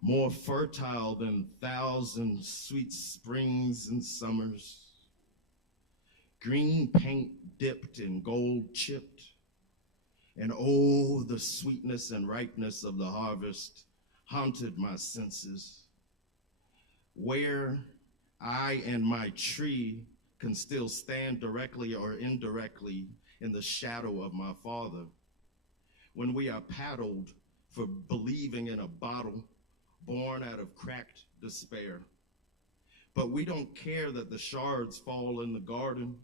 more fertile than thousand sweet springs and summers. Green paint dipped in gold chipped, and oh, the sweetness and ripeness of the harvest haunted my senses. Where I and my tree can still stand directly or indirectly in the shadow of my father. When we are paddled for believing in a bottle born out of cracked despair. But we don't care that the shards fall in the garden.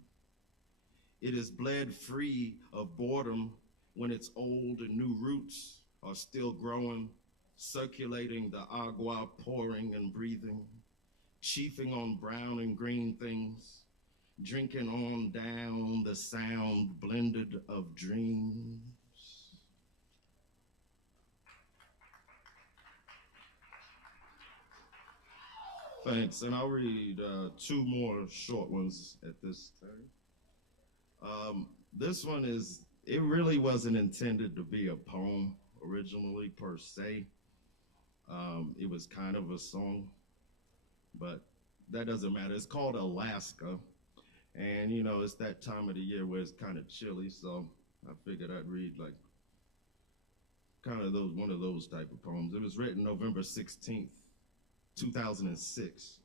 It is bled free of boredom when its old and new roots are still growing, circulating the agua, pouring and breathing, chiefing on brown and green things, drinking on down the sound blended of dreams. Thanks, and I'll read two more short ones at this time. This one it really wasn't intended to be a poem originally per se. It was kind of a song, but that doesn't matter. It's called Alaska, and you know, it's that time of the year where it's kind of chilly, so I figured I'd read like kind of one of those type of poems. It was written November 16th, 2006.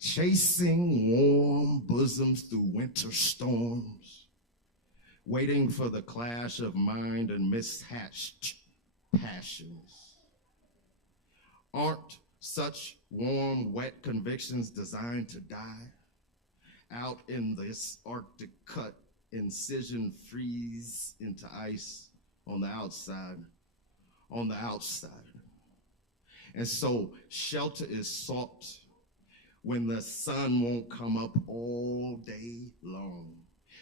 Chasing warm bosoms through winter storms, waiting for the clash of mind and mishatched passions. Aren't such warm, wet convictions designed to die? Out in this Arctic cut, incision freeze into ice on the outside, on the outside. And so shelter is sought when the sun won't come up all day long,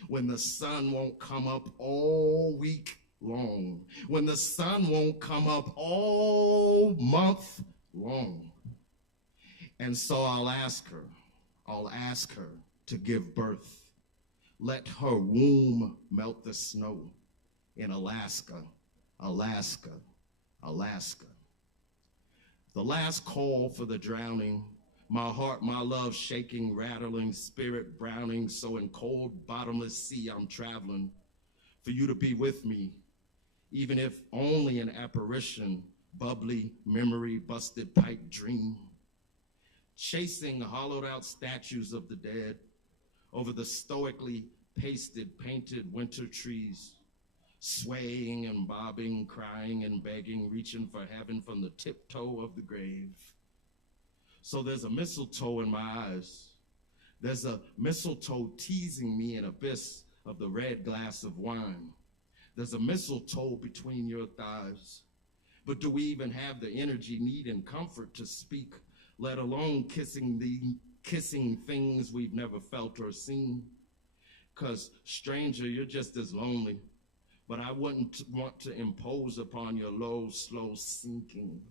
when the sun won't come up all week long, when the sun won't come up all month long. And so I'll ask her to give birth. Let her womb melt the snow in Alaska, Alaska, Alaska. The last call for the drowning, my heart, my love shaking, rattling, spirit browning, so in cold, bottomless sea I'm traveling, for you to be with me, even if only an apparition, bubbly memory, busted pipe dream, chasing hollowed out statues of the dead over the stoically pasted, painted winter trees, swaying and bobbing, crying and begging, reaching for heaven from the tiptoe of the grave. So there's a mistletoe in my eyes. There's a mistletoe teasing me in abyss of the red glass of wine. There's a mistletoe between your thighs. But do we even have the energy, need, and comfort to speak, let alone kissing things we've never felt or seen? 'Cause stranger, you're just as lonely, but I wouldn't want to impose upon your low, slow sinking.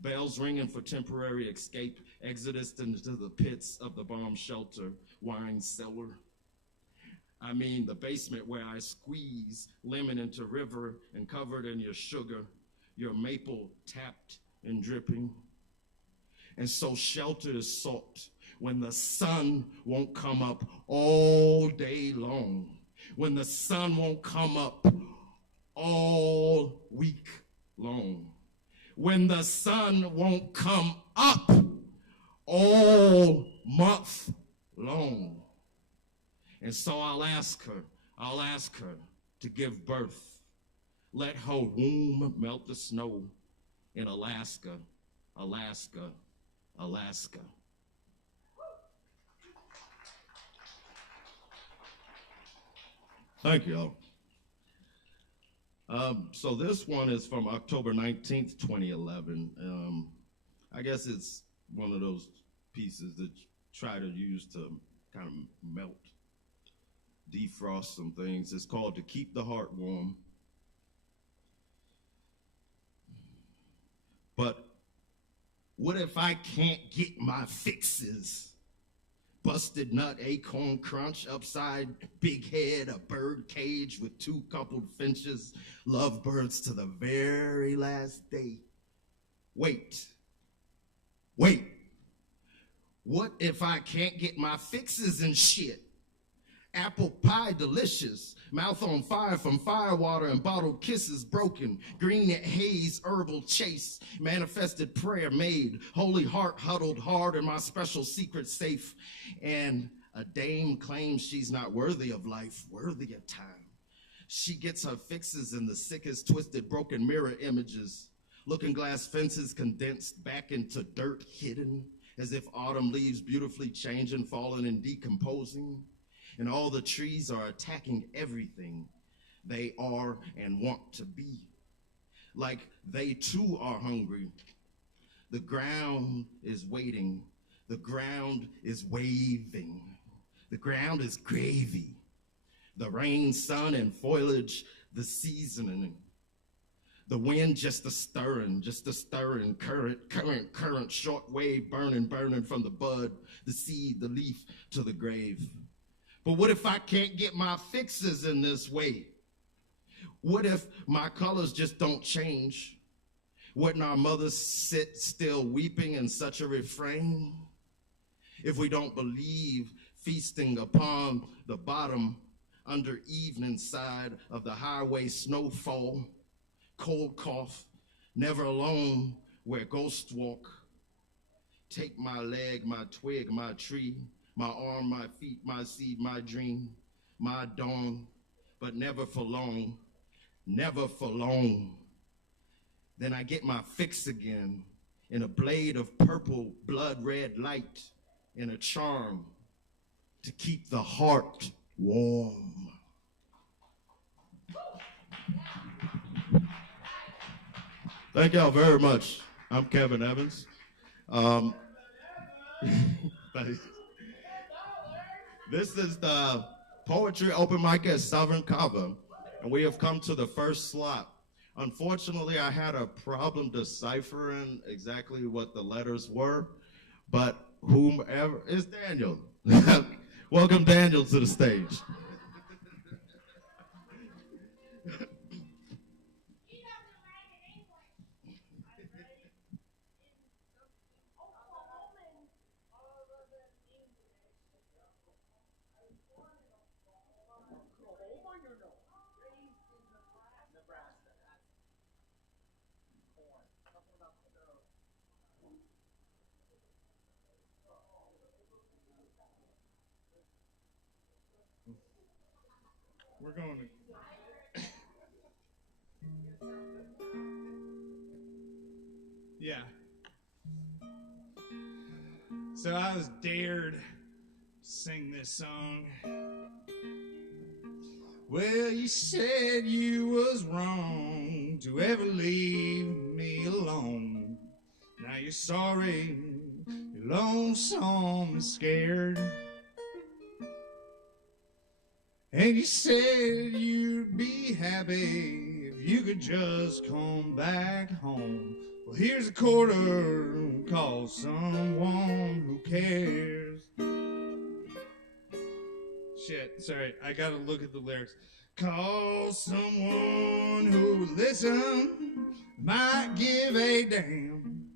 Bells ringing for temporary escape, exodus into the pits of the bomb shelter, wine cellar. I mean, the basement where I squeeze lemon into river and covered in your sugar, your maple tapped and dripping. And so shelter is sought when the sun won't come up all day long, when the sun won't come up all week long, when the sun won't come up all month long. And so I'll ask her to give birth. Let her womb melt the snow in Alaska, Alaska, Alaska. Thank you all. So this one is from October 19th, 2011. I guess it's one of those pieces that you try to use to kind of melt, defrost some things. It's called To Keep the Heart Warm. But what if I can't get my fixes busted nut, acorn crunch, upside big head, a bird cage with two coupled finches, lovebirds to the very last day. Wait, wait, what if I can't get my fixes and shit? Apple pie delicious, mouth on fire from firewater and bottled kisses broken, green haze herbal chase, manifested prayer made, holy heart huddled hard in my special secret safe, and a dame claims she's not worthy of life, worthy of time. She gets her fixes in the sickest twisted broken mirror images, looking glass fences condensed back into dirt hidden, as if autumn leaves beautifully changing, falling and decomposing. And all the trees are attacking everything they are and want to be. Like they too are hungry. The ground is waiting. The ground is waving. The ground is gravy. The rain, sun, and foliage, the seasoning. The wind just a stirring, current, short wave, burning from the bud, the seed, the leaf, to the grave. But what if I can't get my fixes in this way? What if my colors just don't change? Wouldn't our mothers sit still weeping in such a refrain? If we don't believe feasting upon the bottom under evening side of the highway snowfall, cold cough, never alone where ghosts walk. Take my leg, my twig, my tree, my arm, my feet, my seed, my dream, my dawn, but never for long, never for long. Then I get my fix again in a blade of purple blood red light, in a charm to keep the heart warm. Thank y'all very much. I'm Kevin Evans. This is the poetry open mic at Southern Kava, and we have come to the first slot. Unfortunately, I had a problem deciphering exactly what the letters were, but whomever is Daniel. Welcome Daniel to the stage. We're going to. Yeah. So I was dared to sing this song. Well, you said you was wrong to ever leave me alone. Now you're sorry, you're lonesome and scared. And you said you'd be happy if you could just come back home. Well, here's a quarter, call someone who cares. Shit, sorry, I gotta look at the lyrics. Call someone who will listen, might give a damn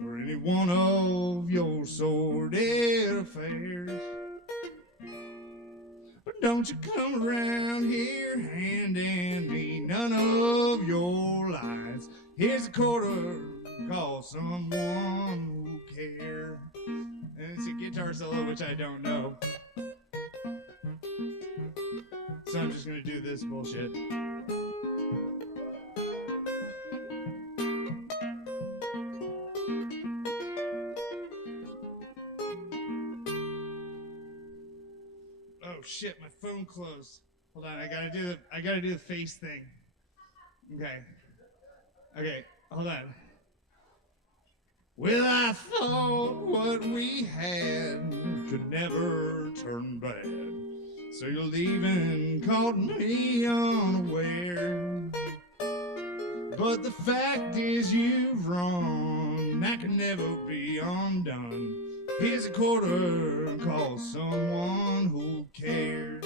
for any one of your sordid affairs. But don't you come around here handing me none of your lies. Here's a quarter, call someone who cares. And it's a guitar solo, which I don't know. So I'm just gonna do this bullshit. Oh shit, my phone closed. Hold on, I gotta do the face thing. Okay, hold on. Well, I thought what we had could never turn bad. So your leaving caught me unaware. But the fact is you've wrong, that can never be undone. Here's a quarter, call someone who cares.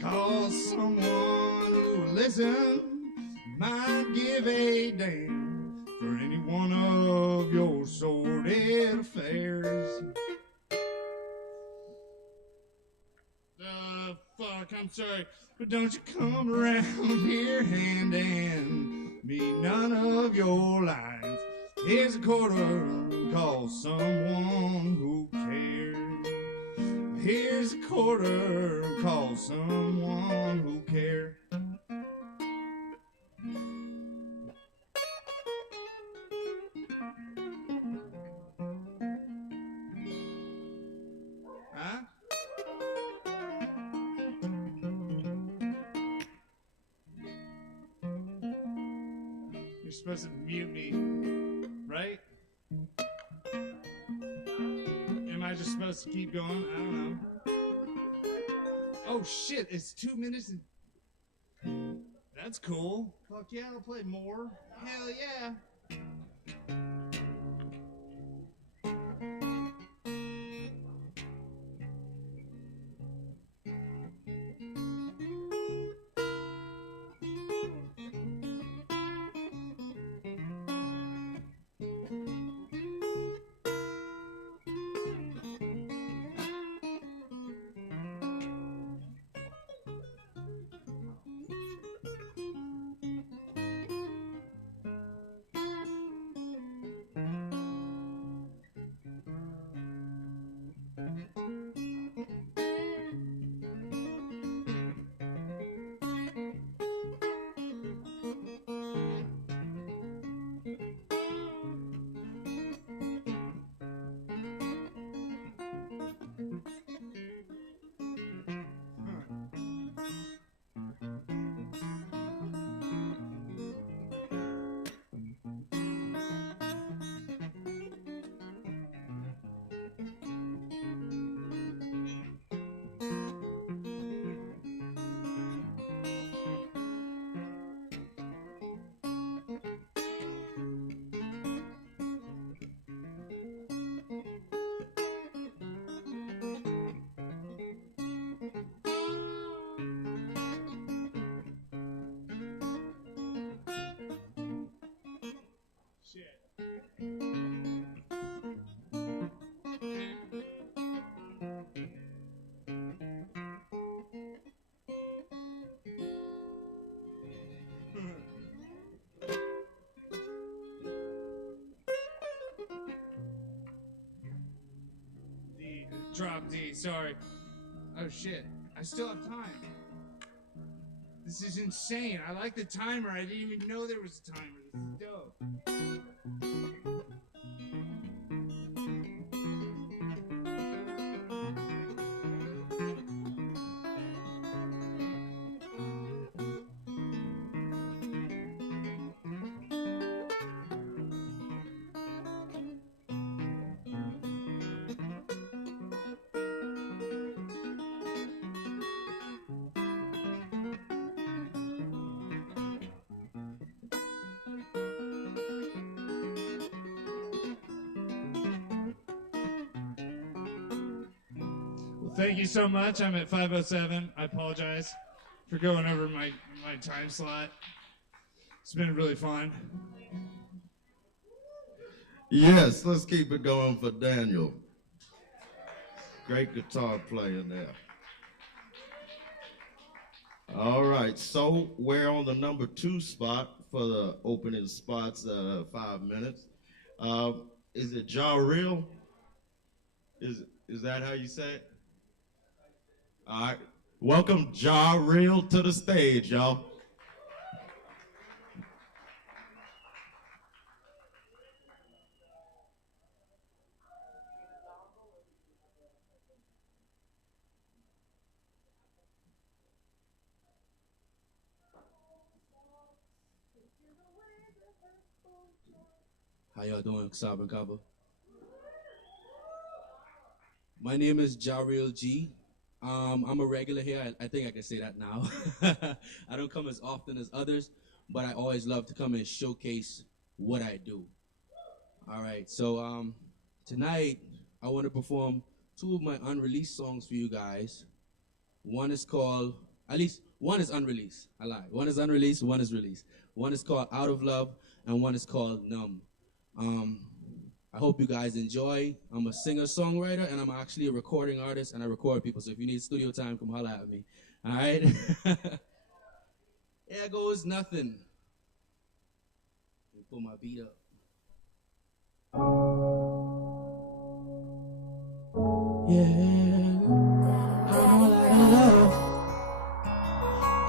Call someone who will listen, might give a damn for any one of your sordid affairs. Fuck, I'm sorry, but don't you come around here handing me none of your lines. Here's a quarter, call someone who cares. Here's a quarter, call someone who cares. Huh? You're supposed to mute me, right? Am I just supposed to keep going? I don't know. Oh shit, it's 2 minutes and... That's cool. Fuck yeah, I'll play more. Hell yeah. Drop D, sorry. Oh shit, I still have time. This is insane. I like the timer. I didn't even know there was a timer. This is dope. Thank you so much. I'm at 5:07. I apologize for going over my time slot. It's been really fun. Yes, let's keep it going for Daniel. Great guitar playing there. All right, so we're on the number 2 spot for the opening spots, 5 minutes. Is it Ja Real? Is that how you say it? All right, welcome Ja Real to the stage, y'all. How y'all doing, Kava and Kava? My name is Jarrell G. I'm a regular here. I think I can say that now. I don't come as often as others, but I always love to come and showcase what I do. All right, so tonight I want to perform two of my unreleased songs for you guys. One is called, at least one is unreleased. I lied. One is unreleased, one is released. One is called Out of Love, and one is called Numb. I hope you guys enjoy. I'm a singer-songwriter, and I'm actually a recording artist, and I record people. So if you need studio time, come holler at me. All right? There goes nothing. Let me pull my beat up. Yeah, I'm all out of love.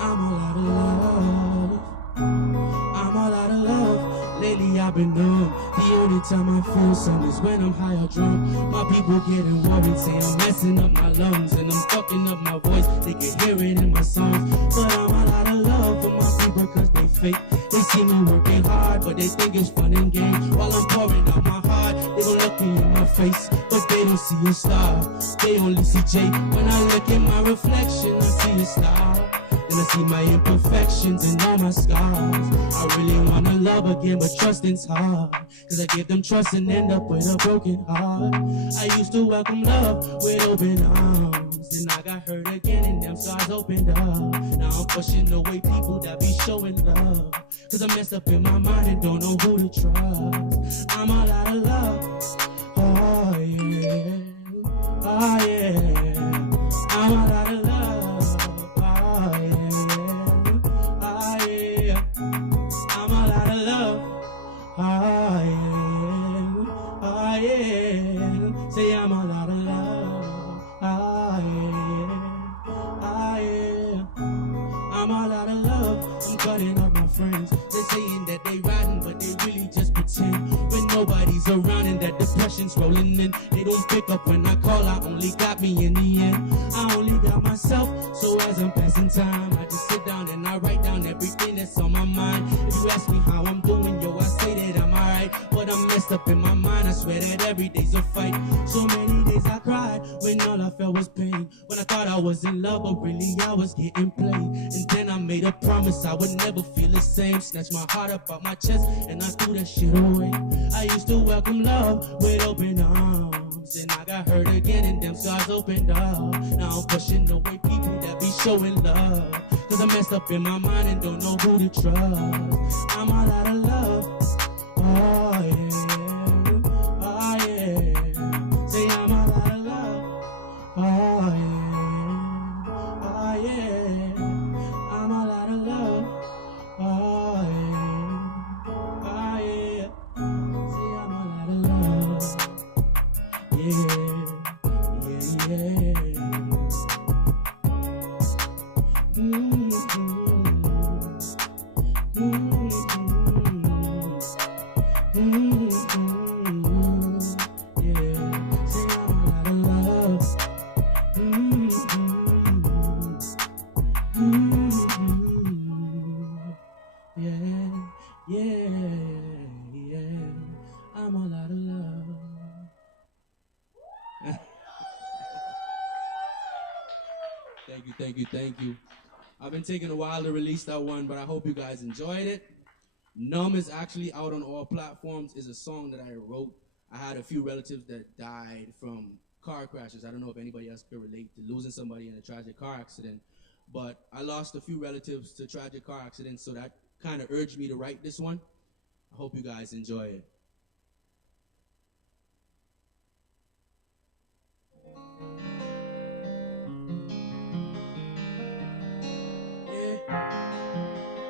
I'm all out of love. I'm all out of love. Lately I've been numb. The only time I feel something is when I'm high or drunk. My people getting worried, say I'm messing up my lungs and I'm fucking up my voice. They can hear it in my songs, but I'm all out of love for my people 'cause they fake. They see me working hard, but they think it's fun and games. While I'm pouring out my heart, they gon' look me in my face, but they don't see a star. They only see Jake. When I look in my reflection, I see a star. And I see my imperfections and all my scars. I really wanna love again, but trusting's hard. 'Cause I give them trust and end up with a broken heart. I used to welcome love with open arms. Then I got hurt again and them scars opened up. Now I'm pushing away people that be showing love. 'Cause I'm messed up in my mind and don't know who to trust. I'm all out of love. Oh yeah, oh yeah. I'm all out of love. Say I'm all out of love. I'm all out of love. I'm cutting up my friends. They're saying that they riding, but they really just pretend. When nobody's around and that depression's rolling in, they don't pick up when I call. I only got me in the end. I only got myself. So as I'm passing time, I just sit down and I write down everything that's on my mind. If you ask me how I'm doing, yo, I say that I'm alright. But I'm messed up in my mind. I swear that every day's a fight. So many days I cried when all I felt was pain. When I thought I was in love, but really I was getting played. And then I made a promise I would never feel the same. Snatched my heart up out my chest and I threw that shit away. I used to welcome love with open arms. Then I got hurt again and them scars opened up. Now I'm pushing away people that be showing love. 'Cause I'm messed up in my mind and don't know who to trust. I'm all out of love. Oh yeah, oh yeah. Say I'm all out of love. Oh yeah, oh yeah. I'm all out of love. Oh yeah, oh yeah. Say I'm all out of love. Yeah, yeah, yeah. I'm all out of love. Thank you. I've been taking a while to release that one, but I hope you guys enjoyed it. Numb is actually out on all platforms. It's a song that I wrote. I had a few relatives that died from car crashes. I don't know if anybody else can relate to losing somebody in a tragic car accident, but I lost a few relatives to tragic car accidents, so that kind of urged me to write this one. I hope you guys enjoy it.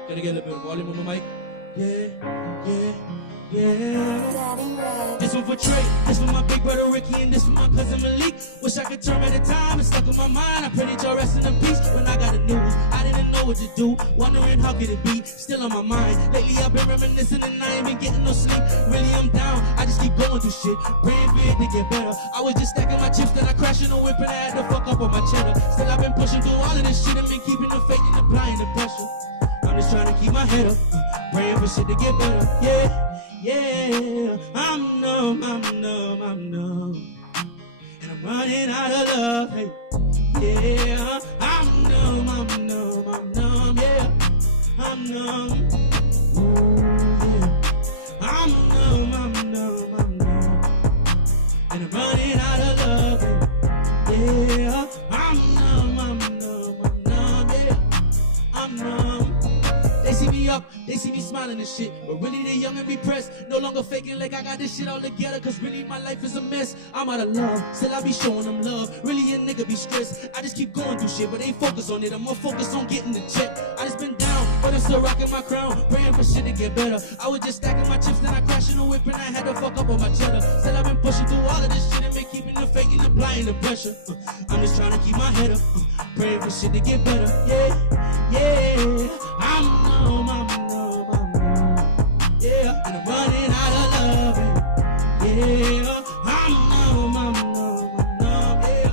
Can I get a little bit of volume on my mic? Yeah. This one for Trey, this for my big brother Ricky, and this for my cousin Malik. Wish I could turn back the time, it's stuck in my mind. I pray that y'all rest in peace. When I got the news, I didn't know what to do. Wondering how could it be, still on my mind. Lately I've been reminiscing and I ain't been getting no sleep. Really I'm down, I just keep going through shit. Praying for it to get better. I was just stacking my chips, then I crashed in a whip and I had to fuck up on my cheddar. Still I've been pushing through all of this shit and been keeping the faith and applying the pressure. I'm just trying to keep my head up, praying for shit to get better. Yeah, I'm numb, and I'm running out of love. Hey, yeah, I'm numb, yeah, I'm numb. Ooh, yeah, I'm numb, and I'm running out and shit. But really they young and repressed. No longer faking like I got this shit all together. Cause really my life is a mess. I'm out of love, still I be showing them love. Really a nigga be stressed. I just keep going through shit, but ain't focused on it. I'm more focused on getting the check. I just been down, but I'm still rocking my crown. Praying for shit to get better. I was just stacking my chips, then I crashed in the whip and I had to fuck up on my cheddar. Still I've been pushing through all of this shit and been keeping the fake and applying the pressure. I'm just trying to keep my head up, praying for shit to get better. Yeah, yeah. I'm numb, yeah, and I'm running out of loving. Yeah, I'm numb, yeah,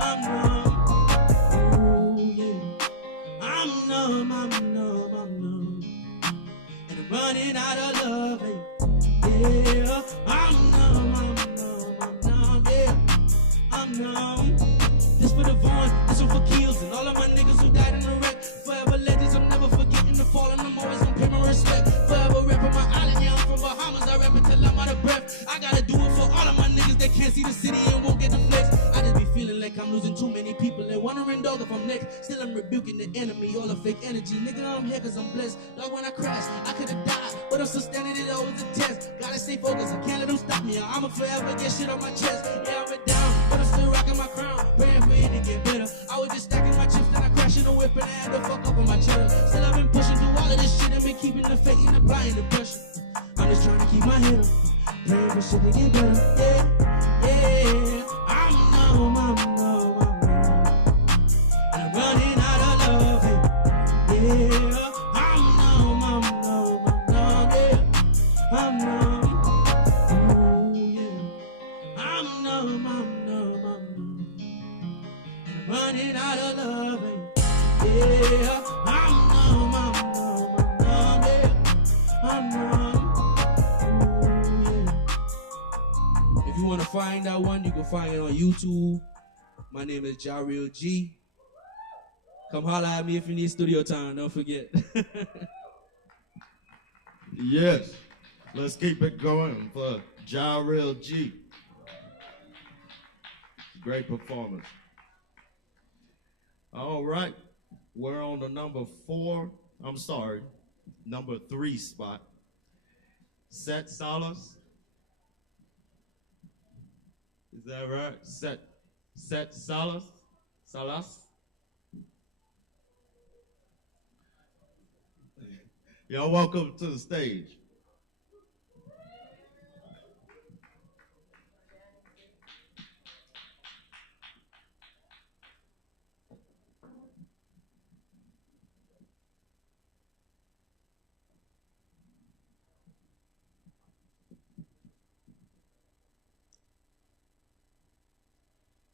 I'm numb. Ooh, yeah, I'm numb, and I'm running out of loving. Yeah, I'm numb, yeah, I'm numb. This for the Vaughn, this one for Keels, and all of my niggas who died in the wreck. Forever legends, I'm never forgetting the fallen, I'm always gonna pay my respect. Forever rapping my island, yeah, I'm from Bahamas, I rap until I'm out of breath. I gotta do it for all of my niggas that can't see the city and won't get the flex. I just be feeling like I'm losing too many people and wondering, dog, if I'm next. Still I'm rebuking the enemy, all the fake energy. Nigga, I'm here cause I'm blessed. Dog, when I crash, I could've died, but I'm still standing, it always a test. Gotta stay focused, I can't let them stop me, I'ma forever get shit on my chest. Yeah, I've been down, but I'm still rocking my crown, praying for it to get better. I was just stacking my chips, then I crashed in the whip and I had to fuck up on my cheddar. Still I've been pushing through all of this shit and been keeping the fake and applying the pressure. I'm just trying to keep my head up, praying for shit to get better. Yeah, yeah, I'm numb, and I'm running out of loving. Yeah, I'm numb, yeah, I'm numb. Ooh, yeah, I'm numb, running out of loving. Yeah, I'm numb, yeah, I'm numb. Ooh, yeah. If you want to find that one, you can find it on YouTube. My name is Realty. Come holler at me if you need studio time, don't forget. Yes. Let's keep it going for Realty. Great performance. All right. We're on the number 3 spot. Set Salas. Is that right? Set Salas? Salas? Y'all welcome to the stage.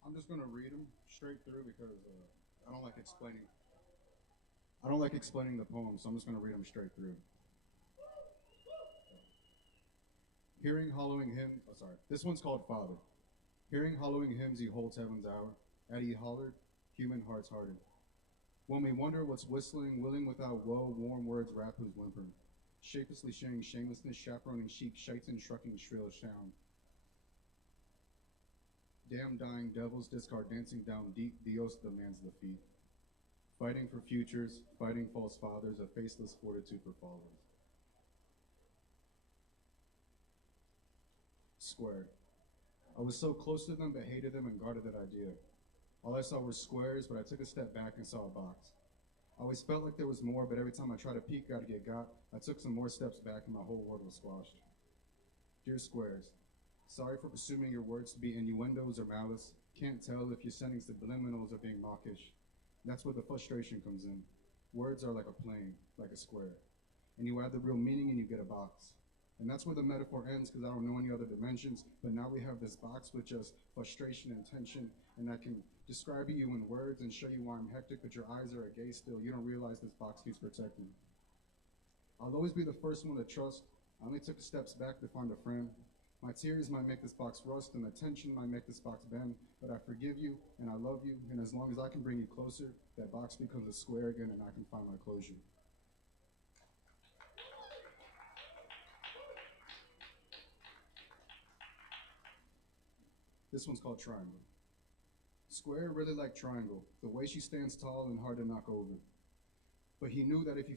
I'm just gonna read them straight through because I don't like explaining. I don't like explaining the poem, so I'm just gonna read them straight through. Hearing hollowing hymn. Oh, sorry. This one's called Father. Hearing hollowing hymns, he holds heaven's hour. At he hollered, human hearts hardened. When we wonder what's whistling, willing without woe, warm words rap who's whimpering. Shapelessly sharing shamelessness, chaperoning chic, shaitan shrucking shrill sound. Damn dying devils discard dancing down deep, Dios demands the feet. Fighting for futures, fighting false fathers, a faceless fortitude for followers. Squared. I was so close to them but hated them and guarded that idea. All I saw were squares, but I took a step back and saw a box. I always felt like there was more, but every time I tried to peek out to get got, I took some more steps back and my whole world was squashed. Dear squares, sorry for presuming your words to be innuendos or malice. Can't tell if you're sending subliminals or being mawkish. That's where the frustration comes in. Words are like a plane, like a square. And you add the real meaning and you get a box. And that's where the metaphor ends because I don't know any other dimensions, but now we have this box with just frustration and tension, and I can describe you in words and show you why I'm hectic, but your eyes are agaze still. You don't realize this box keeps protecting. I'll always be the first one to trust. I only took steps back to find a friend. My tears might make this box rust, and the tension might make this box bend, but I forgive you, and I love you, and as long as I can bring you closer, that box becomes a square again, and I can find my closure. This one's called Triangle. Square really like Triangle, the way she stands tall and hard to knock over. But he knew that if he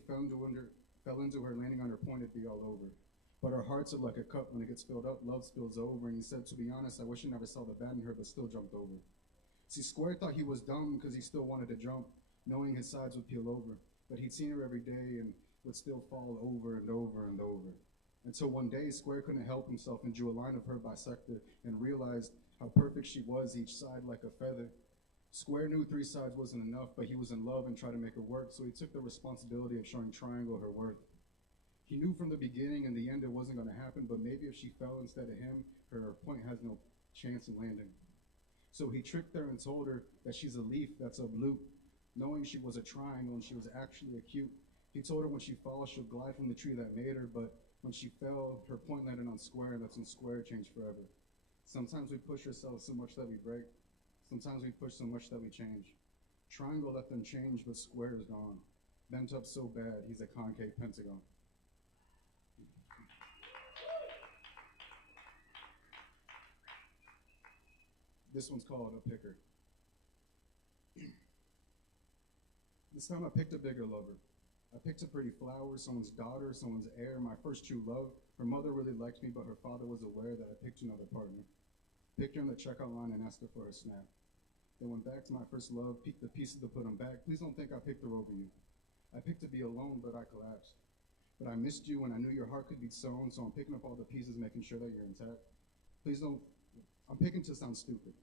Fell into her, landing on her point, it'd be all over. But our hearts are like a cup. When it gets filled up, love spills over. And he said, to be honest, I wish I never saw the bad in her, but still jumped over. See, Square thought he was dumb because he still wanted to jump, knowing his sides would peel over. But he'd seen her every day and would still fall over and over and over. Until one day, Square couldn't help himself and drew a line of her bisector and realized how perfect she was, each side like a feather. Square knew 3 sides wasn't enough, but he was in love and tried to make her work, so he took the responsibility of showing Triangle her worth. He knew from the beginning and the end it wasn't going to happen, but maybe if she fell instead of him, her point has no chance in landing. So he tricked her and told her that she's a leaf that's a loop, knowing she was a triangle and she was actually a cute. He told her when she falls, she'll glide from the tree that made her, but when she fell, her point landed on Square, and that's when Square changed forever. Sometimes we push ourselves so much that we break. Sometimes we push so much that we change. Triangle let them change, but Square is gone. Bent up so bad, he's a concave pentagon. This one's called A Picker. This time I picked a bigger lover. I picked a pretty flower, someone's daughter, someone's heir, my first true love. Her mother really liked me, but her father was aware that I picked another partner. Picked her in the checkout line and asked her for a snap. Then went back to my first love, peeked the pieces to put them back. Please don't think I picked her over you. I picked to be alone, but I collapsed. But I missed you and I knew your heart could be sewn, so I'm picking up all the pieces, making sure that you're intact. Please don't, I'm picking to sound stupid,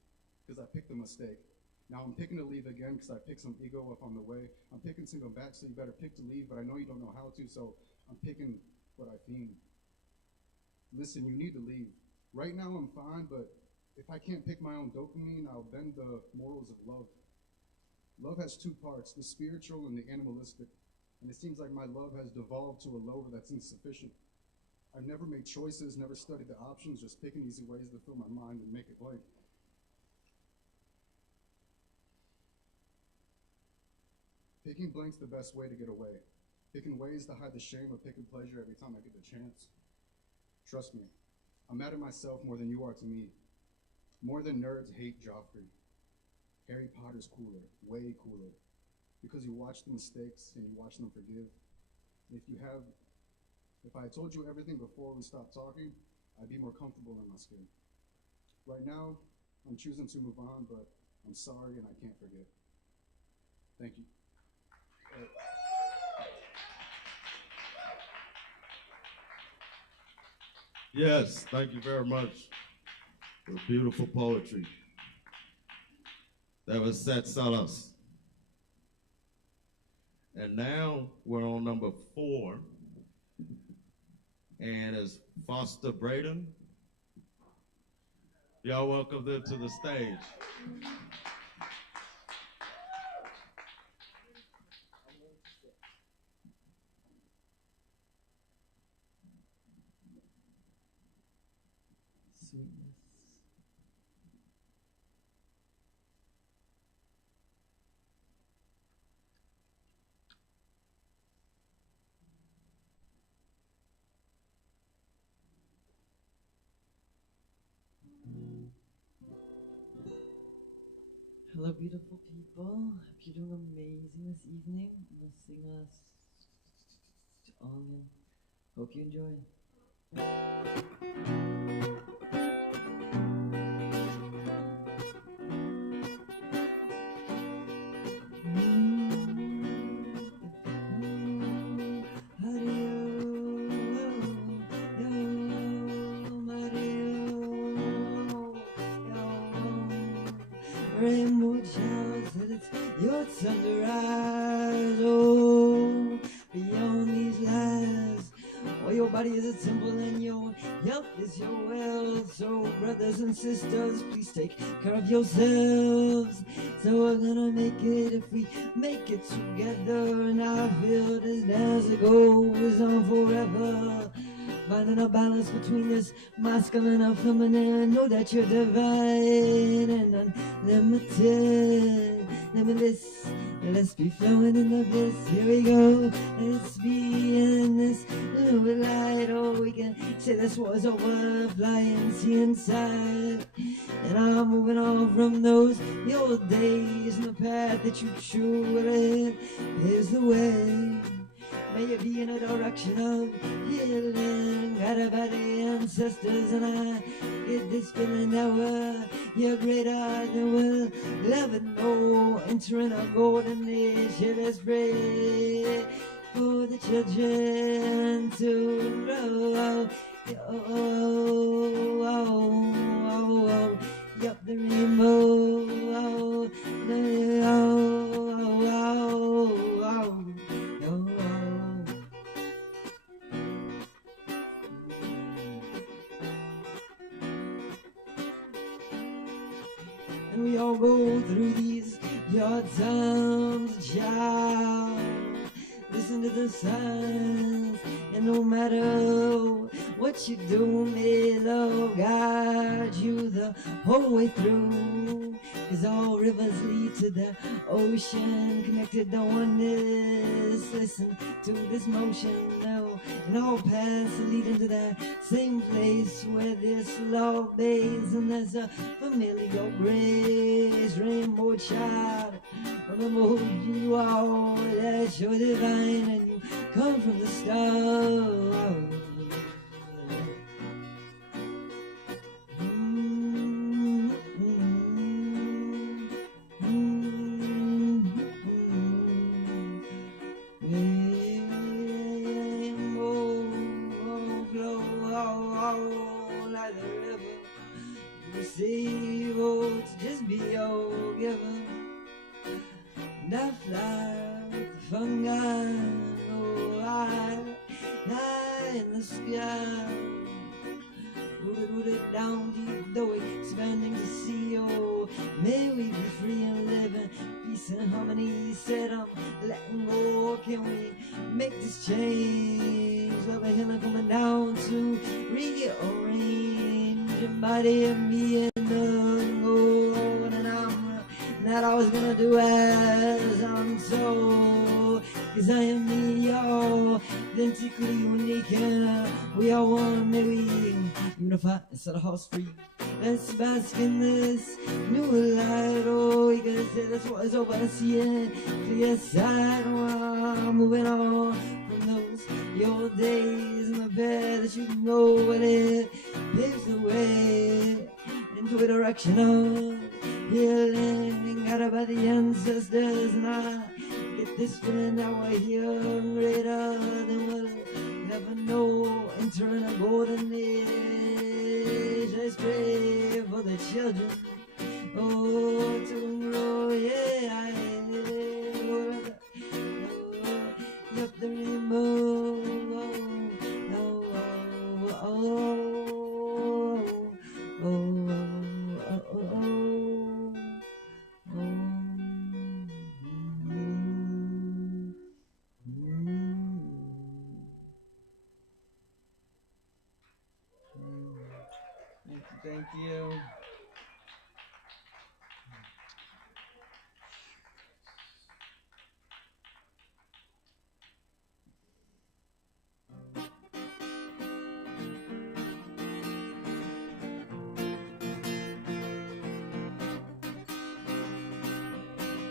because I picked a mistake. Now I'm picking to leave again because I picked some ego up on the way. I'm picking to go back, so you better pick to leave, but I know you don't know how to, so I'm picking what I fiend. Listen, you need to leave. Right now I'm fine, but if I can't pick my own dopamine, I'll bend the morals of love. Love has 2 parts, the spiritual and the animalistic. And it seems like my love has devolved to a lover that's insufficient. I've never made choices, never studied the options, just picking easy ways to fill my mind and make it blank. Picking blank's the best way to get away. Picking ways to hide the shame of picking pleasure every time I get the chance. Trust me, I'm mad at myself more than you are to me. More than nerds hate Joffrey. Harry Potter's cooler, way cooler. Because you watch the mistakes and you watch them forgive. And if I had told you everything before we stopped talking, I'd be more comfortable in my skin. Right now, I'm choosing to move on, but I'm sorry and I can't forget. Thank you. Yes, thank you very much for beautiful poetry. That was Seth Salas. And now we're on number 4. And it's Foster Braden. Y'all welcome them to the stage. Sweetness. Hello, beautiful people. Hope you're doing amazing this evening. I'm gonna sing us all in. Hope you enjoy. Rainbow showers till it's your time to rise. Oh, beyond these lies. Oh, your body is a temple and your health is your wealth. So, brothers and sisters, please take care of yourselves. So we're gonna make it if we make it together. And I feel this dance that goes on forever. Finding a balance between this masculine and feminine. Know that you're divine and unlimited. Limitless. Let's be flowing in the bliss. Here we go. Let's be in this new light. Oh, we can say this was a butterfly and see inside. And I'm moving on from those old days and the path that you truly here's the way. May it be in a direction of healing, guided by the ancestors. And I get this feeling that you're greater than we'll ever know. Entering a golden age, here let's pray for the children to grow. Yup, the rainbow. And we all go through these hard times, child. Listen to the signs, and no matter what you do, may love guide you the whole way through. 'Cause all rivers lead to the ocean, connected to oneness. Listen to this motion now, and all paths lead into that same place where this love bathes, and there's a familiar grace. Rainbow child, remember who you are, that you're divine and you come from the stars. Down deep, though expanding to see, oh, may we be free and live in peace and harmony. Said I'm letting go, can we make this change? Love and healing coming down to rearrange your body and me and the gold. And I'm not always gonna do as I'm told, 'cause I am me, y'all, authentically unique, and we all one. May we unify and set our hearts free. Let's bask in this new light. Oh, you gotta say that's what it's all about. See it clear side. Oh, moving on from those your days in the bed that you know what it paves the way into a direction of healing, guided by the ancestors. And I get this feeling that we're here, greater than we'll never know, entering a golden age. Let's pray for the children, oh, to grow, yeah, up the rainbow, Thank you.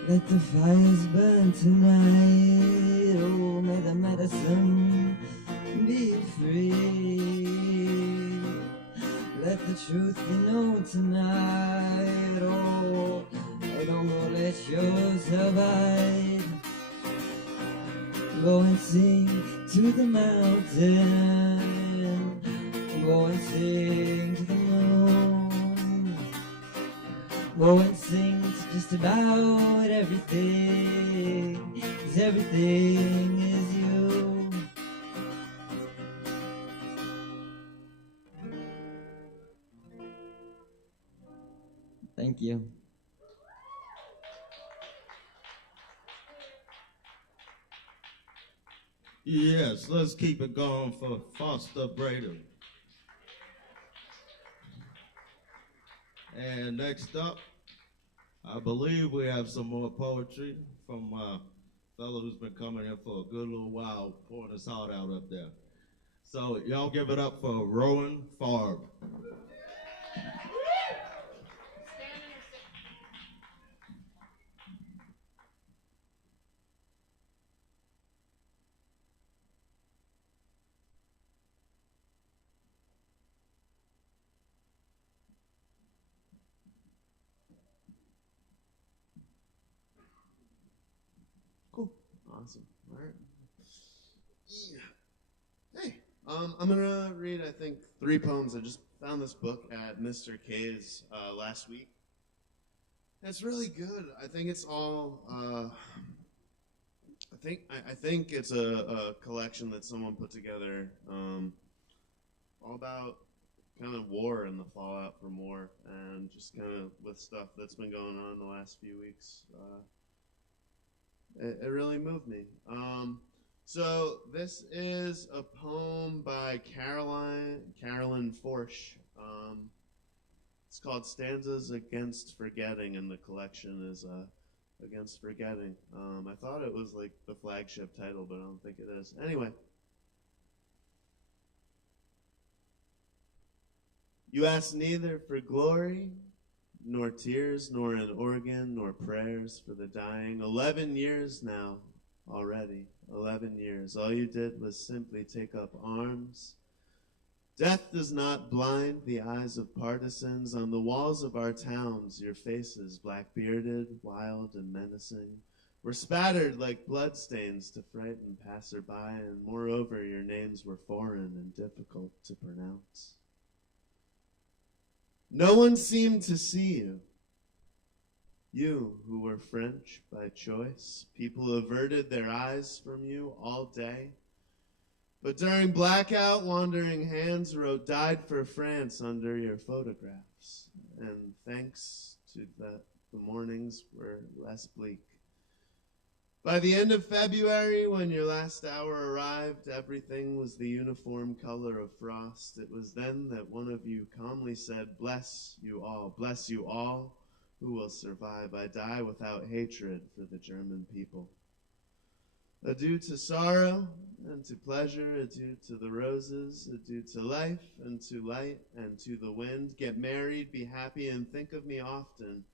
Let the fires burn tonight. Oh, may the medicine be free. Let the truth be known tonight. Oh, I don't know, let yourself hide. Go and sing to the mountain. Go and sing to the moon. Go and sing to just about everything, 'cause everything is you. Thank you. Yes, let's keep it going for Foster Braden. And next up, I believe we have some more poetry from a fellow who's been coming here for a good little while, pouring his heart out up there. So y'all give it up for Rowan Farb. Awesome. All right. Yeah. Hey, I'm gonna read, I think, 3 poems. I just found this book at Mr. K's last week. It's really good. I think it's all. I think it's a collection that someone put together, all about kind of war and the fallout from war, and just kind of with stuff that's been going on the last few weeks. It really moved me. So this is a poem by Carolyn Forsch. It's called Stanzas Against Forgetting, and the collection is Against Forgetting. I thought it was like the flagship title, but I don't think it is. Anyway. You ask neither for glory, nor tears, nor an organ, nor prayers for the dying. 11 years now already, 11 years. All you did was simply take up arms. Death does not blind the eyes of partisans. On the walls of our towns, your faces, black-bearded, wild, and menacing, were spattered like bloodstains to frighten passerby, and moreover, your names were foreign and difficult to pronounce. No one seemed to see you. You, who were French by choice, people averted their eyes from you all day. But during blackout, wandering hands wrote "Died for France" under your photographs. And thanks to that, the mornings were less bleak. By the end of February, when your last hour arrived, everything was the uniform color of frost. It was then that one of you calmly said, bless you all who will survive. I die without hatred for the German people. Adieu to sorrow and to pleasure, adieu to the roses, adieu to life and to light and to the wind. Get married, be happy, and think of me often.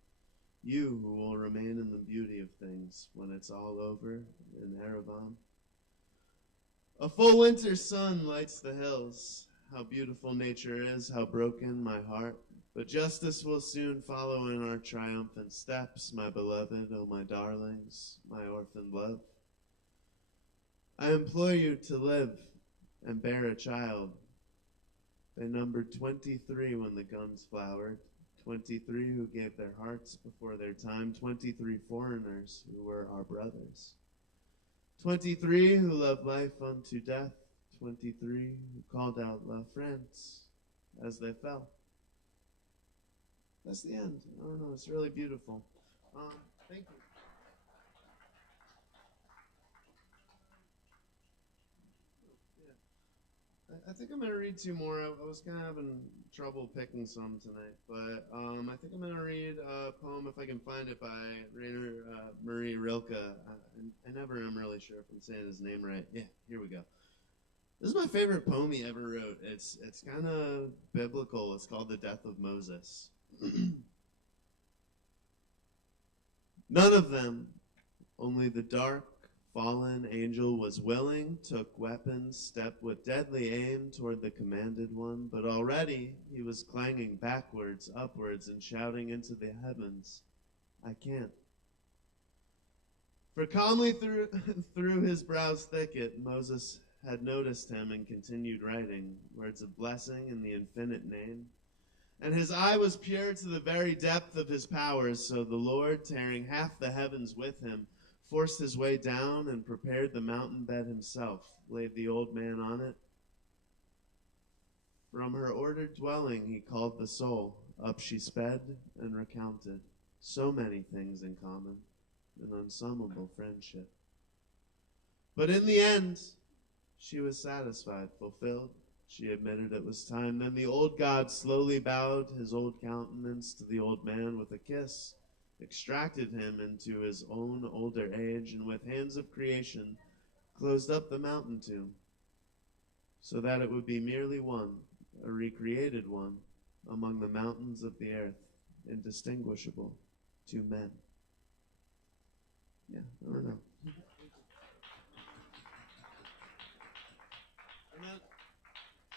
You who will remain in the beauty of things when it's all over in Erevan. A full winter sun lights the hills. How beautiful nature is, how broken my heart. But justice will soon follow in our triumphant steps, my beloved, oh my darlings, my orphaned love. I implore you to live and bear a child. They numbered 23 when the guns flowered. 23 who gave their hearts before their time, 23 foreigners who were our brothers, 23 who loved life unto death, 23 who called out La France as they fell. That's the end. I don't know, it's really beautiful. Thank you. I think I'm going to read 2 more. I was kind of having trouble picking some tonight, but I think I'm going to read a poem, if I can find it, by Rainer Marie Rilke. I never am really sure if I'm saying his name right. Yeah, here we go. This is my favorite poem he ever wrote. It's kind of biblical. It's called The Death of Moses. None of them, only the dark, fallen angel was willing, took weapons, stepped with deadly aim toward the commanded one, but already he was clanging backwards, upwards, and shouting into the heavens, I can't. For calmly through his brow's thicket, Moses had noticed him and continued writing, words of blessing in the infinite name. And his eye was pure to the very depth of his powers, so the Lord, tearing half the heavens with him, forced his way down and prepared the mountain bed himself, laid the old man on it. From her ordered dwelling he called the soul. Up she sped and recounted so many things in common, an unsummable friendship. But in the end, she was satisfied, fulfilled. She admitted it was time. Then the old god slowly bowed his old countenance to the old man with a kiss, extracted him into his own older age, and with hands of creation closed up the mountain tomb, so that it would be merely one, a recreated one, among the mountains of the earth, indistinguishable to men. Yeah, I don't know. And then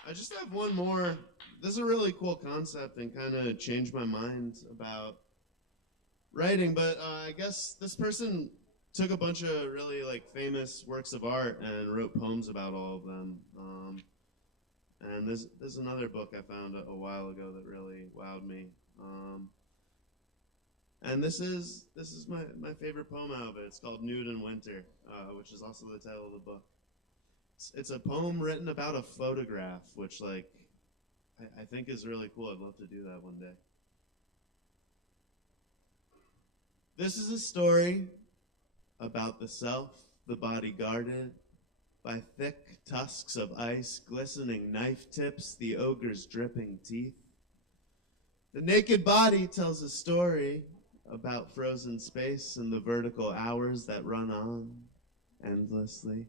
I just have one more. This is a really cool concept and kind of changed my mind about writing, but I guess this person took a bunch of really like famous works of art and wrote poems about all of them. And there's another book I found a while ago that really wowed me. And this is my favorite poem out of it. It's called Nude in Winter, which is also the title of the book. It's a poem written about a photograph, which like I think is really cool. I'd love to do that one day. This is a story about the self, the body guarded by thick tusks of ice, glistening knife tips, the ogre's dripping teeth. The naked body tells a story about frozen space and the vertical hours that run on endlessly.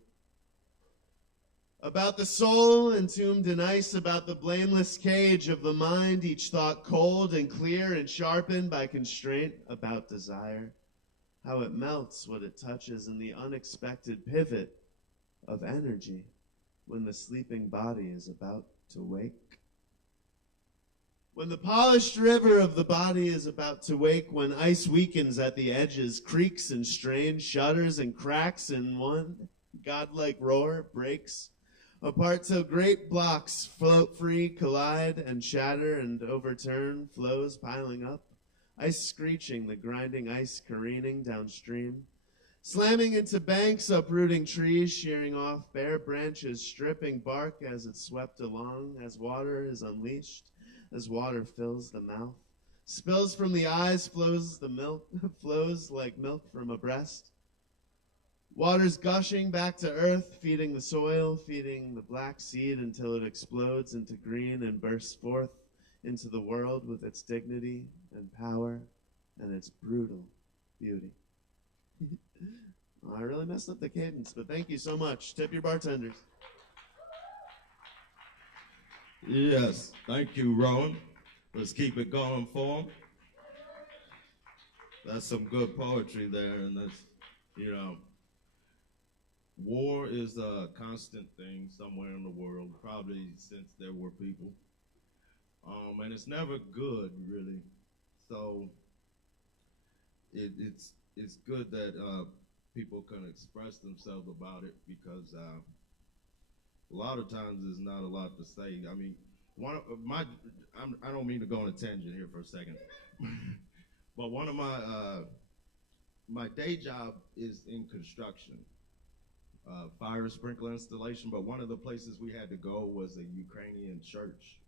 About the soul entombed in ice, about the blameless cage of the mind, each thought cold and clear and sharpened by constraint, about desire, how it melts what it touches, and the unexpected pivot of energy when the sleeping body is about to wake. When the polished river of the body is about to wake, when ice weakens at the edges, creaks and strains, shudders and cracks, and one godlike roar breaks apart till great blocks float free, collide and shatter and overturn, flows piling up, ice screeching, the grinding ice careening downstream, slamming into banks, uprooting trees, shearing off bare branches, stripping bark as it's swept along, as water is unleashed, as water fills the mouth, spills from the eyes, flows the milk, flows like milk from a breast. Water's gushing back to earth, feeding the soil, feeding the black seed until it explodes into green and bursts forth into the world with its dignity and power and its brutal beauty. I really messed up the cadence, but thank you so much. Tip your bartenders. Yes, thank you, Rowan. Let's keep it going for him. That's some good poetry there, and that's, you know, war is a constant thing somewhere in the world, probably since there were people. And it's never good, really. So it's good that people can express themselves about it, because a lot of times there's not a lot to say. I mean, I don't mean to go on a tangent here for a second, but one of my day job is in construction. Fire sprinkler installation, but one of the places we had to go was a Ukrainian church.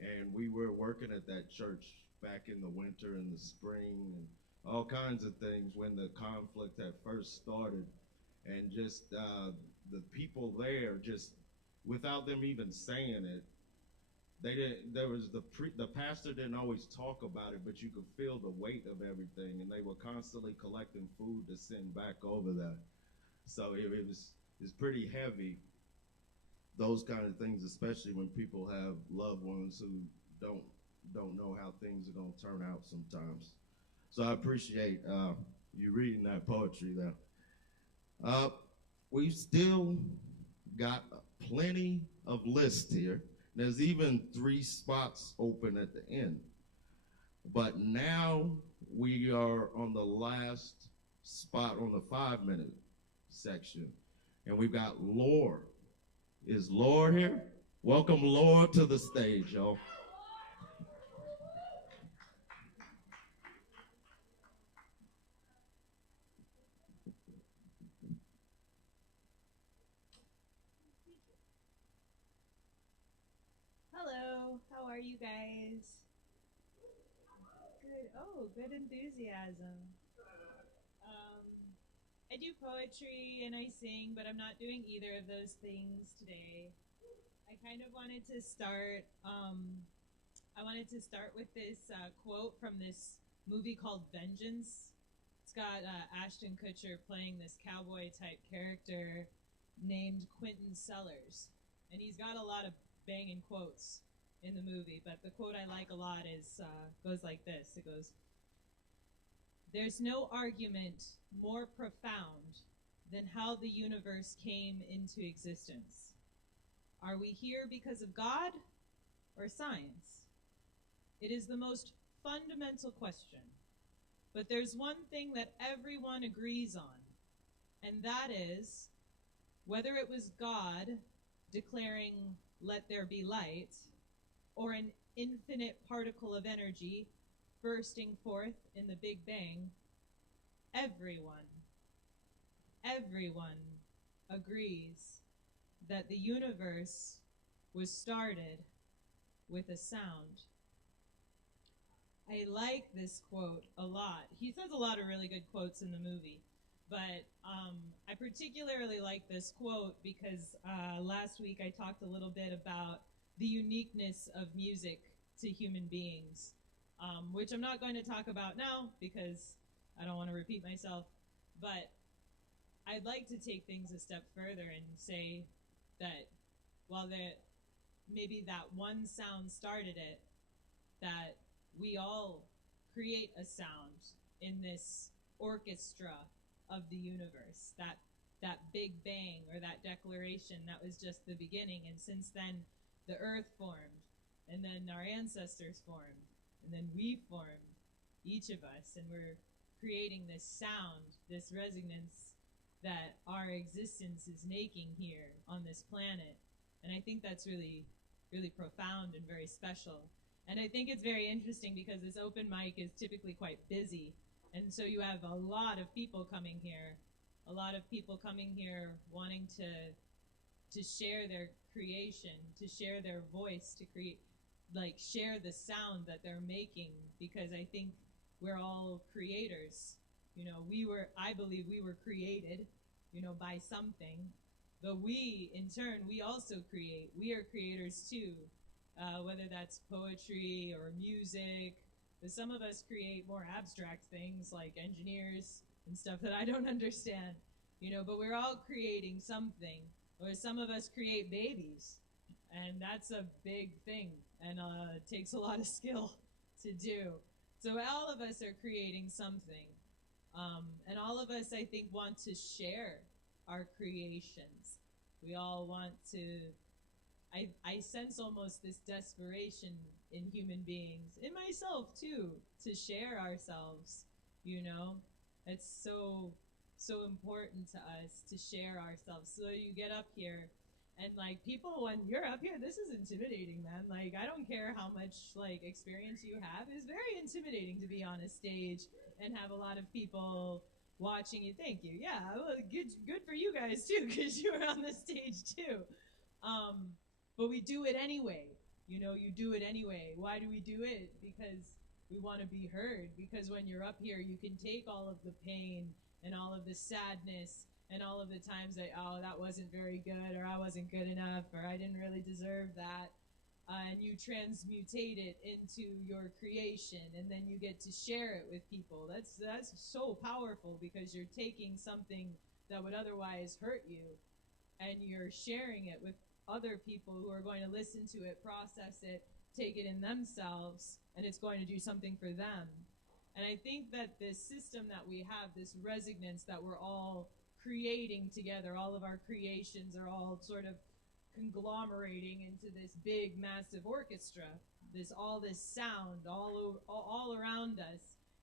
And we were working at that church back in the winter and the spring and all kinds of things when the conflict had first started. And just the people there, just without them even saying it, they didn't, there was the pastor didn't always talk about it, but you could feel the weight of everything. And they were constantly collecting food to send back over there. So it's pretty heavy, those kind of things, especially when people have loved ones who don't know how things are going to turn out sometimes. So I appreciate you reading that poetry there. We've still got plenty of lists here. There's even 3 spots open at the end. But now we are on the last spot on the 5-minute section. And we've got Lore. Is Lore here? Welcome Lore to the stage, y'all. Hello, how are you guys? Good. Oh, good enthusiasm. I do poetry and I sing, but I'm not doing either of those things today. I kind of wanted to start. I wanted to start with this quote from this movie called Vengeance. It's got Ashton Kutcher playing this cowboy type character named Quentin Sellers, and he's got a lot of banging quotes in the movie. But the quote I like a lot is goes like this. It goes, "There's no argument more profound than how the universe came into existence. Are we here because of God or science? It is the most fundamental question. But there's one thing that everyone agrees on. And that is whether it was God declaring, "Let there be light," or an infinite particle of energy bursting forth in the Big Bang, everyone agrees that the universe was started with a sound. I like this quote a lot. He says a lot of really good quotes in the movie, but I particularly like this quote because last week I talked a little bit about the uniqueness of music to human beings, which I'm not going to talk about now because I don't want to repeat myself, but I'd like to take things a step further and say that while maybe that one sound started it, that we all create a sound in this orchestra of the universe. That Big Bang or that declaration, that was just the beginning. And since then, the earth formed, and then our ancestors formed, and then we formed, each of us, and we're creating this sound, this resonance that our existence is making here on this planet. And I think that's really, really profound and very special. And I think it's very interesting because this open mic is typically quite busy. And so you have a lot of people coming here, wanting to share their creation, to share their voice, to create, like, share the sound that they're making, because I think we're all creators. You know, I believe we were created, by something. But we, in turn, we also create. We are creators too, whether that's poetry or music. But some of us create more abstract things like engineers and stuff that I don't understand, but we're all creating something. Or some of us create babies, and that's a big thing, and it takes a lot of skill to do. So all of us are creating something. And all of us, I think, want to share our creations. We all want to, I sense almost this desperation in human beings, in myself too, to share ourselves, It's so important to us to share ourselves. So you get up here, and people, when you're up here, this is intimidating, man. I don't care how much experience you have. It's very intimidating to be on a stage and have a lot of people watching you. Thank you. Yeah, well, good for you guys too, because you were on the stage too. But we do it anyway. You do it anyway. Why do we do it? Because we want to be heard. Because when you're up here, you can take all of the pain and all of the sadness and all of the times that, that wasn't very good, or I wasn't good enough, or I didn't really deserve that. And you transmutate it into your creation, and then you get to share it with people. That's so powerful, because you're taking something that would otherwise hurt you, and you're sharing it with other people who are going to listen to it, process it, take it in themselves, and it's going to do something for them. And I think that this system that we have, this resonance that we're all creating together, all of our creations are all sort of conglomerating into this big, massive orchestra, this sound all around us.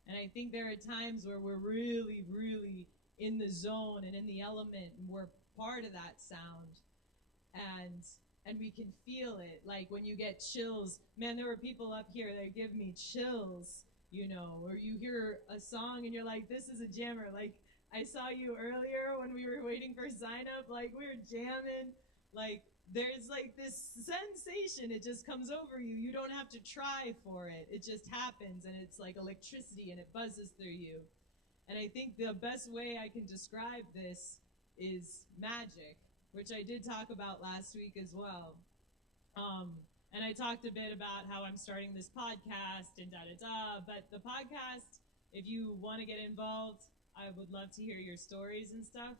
And I think there are times where we're really, really in the zone and in the element, and we're part of that sound. And we can feel it. Like when you get chills, man, there were people up here that give me chills, or you hear a song and you're like, this is a jammer. Like I saw you earlier when we were waiting for sign up, we were jamming. There's this sensation, it just comes over you. You don't have to try for it. It just happens, and it's like electricity, and it buzzes through you. And I think the best way I can describe this is magic, which I did talk about last week as well. And I talked a bit about how I'm starting this podcast and da-da-da. But the podcast, if you want to get involved, I would love to hear your stories and stuff.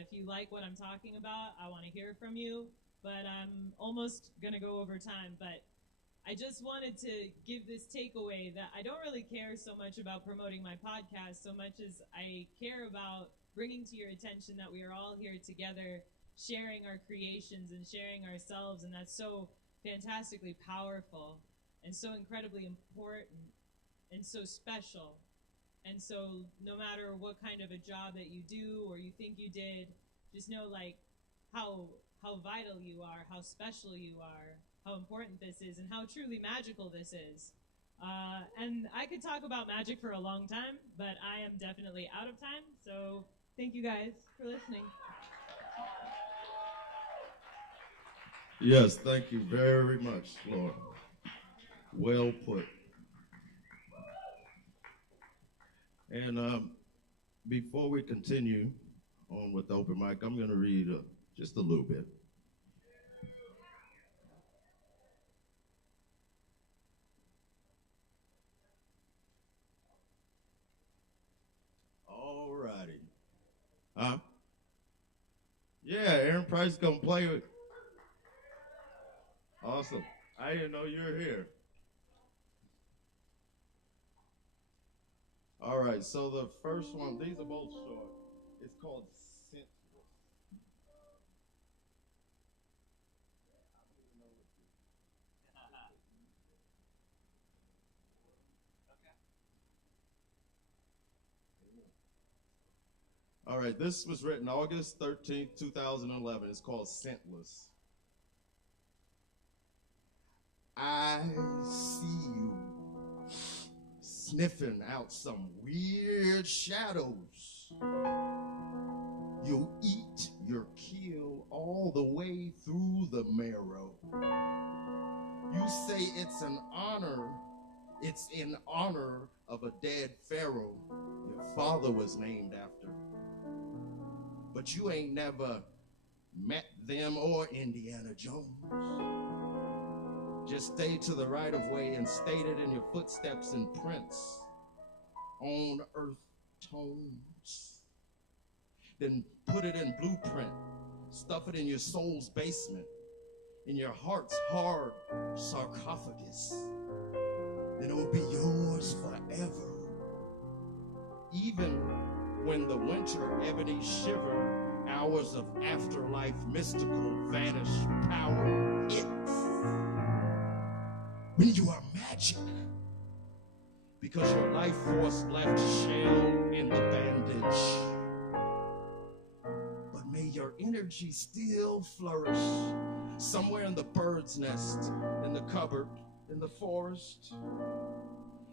If you like what I'm talking about, I want to hear from you. But I'm almost going to go over time. But I just wanted to give this takeaway that I don't really care so much about promoting my podcast so much as I care about bringing to your attention that we are all here together, sharing our creations and sharing ourselves. And that's so fantastically powerful and so incredibly important and so special. And so no matter what kind of a job that you do or you think you did, just know like how vital you are, how special you are, how important this is, and how truly magical this is. And I could talk about magic for a long time, but I am definitely out of time. So thank you guys for listening. Yes, thank you very much, Laura. Well put. And before we continue on with the open mic, I'm going to read just a little bit. All righty. Huh? Yeah, Aaron Price is going to play it. Awesome. I didn't know you were here. All right, so the first one, these are both short. It's called Senseless. All right, this was written August 13th, 2011. It's called Scentless. I see you sniffing out some weird shadows. You'll eat your kill all the way through the marrow. You say it's an honor. It's in honor of a dead pharaoh your father was named after. But you ain't never met them or Indiana Jones. Just stay to the right of way and state it in your footsteps and prints on earth tones. Then put it in blueprint, stuff it in your soul's basement, in your heart's hard sarcophagus. Then it will be yours forever. Even when the winter ebony shiver, hours of afterlife mystical vanish power it. When you are magic, because your life force left shell in the bandage. But may your energy still flourish somewhere in the bird's nest, in the cupboard, in the forest,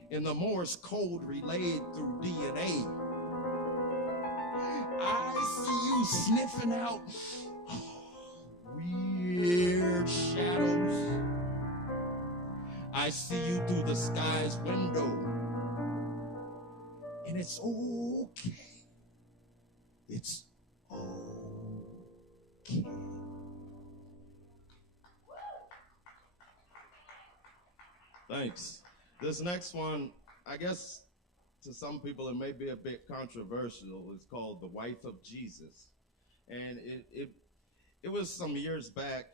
in the Morse code relayed through DNA. I see you sniffing out weird shadows. I see you through the sky's window. And it's okay. It's okay. Thanks. This next one, I guess to some people it may be a bit controversial. It's called The Wife of Jesus. And it was some years back.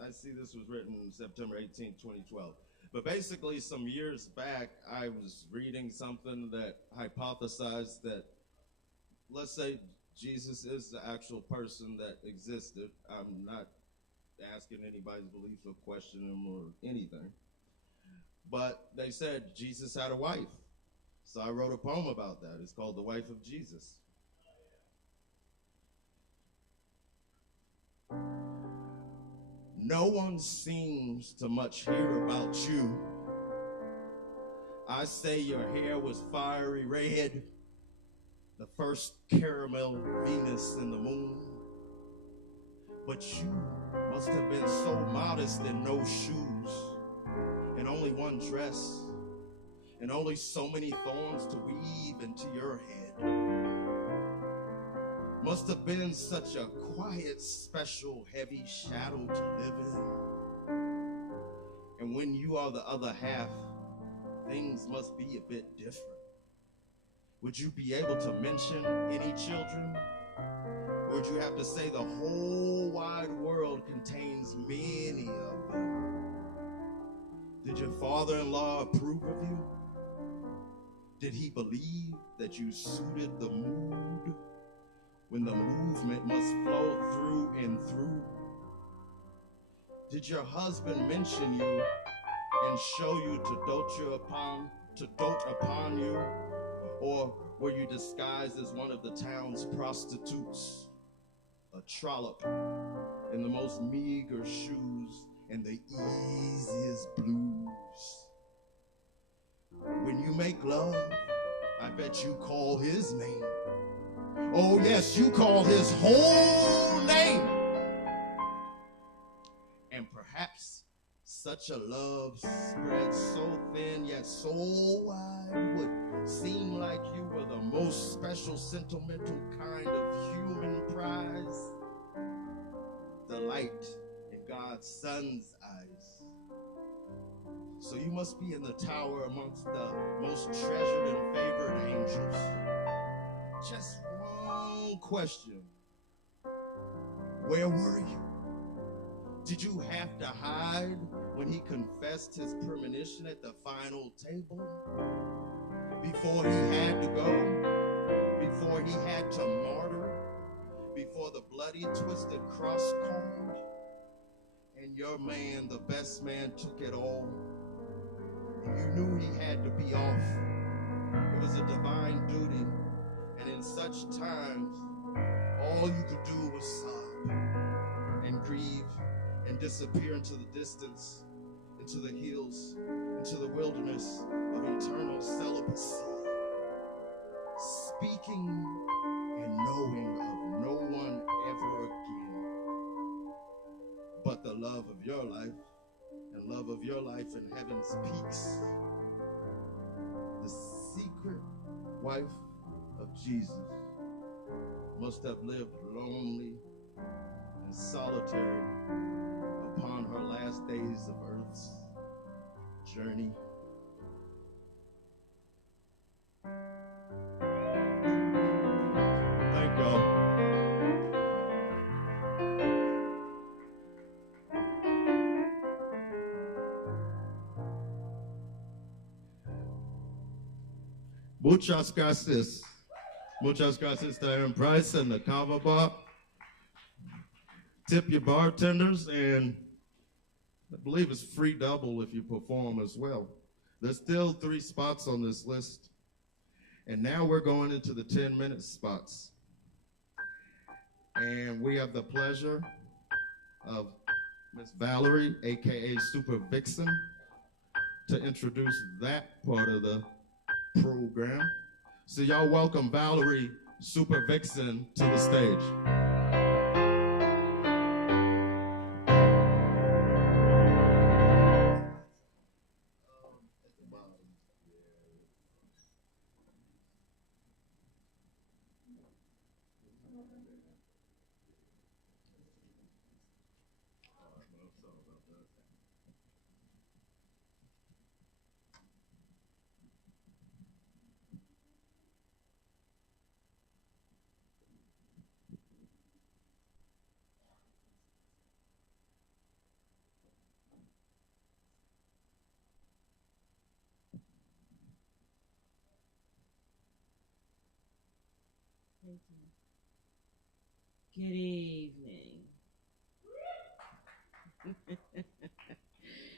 I see this was written September 18, 2012. But basically, some years back, I was reading something that hypothesized that, let's say, Jesus is the actual person that existed. I'm not asking anybody's beliefs or questioning them or anything. But they said Jesus had a wife. So I wrote a poem about that. It's called The Wife of Jesus. No one seems to much hear about you. I say your hair was fiery red, the first caramel Venus in the moon. But you must have been so modest in no shoes, and only one dress, and only so many thorns to weave into your head. Must have been such a quiet, special, heavy shadow to live in. And when you are the other half, things must be a bit different. Would you be able to mention any children? Or would you have to say the whole wide world contains many of them? Did your father-in-law approve of you? Did he believe that you suited the mood when the movement must flow through and through? Did your husband mention you and show you to dote upon you Or were you disguised as one of the town's prostitutes? A trollop in the most meager shoes and the easiest blues. When you make love, I bet you call his name. Oh yes, you call his whole name. And perhaps such a love spread so thin yet so wide would seem like you were the most special, sentimental kind of human prize. The light in God's son's eyes. So you must be in the tower amongst the most treasured and favored angels. Just one question. Where were you? Did you have to hide when he confessed his premonition at the final table? Before he had to go? Before he had to martyr? Before the bloody, twisted cross called? And your man, the best man, took it all. And you knew he had to be off. It was a divine duty. And in such times, all you could do was sob and grieve and disappear into the distance, into the hills, into the wilderness of eternal celibacy. Speaking and knowing of no one ever again. But the love of your life and love of your life in heaven's peaks. The secret wife of Jesus must have lived lonely and solitary upon her last days of earth's journey. Thank y'all. Muchas gracias. Muchas gracias to Aaron Price and the Kava bar. Tip your bartenders, and I believe it's free double if you perform as well. There's still 3 spots on this list. And now we're going into the 10-minute spots. And we have the pleasure of Miss Valerie, AKA Super Vixen, to introduce that part of the program. So y'all welcome Valerie, Super Vixen, to the stage. Thank you. Good evening.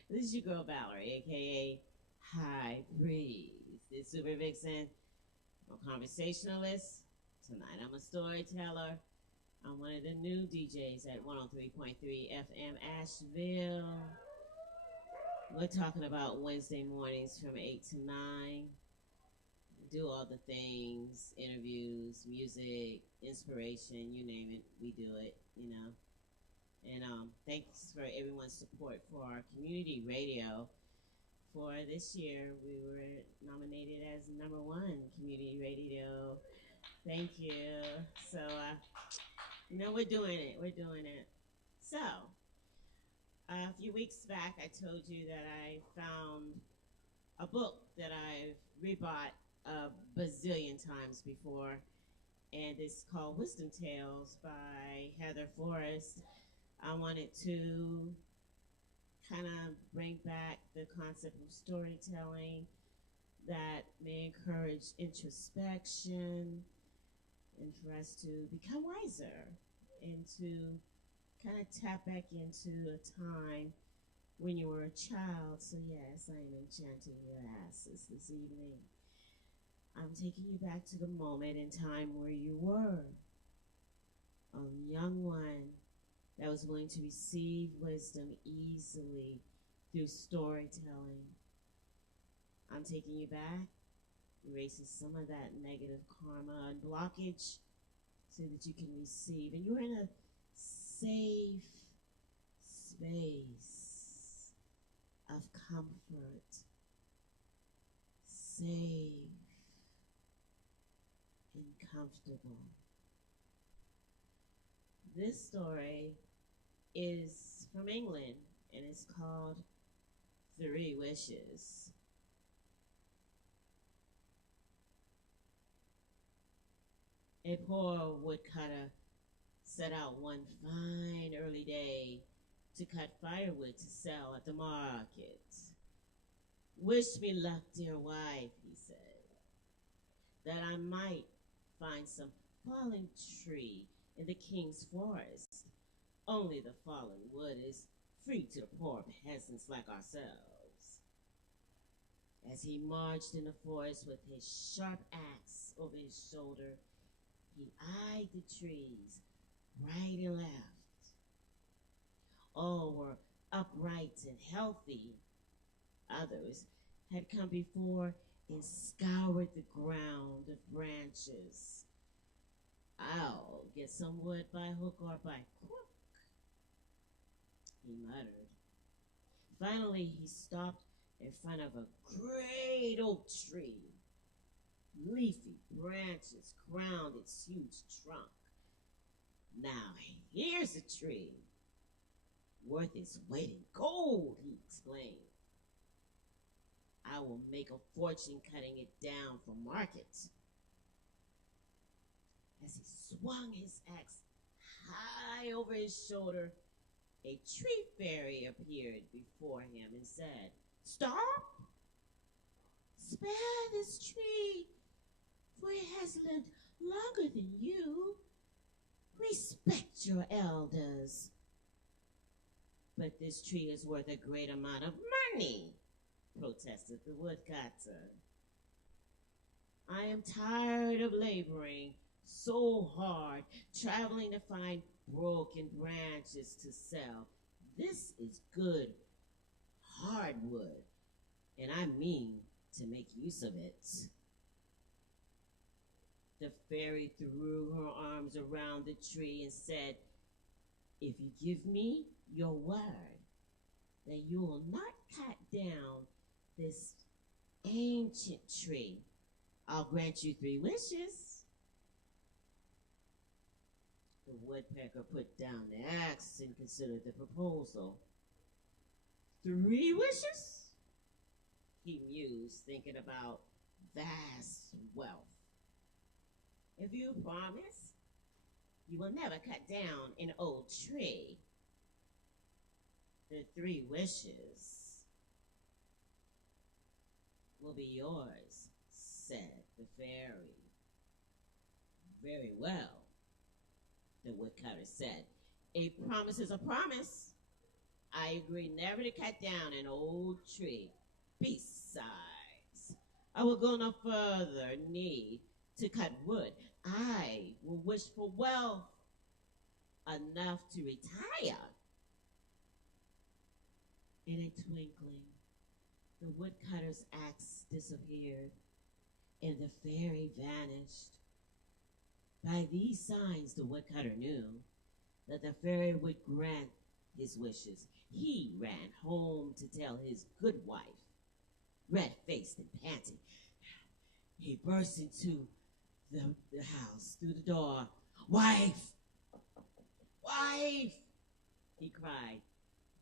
This is your girl Valerie, aka High Breeze, the Super Vixen. I'm a conversationalist. Tonight I'm a storyteller. I'm one of the new DJs at 103.3 FM Asheville. We're talking about Wednesday mornings from 8 to 9. Do all the things, interviews, music, inspiration, you name it, we do it, you know. And thanks for everyone's support for our community radio. For this year, we were nominated as #1 community radio. Thank you. So, you know, we're doing it. So, a few weeks back, I told you that I found a book that I've rebought a bazillion times before, and it's called Wisdom Tales by Heather Forrest. I wanted to kind of bring back the concept of storytelling that may encourage introspection and for us to become wiser and to kind of tap back into a time when you were a child. So yes, I am enchanting your asses this evening. I'm taking you back to the moment in time where you were a young one that was willing to receive wisdom easily through storytelling. I'm taking you back, erasing some of that negative karma and blockage so that you can receive. And you're in a safe space of comfort, safe and comfortable. This story is from England and it's called Three Wishes. A poor woodcutter set out one fine early day to cut firewood to sell at the market. Wish me luck, dear wife, he said, that I might find some fallen tree in the king's forest. Only the fallen wood is free to the poor peasants like ourselves. As he marched in the forest with his sharp axe over his shoulder, he eyed the trees right and left. All were upright and healthy. Others had come before and scoured the ground of branches. I'll get some wood by hook or by crook, he muttered. Finally, he stopped in front of a great oak tree. Leafy branches crowned its huge trunk. Now, here's a tree, worth its weight in gold, he exclaimed. I will make a fortune cutting it down for market. As he swung his axe high over his shoulder, a tree fairy appeared before him and said, Stop! Spare this tree, for it has lived longer than you. Respect your elders. But this tree is worth a great amount of money, protested the woodcutter. I am tired of laboring so hard, traveling to find broken branches to sell. This is good hardwood, and I mean to make use of it. The fairy threw her arms around the tree and said, If you give me your word that you will not cut down this ancient tree, I'll grant you 3 wishes. The woodpecker put down the axe and considered the proposal. 3 wishes? He mused, thinking about vast wealth. If you promise, you will never cut down an old tree. The 3 wishes will be yours, said the fairy. Very well, the woodcutter said. A promise is a promise. I agree never to cut down an old tree. Besides, I will go no further need to cut wood. I will wish for wealth enough to retire. In a twinkling, the woodcutter's axe disappeared, and the fairy vanished. By these signs, the woodcutter knew that the fairy would grant his wishes. He ran home to tell his good wife. Red-faced and panting, he burst into the house through the door. Wife! Wife! He cried.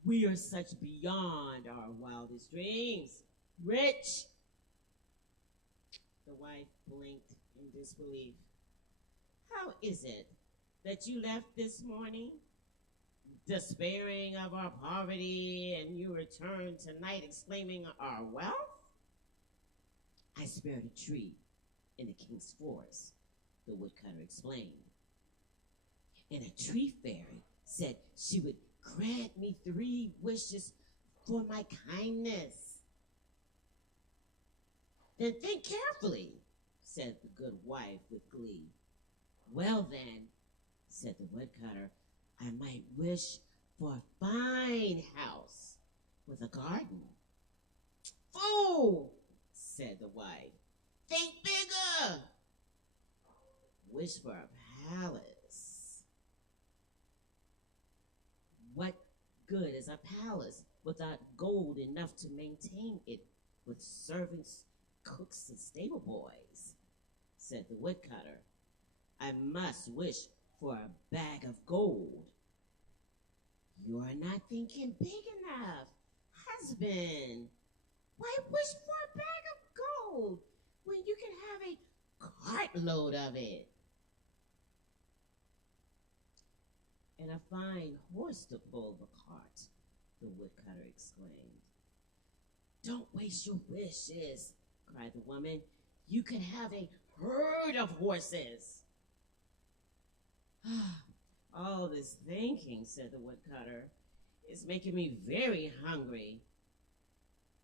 We are such beyond our wildest dreams. Rich! The wife blinked in disbelief. How is it that you left this morning, despairing of our poverty, and you return tonight exclaiming our wealth? I spared a tree in the king's forest, the woodcutter explained. And a tree fairy said she would grant me 3 wishes for my kindness. Then think carefully, said the good wife with glee. Well then, said the woodcutter, I might wish for a fine house with a garden. Fool, said the wife. Think bigger. Wish for a palace. What good is a palace without gold enough to maintain it with servants, cooks, and stable boys? Said the woodcutter. I must wish for a bag of gold. You are not thinking big enough, husband. Why wish for a bag of gold when you can have a cartload of it? And a fine horse to pull the cart, the woodcutter exclaimed. Don't waste your wishes, cried the woman. You could have a herd of horses. All this thinking, said the woodcutter, is making me very hungry.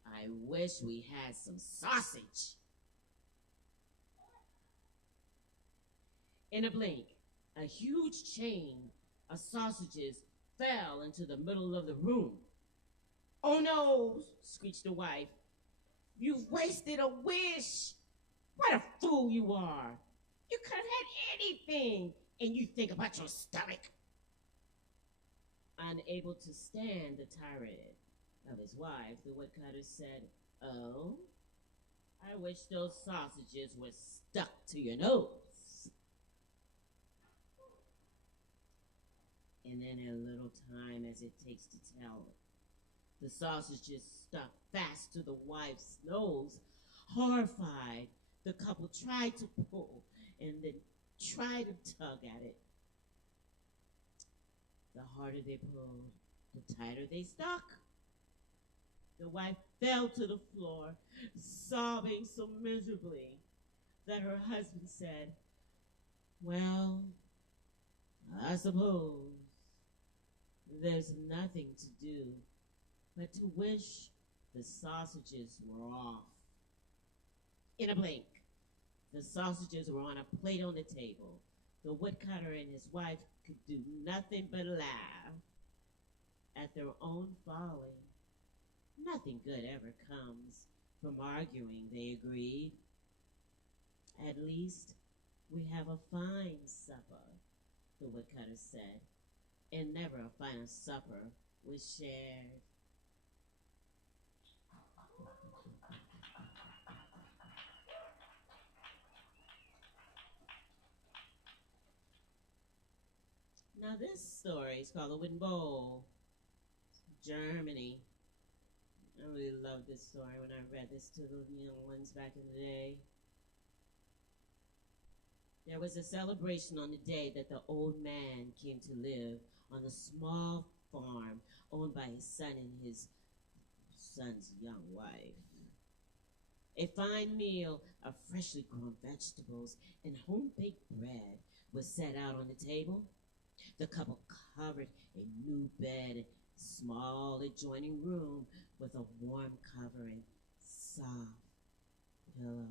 I wish we had some sausage. In a blink, a huge chain of sausages fell into the middle of the room. Oh no, screeched the wife. You've wasted a wish. What a fool you are. You could have had anything, and you think about your stomach. Unable to stand the tirade of his wife, the woodcutter said, Oh, I wish those sausages were stuck to your nose. And in a little time as it takes to tell, the sausages stuck fast to the wife's nose. Horrified, the couple tried to pull and then tried to tug at it. The harder they pulled, the tighter they stuck. The wife fell to the floor, sobbing so miserably that her husband said, Well, I suppose there's nothing to do but to wish the sausages were off. In a blink, the sausages were on a plate on the table. The woodcutter and his wife could do nothing but laugh at their own folly. Nothing good ever comes from arguing, they agreed. At least we have a fine supper, the woodcutter said, and never a finer supper was shared. Now this story is called The Wooden Bowl, Germany. I really loved this story when I read this to the young ones back in the day. There was a celebration on the day that the old man came to live on a small farm owned by his son and his son's young wife. A fine meal of freshly grown vegetables and home-baked bread was set out on the table. The couple covered a new bed in a small adjoining room with a warm covering, soft pillow.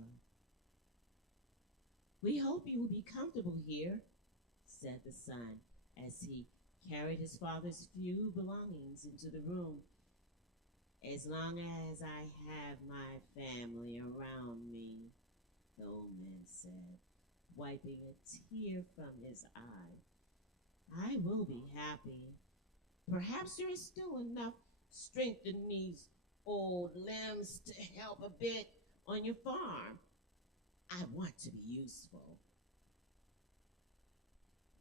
We hope you will be comfortable here, said the son as he carried his father's few belongings into the room. As long as I have my family around me, the old man said, wiping a tear from his eye. I will be happy. Perhaps there is still enough strength in these old limbs to help a bit on your farm. I want to be useful.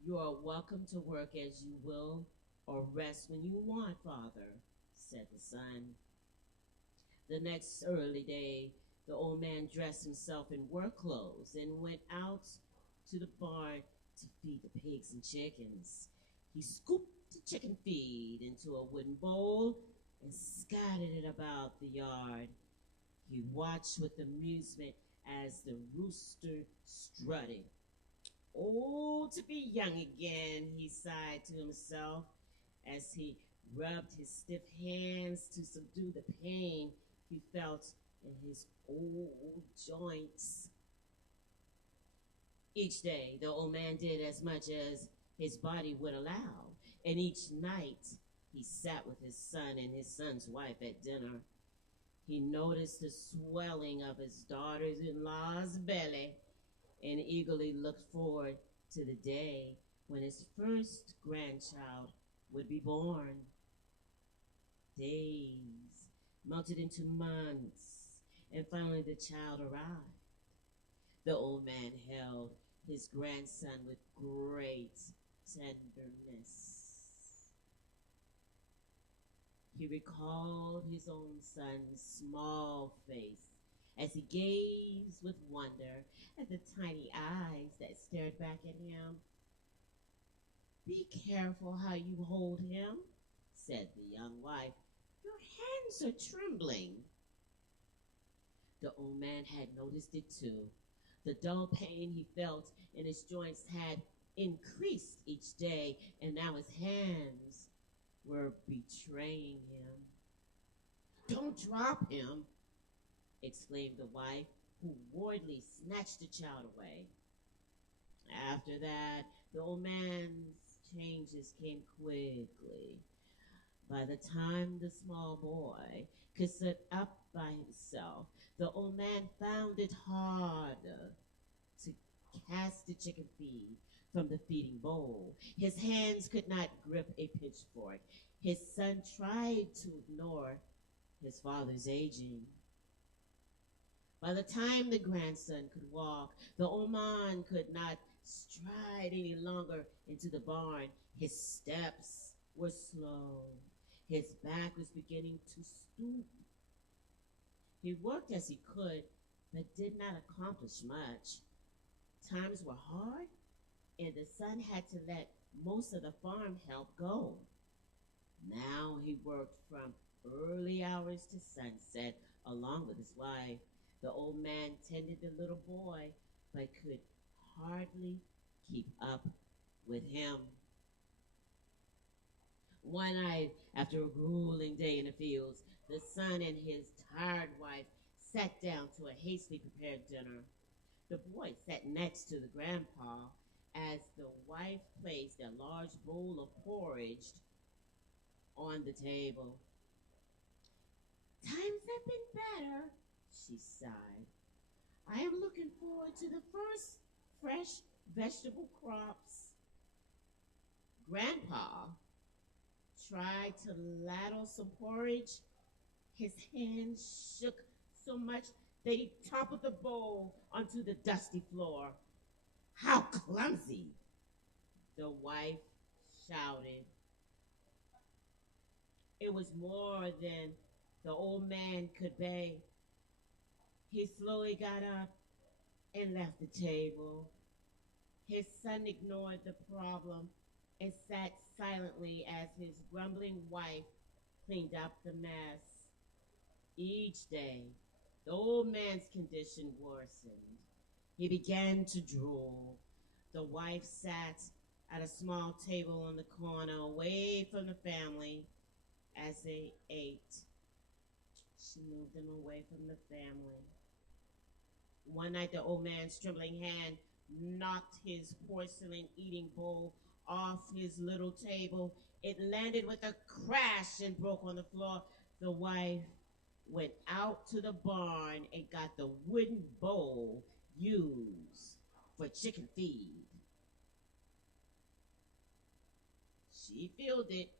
You are welcome to work as you will or rest when you want, father, said the son. The next early day, the old man dressed himself in work clothes and went out to the barn to feed the pigs and chickens. He scooped the chicken feed into a wooden bowl and scattered it about the yard. He watched with amusement as the rooster strutted. Oh, to be young again, he sighed to himself as he rubbed his stiff hands to subdue the pain he felt in his old joints. Each day, the old man did as much as his body would allow, and each night he sat with his son and his son's wife at dinner. He noticed the swelling of his daughter's in law's belly and eagerly looked forward to the day when his first grandchild would be born. Days melted into months, and finally the child arrived. The old man held his grandson with great tenderness. He recalled his own son's small face as he gazed with wonder at the tiny eyes that stared back at him. "Be careful how you hold him," said the young wife. "Your hands are trembling." The old man had noticed it too. The dull pain he felt in his joints had increased each day, and now his hands were betraying him. "Don't drop him," exclaimed the wife, who wardly snatched the child away. After that, the old man's changes came quickly. By the time the small boy could sit up by himself, the old man found it hard to cast the chicken feed from the feeding bowl. His hands could not grip a pitchfork. His son tried to ignore his father's aging. By the time the grandson could walk, the old man could not stride any longer into the barn. His steps were slow. His back was beginning to stoop. He worked as he could, but did not accomplish much. Times were hard, and the son had to let most of the farm help go. Now he worked from early hours to sunset along with his wife. The old man tended the little boy, but could hardly keep up with him. One night, after a grueling day in the fields, the son and his tired wife sat down to a hastily prepared dinner. The boy sat next to the grandpa as the wife placed a large bowl of porridge on the table. "Times have been better," she sighed. "I am looking forward to the first fresh vegetable crops." Grandpa tried to ladle some porridge. His hands shook so much that he toppled the bowl onto the dusty floor. "How clumsy!" the wife shouted. It was more than the old man could bear. He slowly got up and left the table. His son ignored the problem and sat silently as his grumbling wife cleaned up the mess. Each day, the old man's condition worsened. He began to drool. The wife sat at a small table in the corner away from the family as they ate. She moved them away from the family. One night, the old man's trembling hand knocked his porcelain eating bowl off his little table. It landed with a crash and broke on the floor. The wife went out to the barn and got the wooden bowl used for chicken feed. She filled it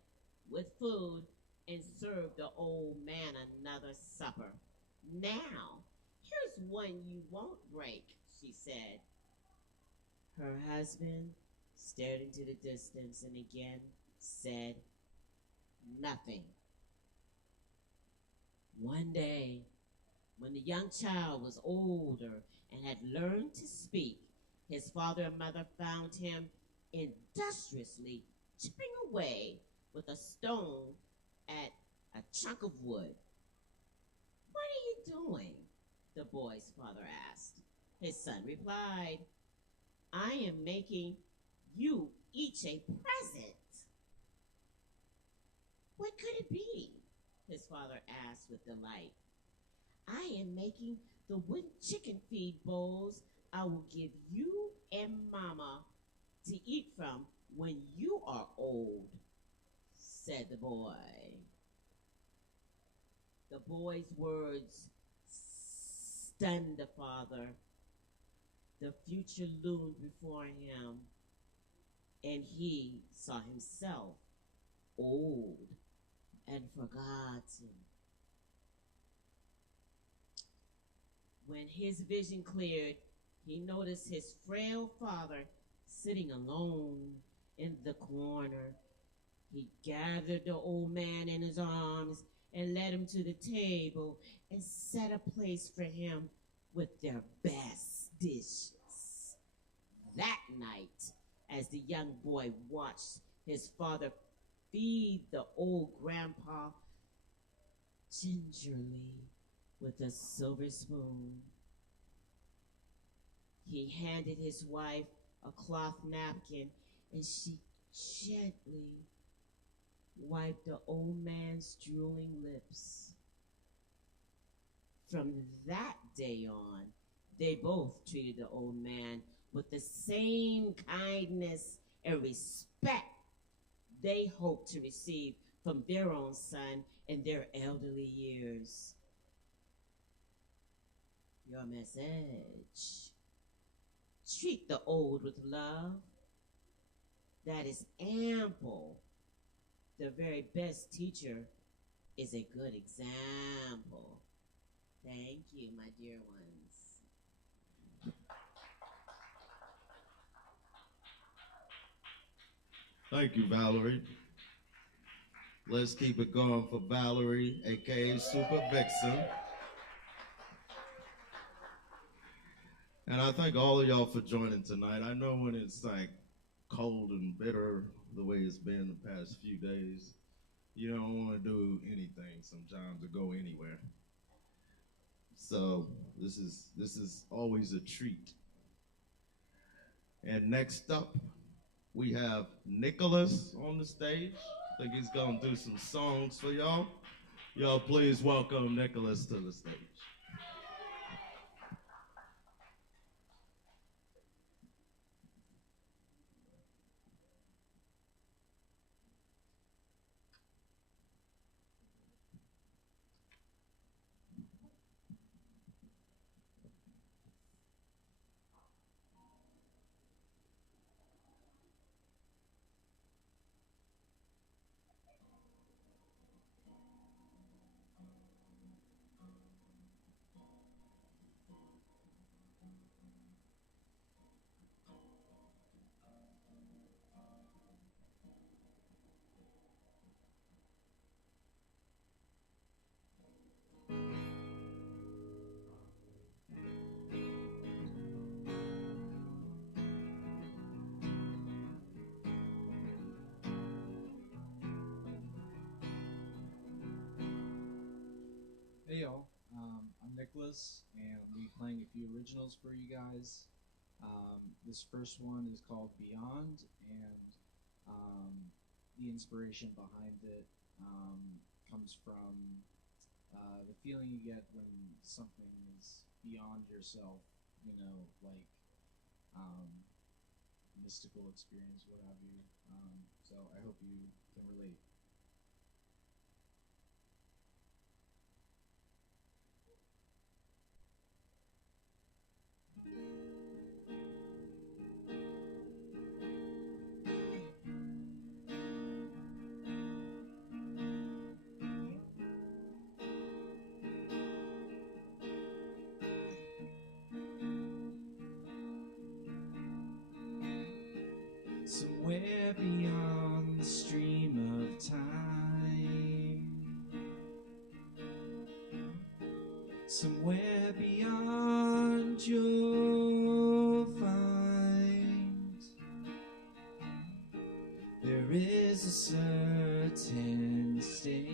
with food and served the old man another supper. "Now, here's one you won't break," she said. Her husband stared into the distance and again said nothing. One day, when the young child was older and had learned to speak, his father and mother found him industriously chipping away with a stone at a chunk of wood. "What are you doing?" the boy's father asked. His son replied, "I am making you each a present." "What could it be?" his father asked with delight. "I am making the wooden chicken feed bowls I will give you and Mama to eat from when you are old, said the boy. The boy's words stunned the father. The future loomed before him, and he saw himself old and forgotten. When his vision cleared, he noticed his frail father sitting alone in the corner. He gathered the old man in his arms and led him to the table and set a place for him with their best dishes. That night, as the young boy watched his father feed the old grandpa gingerly with a silver spoon, he handed his wife a cloth napkin, and she gently wiped the old man's drooling lips. From that day on, they both treated the old man with the same kindness and respect they hoped to receive from their own son in their elderly years. Your message: treat the old with love. That is ample. The very best teacher is a good example. Thank you, my dear ones. Thank you, Valerie. Let's keep it going for Valerie, aka Super Vixen. And I thank all of y'all for joining tonight. I know when it's like cold and bitter the way it's been the past few days, you don't want to do anything sometimes or go anywhere. So this is always a treat. And next up, we have Nicholas on the stage. I think he's gonna do some songs for y'all. Y'all please welcome Nicholas to the stage. Hey y'all, I'm Nicholas, and I'm gonna be playing a few originals for you guys. This first one is called Beyond, and the inspiration behind it comes from the feeling you get when something is beyond yourself, you know, like mystical experience, what have you. So I hope you can relate. Somewhere beyond the stream of time, somewhere beyond you'll find there is a certain state,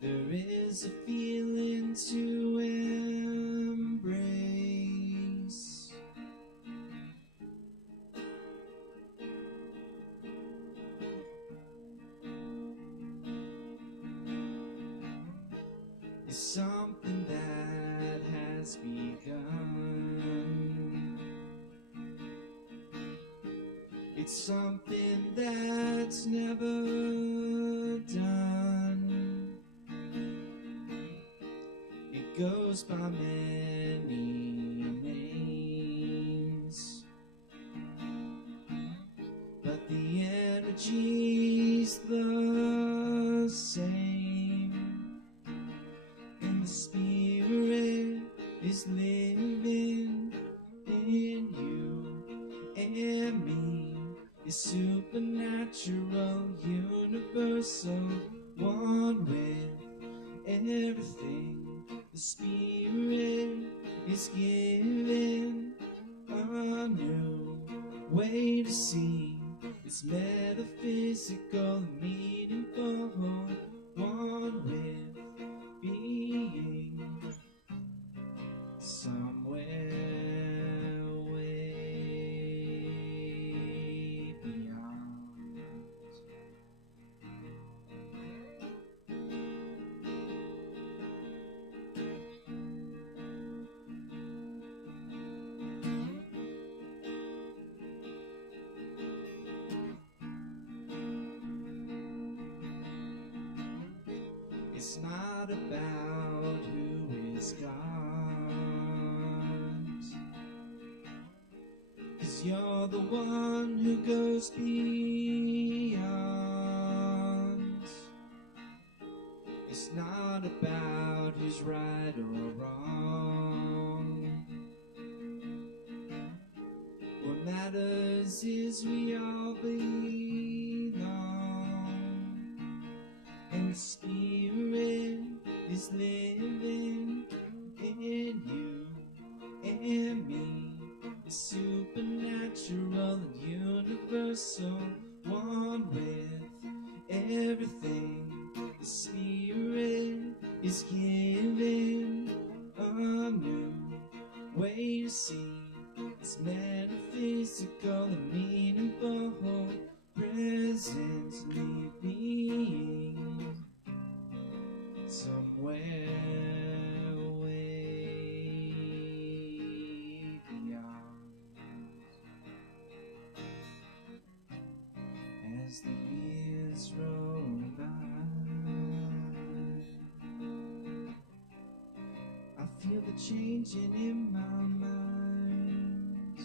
there is a feeling to embrace. is something that has begun. It's something that's never done. It goes by many names, but the energy's the same, and the spirit is living in you and me. It's supernatural, universal, one with everything. The spirit is giving a new way to see. It's metaphysical, meaningful, one with being somewhere way beyond. It's not about who is God, 'cause you're the one who goes beyond. It's not about who's right or wrong. What matters is we all belong, and the spirit is living in you and me. It's supernatural and universal, one with everything. The spirit is giving a new way to see. It's metaphysical and meaningful, presently being somewhere way beyond. As the years roll by, I feel the changing in my mind.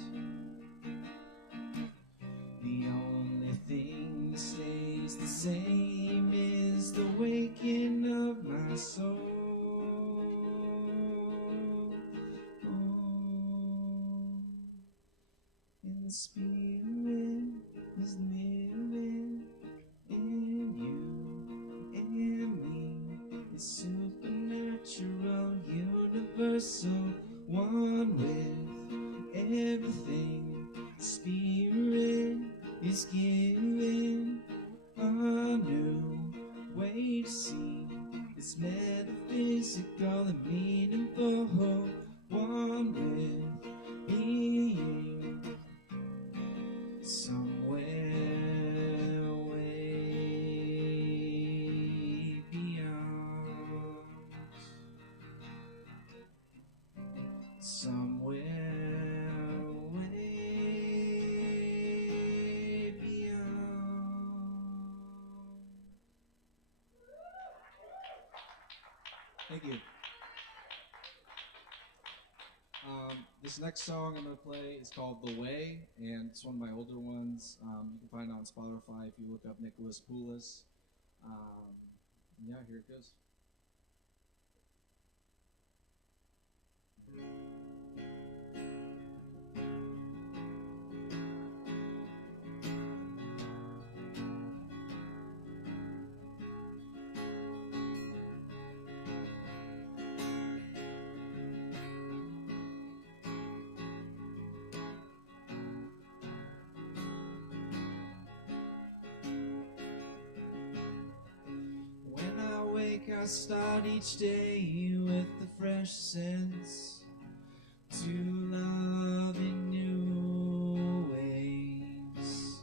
The only thing that stays the same is the waking of my soul. And the spirit is living in you and me. It's supernatural, universal, one with everything. The spirit is giving a new way to see. It's metaphysical and meaningful, one with being somewhere way beyond. Somewhere way beyond. Thank you. This next song I'm going to play is called The Way, and it's one of my older ones. You can find it on Spotify if you look up Nicholas Poulos. Yeah, here it goes. When I wake, I start each day with a fresh sense to love in new ways,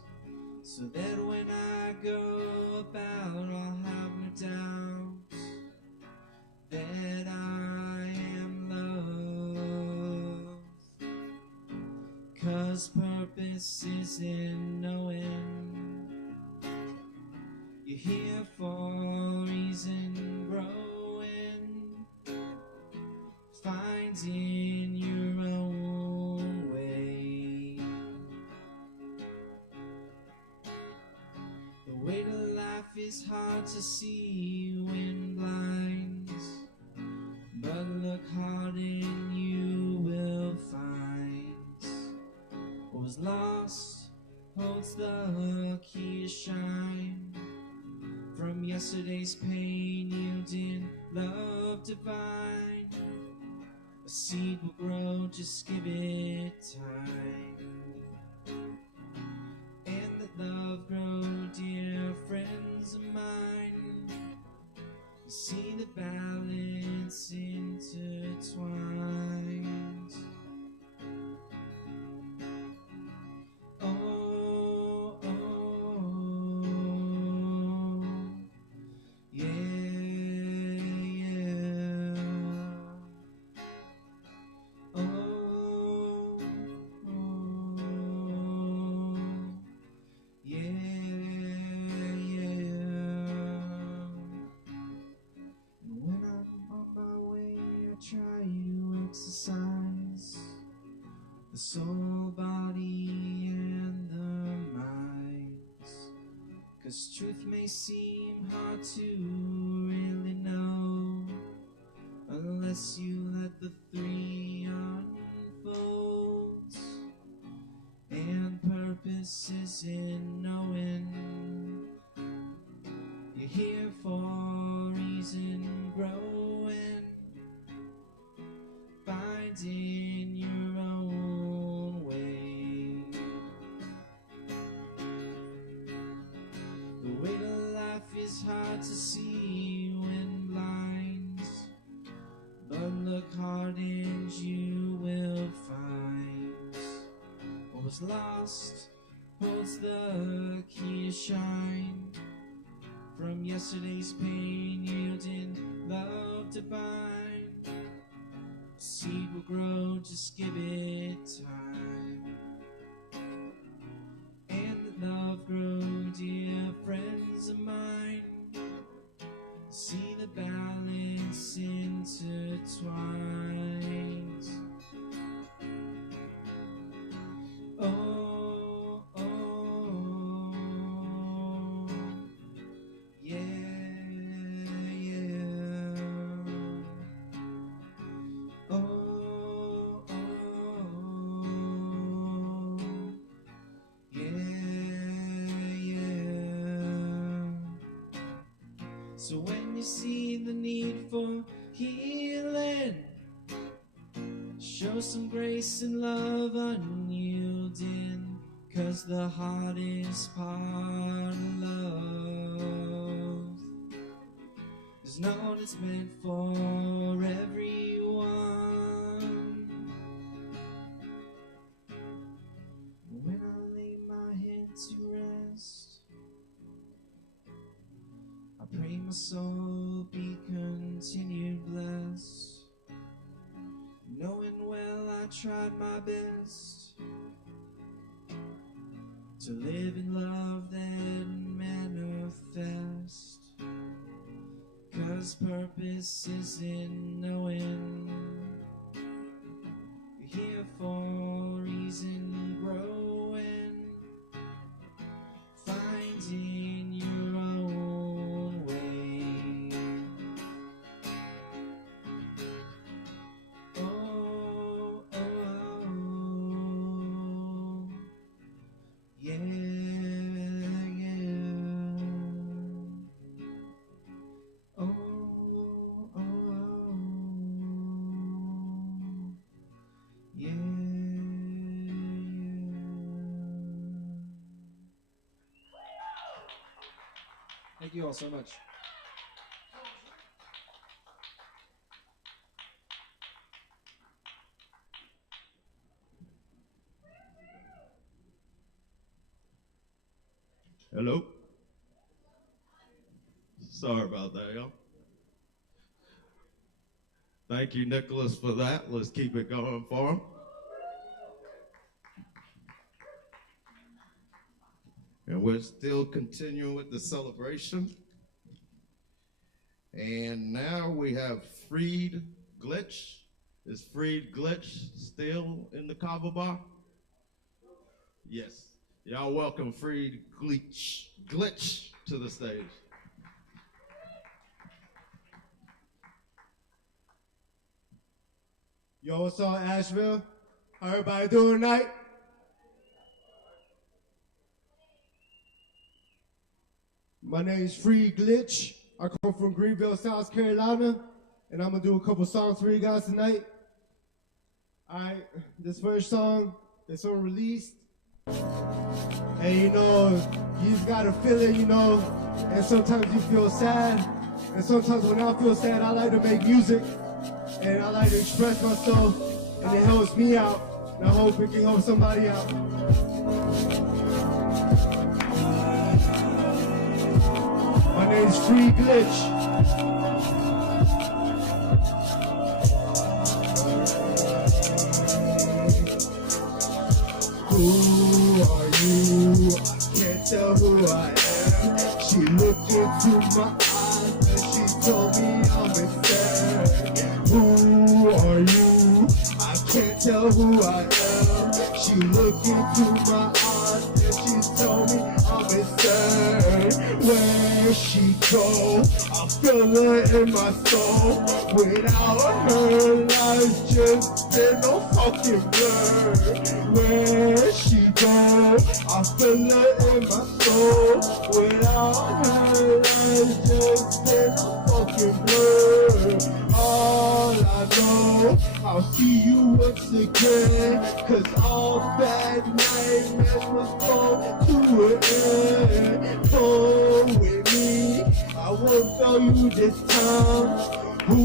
so that when I go about, I'll have no doubt that 'cause purpose is in knowing you're here for a reason, growing, finding your own way. The way to life is hard to see when blinds, but look hard and you will find what was lost holds the key to shine. From yesterday's pain yielding love divine, a seed will grow, just give it time. And let love grow, dear friends of mine. See the balance intertwined. Oh, oh, yeah, yeah. Oh, yeah, yeah. When I'm on my way, I try to exercise the soul, body, and the minds. 'Cause truth may seem hard to really know unless you let the three unfold. And purpose is in knowing you're here for a reason, growing, finding your own way. The way to life is hard to see when blind, but look hard and you will find what was lost holds the key to shine. From yesterday's pain yielding love divine, a seed will grow, just give it time. And let love grow, dear friends of mine. See the balance intertwined. Oh, oh, yeah, yeah. Oh, yeah, yeah. So when you see the need for healing, show some grace and love unyielding, 'cause the hardest part of love is known it's meant for everyone. When I lay my head to rest, I pray my soul be continued blessed, knowing well I tried my best to live in love that manifest. 'Cause purpose is in knowing you're here for a reason, growing, finding your own way. Oh, oh, yeah, yeah. Oh, yeah, yeah. Thank you all so much. Hello? Sorry about that, y'all. Thank you, Nicholas, for that. Let's keep it going for him. And we're still continuing with the celebration. And now we have Freed Glitch. Is Freed Glitch still in the Kava bar? Yes. Y'all welcome Freed Glitch to the stage. Yo, what's up, Asheville? How everybody doing tonight? My name's Free Glitch. I come from Greenville, South Carolina, and I'm gonna do a couple songs for you guys tonight. Alright, this first song is unreleased. And you just gotta feel it, and sometimes you feel sad. And sometimes when I feel sad, I like to make music. And I like to express myself, and it helps me out, and I hope it can help somebody out. My name's Free Glitch. Who are you? I can't tell who I am. She looked into my eyes and she told me I'm insane. Who are you? I can't tell who I am. She looked into my eyes and she told me I'm insane. Where she go? I feel her in my soul. Without her, life's just been a fucking blur. Where she go? I feel her in my soul. Without her, life's just been a fucking blur. All I know, I'll see you once again. Cause all bad nightmares was born to an end. Come with me, I won't tell you this time. Who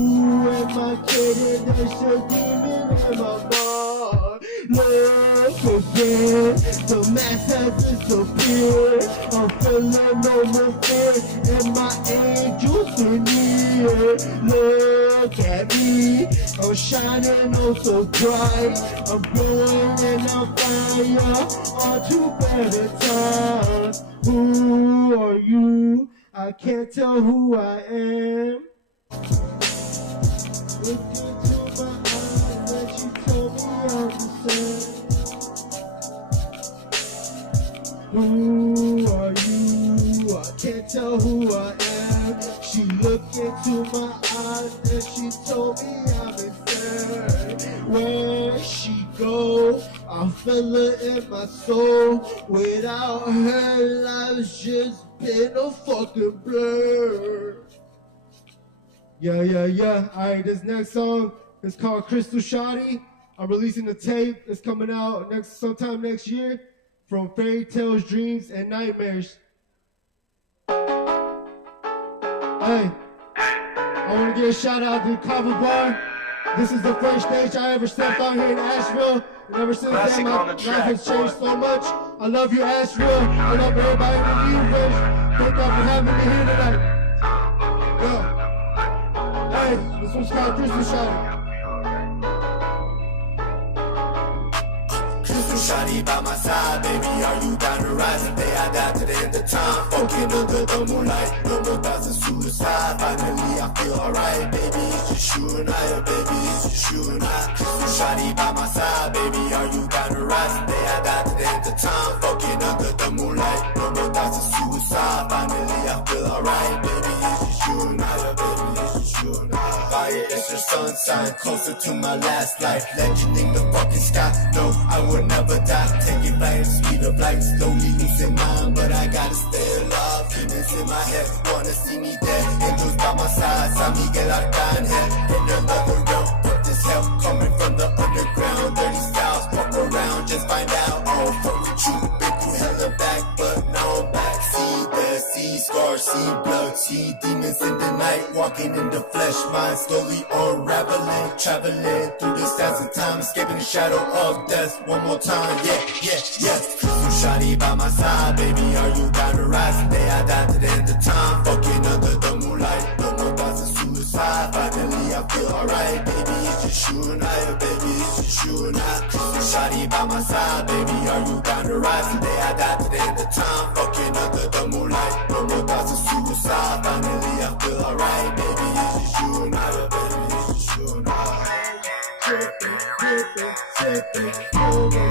am I kidding? There's a demon in my mind. Look again, the mask has disappeared. I'm feeling no more fear, and my angels are near. Look at me, I'm shining oh so bright. I'm glowing and I'm fire on to better times. Who are you? I can't tell who I am. Look into my eyes and she told me I'm the same. Who are you? I can't tell who I am. She looked into my eyes and she told me I'm insane. Where she go? I feel her in my soul. Without her, life's just been a fucking blur. Yeah. Alright, this next song is called Crystal Shotty. I'm releasing the tape. It's coming out sometime next year. From Fairy Tales, Dreams, and Nightmares. Hey, I want to give a shout out to Kava Bar. This is the first stage I ever stepped on here in Asheville. And ever since then, my life has changed so much. I love you, Asheville. I love everybody in the universe. Thank y'all for having me here tonight. Yo. Hey, this one's called Crystal Shotty. Crystal Shotty by my side, baby, are you down to rise? The day I die to the end of time, fucking under the moonlight. No more thoughts of suicide, finally I feel alright. Baby, it's just you and I, baby, it's just you and I. Crystal Shotty by my side, baby, are you down to rise? The day I die to the end of time, fucking under the moonlight. No more thoughts of suicide, finally I feel alright. Baby, it's just you and I, baby, it's just you and I. Fire, it's your sunshine, closer to my last life. Legend in the fucking sky, no, I will never die. Taking flight, speed of light, slowly losing mind, but I gotta stay alive. Demons in my head, wanna see me dead. Angels by my side, San Miguel Arcángel. In another realm, what this hell coming from the underground? Dirty styles, walk around, just find out. Oh, fuck with you, been through hell and back, but now I'm back. See the sea scars, see blood, see demons in the night, walking in the flesh, mind slowly unraveling, traveling through the sands of time, escaping the shadow of death. One more time, yeah. Crystal Shotty by my side, baby, are you down to rise? The day I die to the end of time, fucking under the moonlight. No more thoughts of suicide, finally I feel alright. Baby, it's just you and I, baby, it's just you and I. Crystal Shawty by my side, baby, are you down to ride? Today I die to the end of time, fucking under the moonlight. No more thoughts of suicide, finally I feel alright. Baby, it's just you and I, baby, it's just you and I. Dripping, dripping, sipping, over,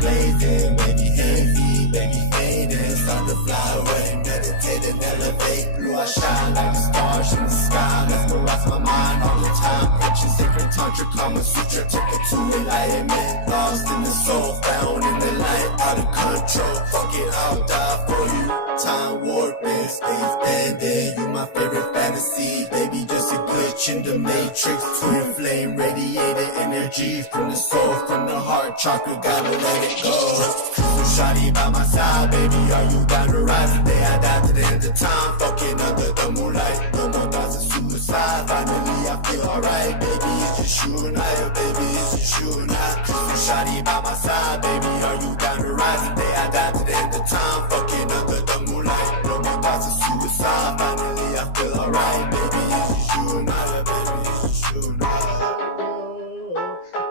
Blazing, baby, hazy, baby, fading. Start to fly away, meditate and elevate. Blue, I shine like the stars in the sky. Mesmerize my mind all the time. Ancient sacred tantra, Kama Sutra, take it to enlightenment. Lost in the soul, found in the light, out of control. Fuck it, I'll die for you. Time warping, space bending. You my favorite fantasy, baby, just a glitch in the matrix. Twin flame, radiated energy from the soul, from the heart chakra. Gotta let it go. So shawty by my side, baby, are you down to ride? Today I die to the end of time, fucking under the moonlight. No more thoughts of suicide, finally I feel alright. Baby, it's just you and I, oh baby, it's just you and I. So shawty by my side, baby, are you down to ride? Today I die to the end of time, fucking under the moonlight. No more thoughts of suicide, finally I feel alright. Baby, it's just you and I, oh baby, it's just you and I.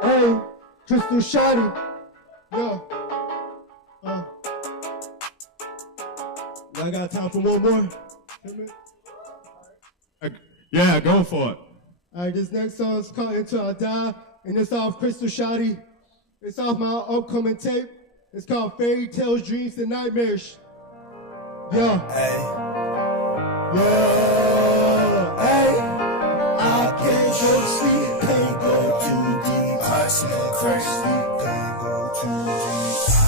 Hey, Crystal Shotty. Yo. I got time for one more. Yeah, go for it. Alright, this next song is called Until I Die, and it's off Crystal Shotty. It's off my upcoming tape. It's called Fairy Tales, Dreams, and Nightmares. Yeah. Hey. Yeah. Hey. I can't go to sleep, can't go too deep. I sleep crazy, can't go too deep.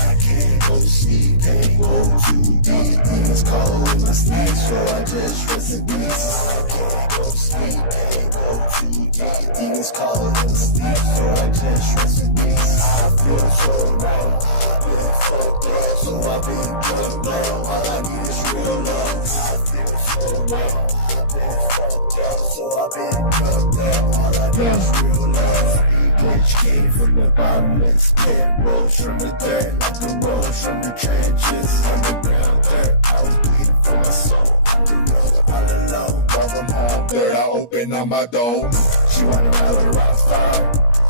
I can't go to sleep, can't go too deep. Demons calling in my sleep, so I just rest in peace. I can't go to sleep, can't go too deep. Demons calling in my sleep, so I just rest in peace. I feel so wrong, I've been fucked up, so I've been drugged up. All I need is real love. I feel so wrong, I've been fucked up, so I've been drugged up. All I need is real love. Glitch came from the bottomless pit, rose from the dirt like the rose from the trenches. Underground dirt, I was bleeding for my soul. On the road, all alone, far from home. There I open up my door. She wanna ride with a rock star.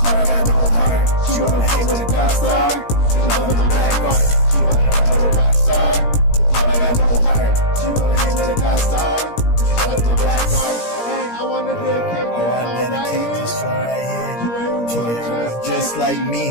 I got no heart. She wanna hang with a god star. She loving the black art. She wanna ride with a rock star. I got no heart. She wanna hang with a god star. She loving the black art. Hey, I wanna dedicate this song right here. Just like me,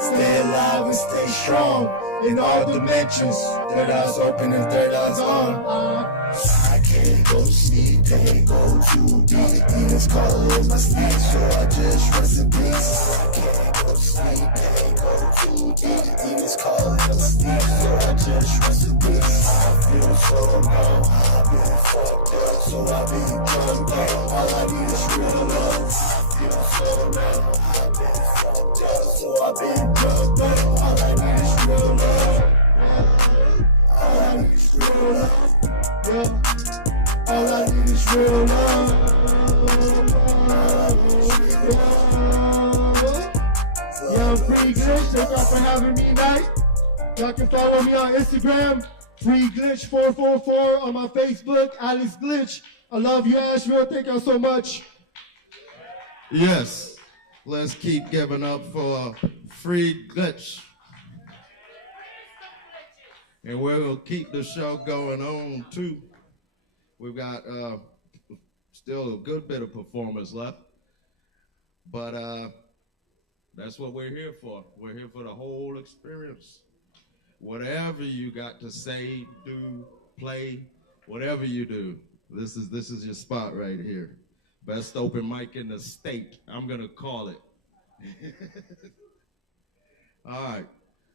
stay alive and stay strong in all dimensions. Third eye's open and third eye's on. I can't go to sleep, can't go too deep. Demons calling in my sleep, so I just rest in peace. I can't go to sleep, can't go too deep. Demons calling in my sleep, so I just rest in peace. I feel so wrong, I've been fucked up, so I've been drugged up. All I need is real love. I feel so wrong, I've been fucked up, so I've been drugged up. All I need is real love. All I need is real love. Yeah. All I need is real love. Yeah, I'm Free Glitch. Thank y'all for having me tonight. Y'all can follow me on Instagram, Free Glitch 444, on my Facebook, Alex Glitch. I love you, Asheville. Thank y'all so much. Yes, let's keep giving up for Free Glitch. And we'll keep the show going on too. We've got still a good bit of performance left, but that's what we're here for. We're here for the whole experience. Whatever you got to say, do, play, whatever you do, this is your spot right here. Best open mic in the state. I'm gonna call it. All right.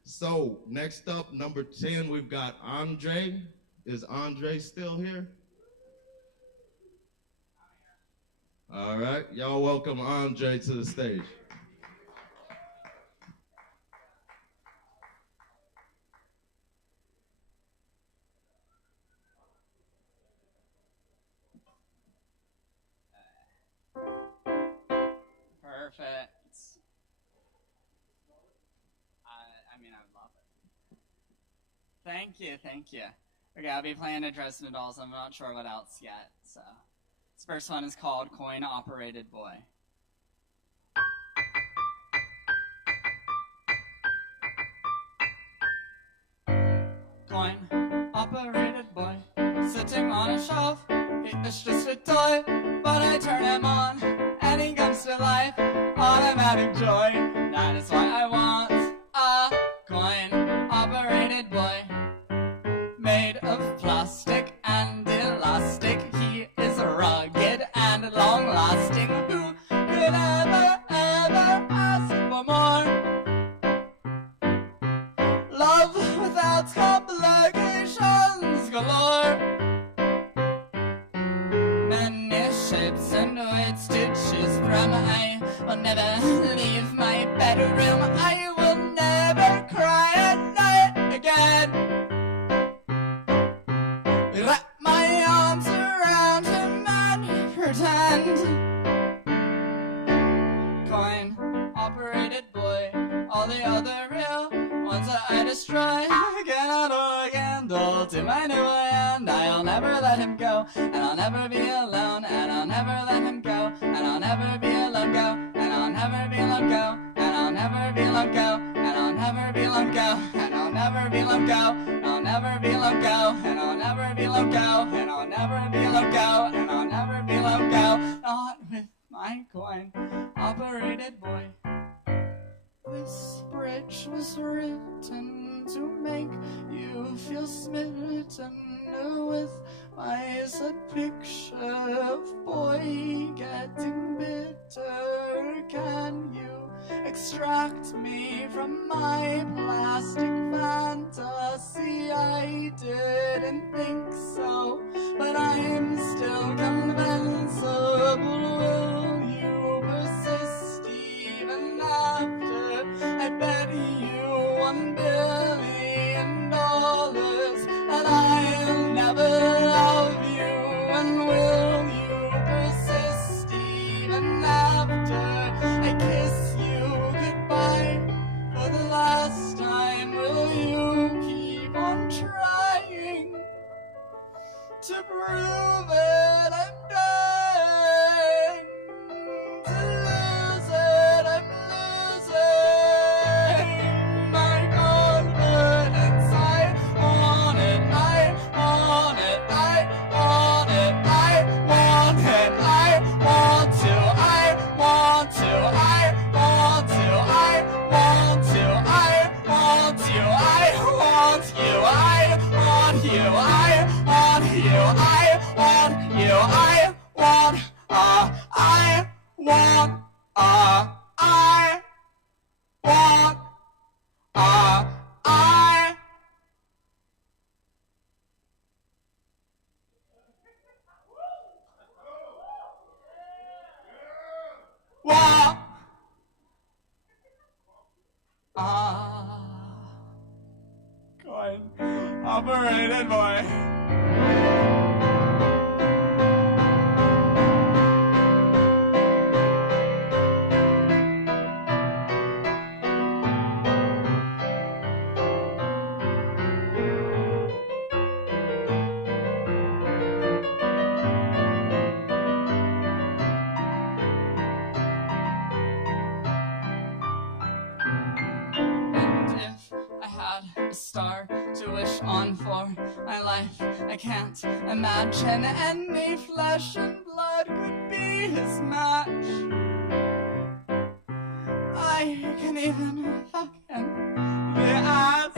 So next up, number 10, we've got Andre. Is Andre still here? All right, y'all welcome Andre to the stage. Perfect. I mean, I love it. Thank you, thank you. Okay, I'll be playing a Dresden Dolls. I'm not sure what else yet, so. This first one is called Coin Operated Boy. coin-operated boy sitting on a shelf. He is just a toy, but I turn him on and he comes to life. Automatic joy. That is why I want a coin-operated boy made of plastic and elastic. He is rugged and long-lasting. Who could ever ask for more? Love without complications galore. Many shapes and weights to choose from. I will never leave my bedroom. I will never cry at night again. Wrap my arms around him and pretend. Coin-operated boy, all the other real ones that I destroy again or again. Dull to my new end. I'll never let him go, and I'll never be alone, and I'll never let him go, and I'll never be alone go, and I'll never be alone go, and I'll never be alone go, and I'll never be alone go, and I'll never be alone go, and I'll never be alone go, and I'll never be alone go, and I'll never be alone go, and I'll never be alone go. Not with my coin-operated boy. This bridge was written to make you feel smitten with my sad picture of boy getting bitter. Can you extract me from my plastic fantasy? I didn't think so, but I'm still convincible. Will you persist even after I bet you $1 billion that I'll never love you? And will you persist even after I kiss you goodbye for the last time? Will you keep on trying to prove it? I'm dying to lose it. I'm losing my confidence. I want it. I want it. I want it. I want it. I want to. I want to. I want to. I want to. I want you. I want you. I want you. I want you. I want you. I want I want I want I want coin-operated boy. And if I had a star to wish on for my life, I can't imagine any flesh and blood could be his match. I can even fuck him the ass.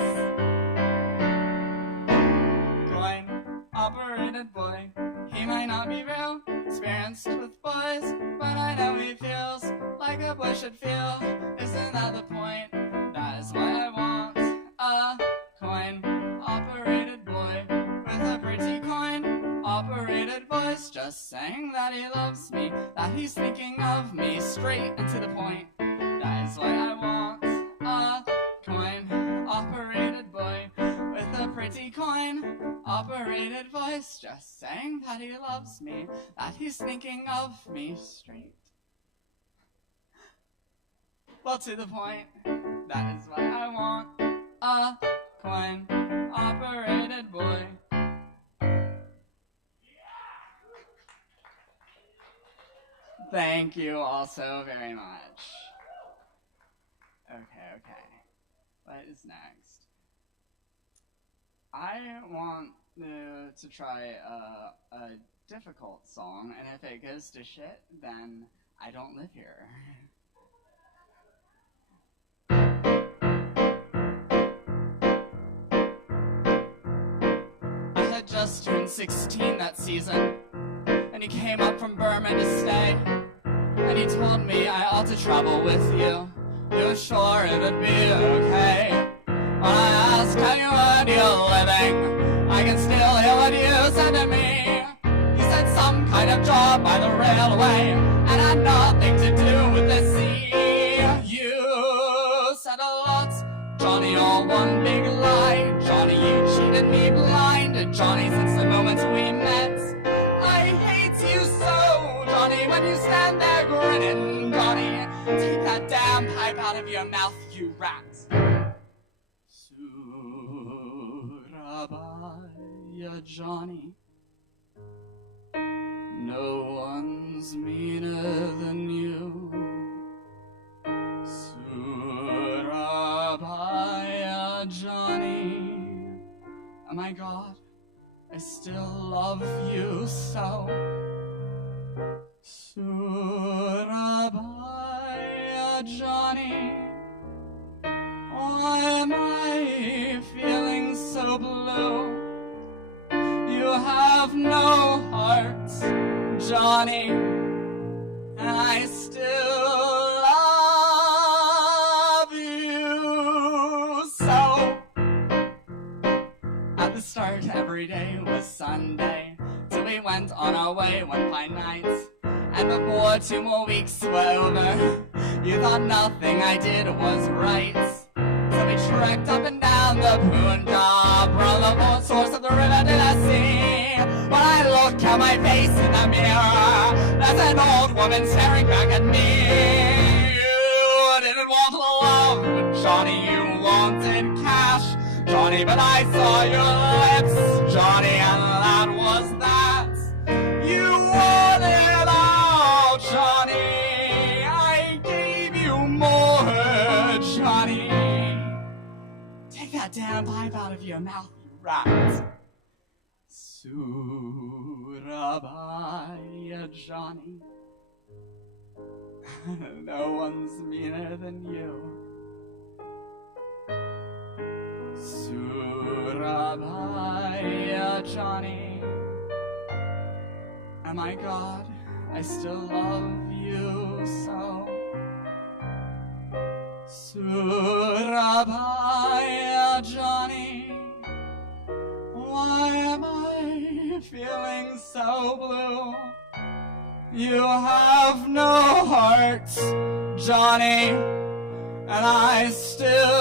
Coin-operated boy, he might not be real, experienced with boys, but I know he feels like a boy should feel. Isn't that the point? That is why I want a coin-operated boy with a pretty coin-operated voice, just saying that he loves me, that he's thinking of me, straight and to the point. That is why I want a coin-operated boy with a pretty coin-operated voice, just saying that he loves me, that he's thinking of me, straight. Well, to the point. That is why I want a coin-operated boy. Thank you all so very much. Okay. What is next? I want to try a difficult song, and if it goes to shit, then I don't live here. I had just turned 16 that season, and he came up from Burma to stay, and he told me I ought to travel with you. You were sure it would be okay. When I asked how you earned your living, I can still hear what you said to me. You said some kind of job by the railway, and had nothing to do with the sea. You said a lot, Johnny, all one big lie. Johnny, you cheated me blind. Johnny, since the moment we met, I hate you so. Johnny, when you stand there grinning, Johnny, take that damn pipe out of your mouth, you rat. Surabaya, Johnny, no one's meaner than you. Surabaya, Johnny, oh my God, I still love you so. Surabaya, Johnny, why am I feeling so blue? You have no heart, Johnny, and I still love you so. At the start, every day was Sunday, till we went on our way one fine night. And before 2 more weeks were over, you thought nothing I did was right. So we trekked up and down the Punjab, from the fourth source of the river to the sea. When I look at my face in the mirror, there's an old woman staring back at me. You didn't want love, Johnny, you wanted cash, Johnny, but I saw your lips, Johnny, and that was that. You wanted all, Johnny, I gave you more, Johnny. Take that damn pipe out of your mouth, you rat. Surabaya, Johnny, no one's meaner than you. Surabaya, Johnny, oh my God, I still love you so. Surabaya, Johnny, why am I feeling so blue? You have no heart, Johnny, and I still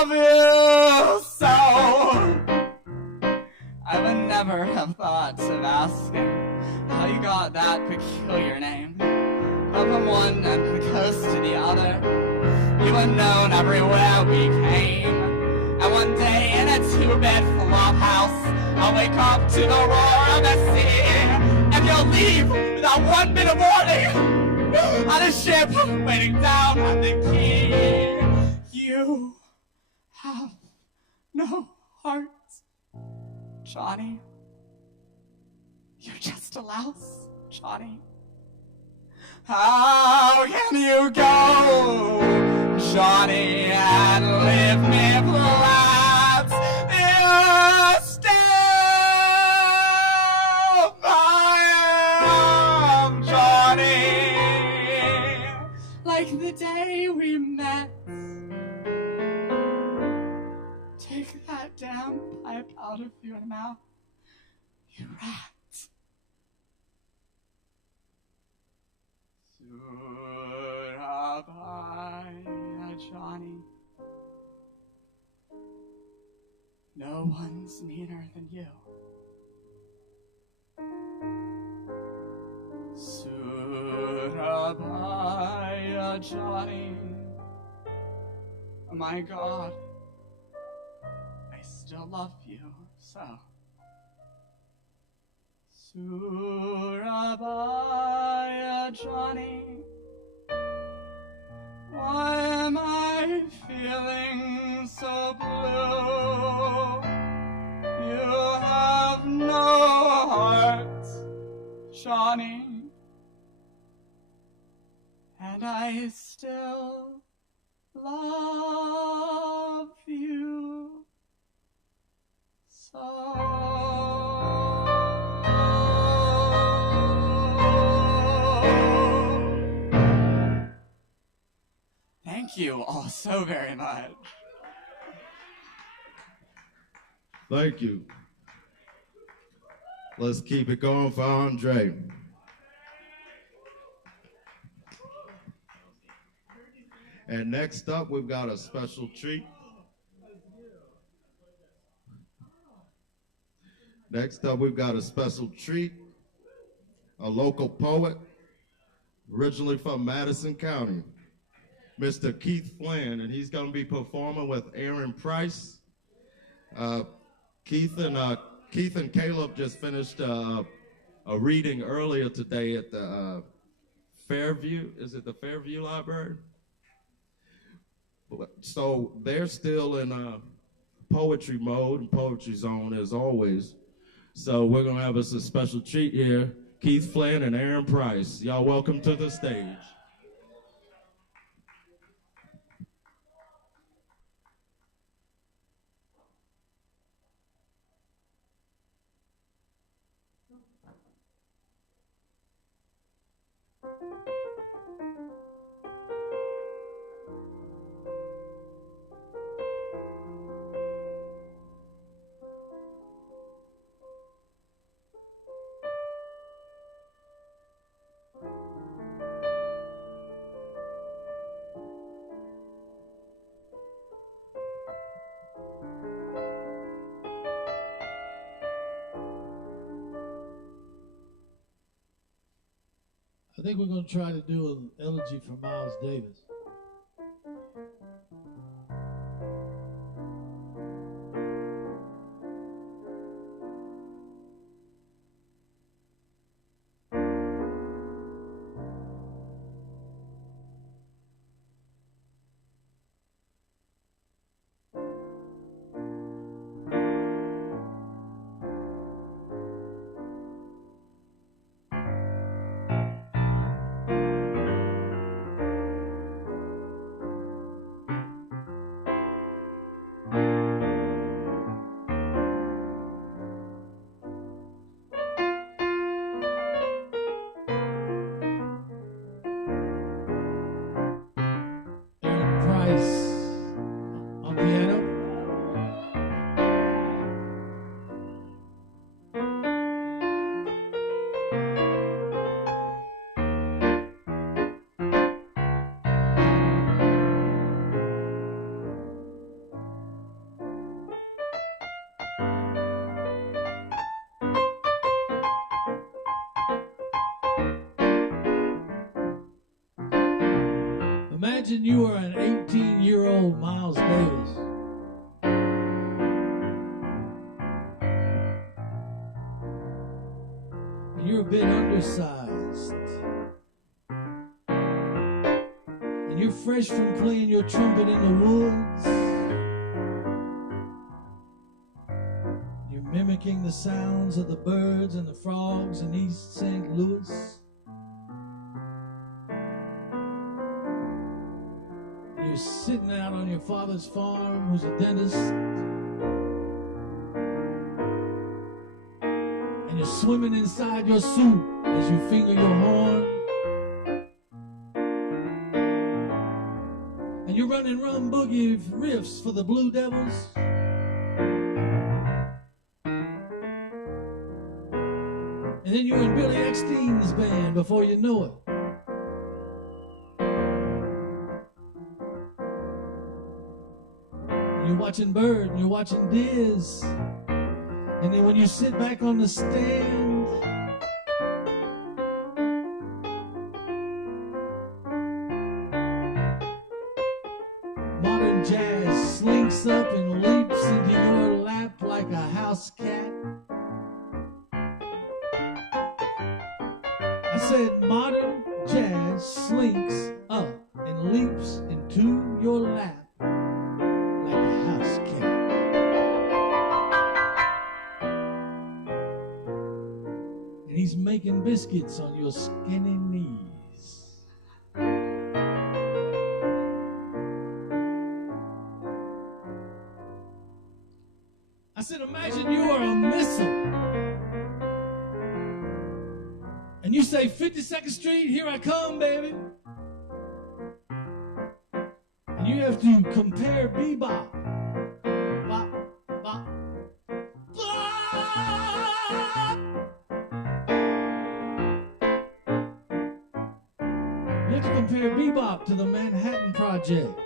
love you so. I would never have thought of asking how you got that peculiar name. Up from one end of the coast to the other, you were known everywhere we came. And one day in a 2-bed flop house, I'll wake up to the roar of the sea, and you'll leave without one bit of warning on a ship waiting down at the quay. You have no heart, Johnny. You're just a louse, Johnny. How can you go, Johnny, and leave me flat? You still I am, Johnny, like the day we met. Take that damn pipe out of your mouth, you rat. Surabaya, Johnny, no one's meaner than you. Surabaya, Johnny, oh my God, I still love you so. Surabaya, Johnny, why am I feeling so blue? money, and I still love you so. Thank you all so very much. Thank you. Let's keep it going for Andre. And next up, we've got a special treat. Next up, we've got a special treat. A local poet, originally from Madison County, Mr. Keith Flynn, and he's going to be performing with Aaron Price. Keith and Caleb just finished a reading earlier today at the Fairview. Is it the Fairview Library? So they're still in poetry mode and poetry zone as always. So we're going to have us a special treat here. Keith Flynn and Aaron Price. Y'all welcome to the stage. I think we're going to try to do an elegy for Miles Davis. On piano. Imagine you are an 18-year-old Miles Davis. And you're a bit undersized. And you're fresh from playing your trumpet in the woods. You're mimicking the sounds of the birds and the frogs in East St. Louis. You're sitting out on your father's farm, who's a dentist, and you're swimming inside your suit as you finger your horn, and you're running rum boogie riffs for the Blue Devils. And then you're in Billy Eckstein's band before you know it. You're watching Bird, and you're watching Diz. And then when you sit back on the stand, modern jazz slinks up and leaps into your lap like a house cat. I said modern jazz slinks up and leaps into your lap. and he's making biscuits on your skinny knees. I said, imagine you are a missile. And you say, 52nd Street, here I come, baby. And you have to compare bebop. Bop, bop, bop. You have to compare bebop to the Manhattan Project.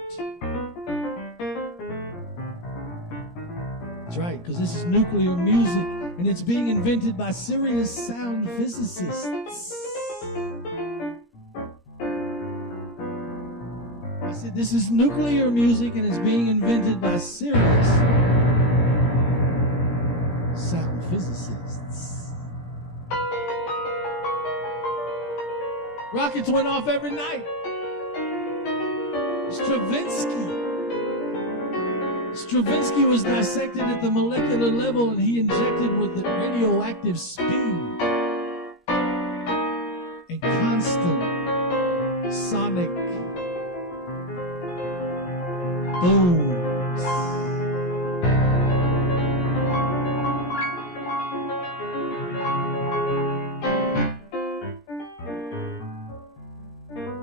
That's right, because this is nuclear music, and it's being invented by serious sound physicists. I said, this is nuclear music, and it's being invented by serious sound physicists. Rockets went off every night. Stravinsky was dissected at the molecular level, and he injected with the radioactive speed and constant sonic booms.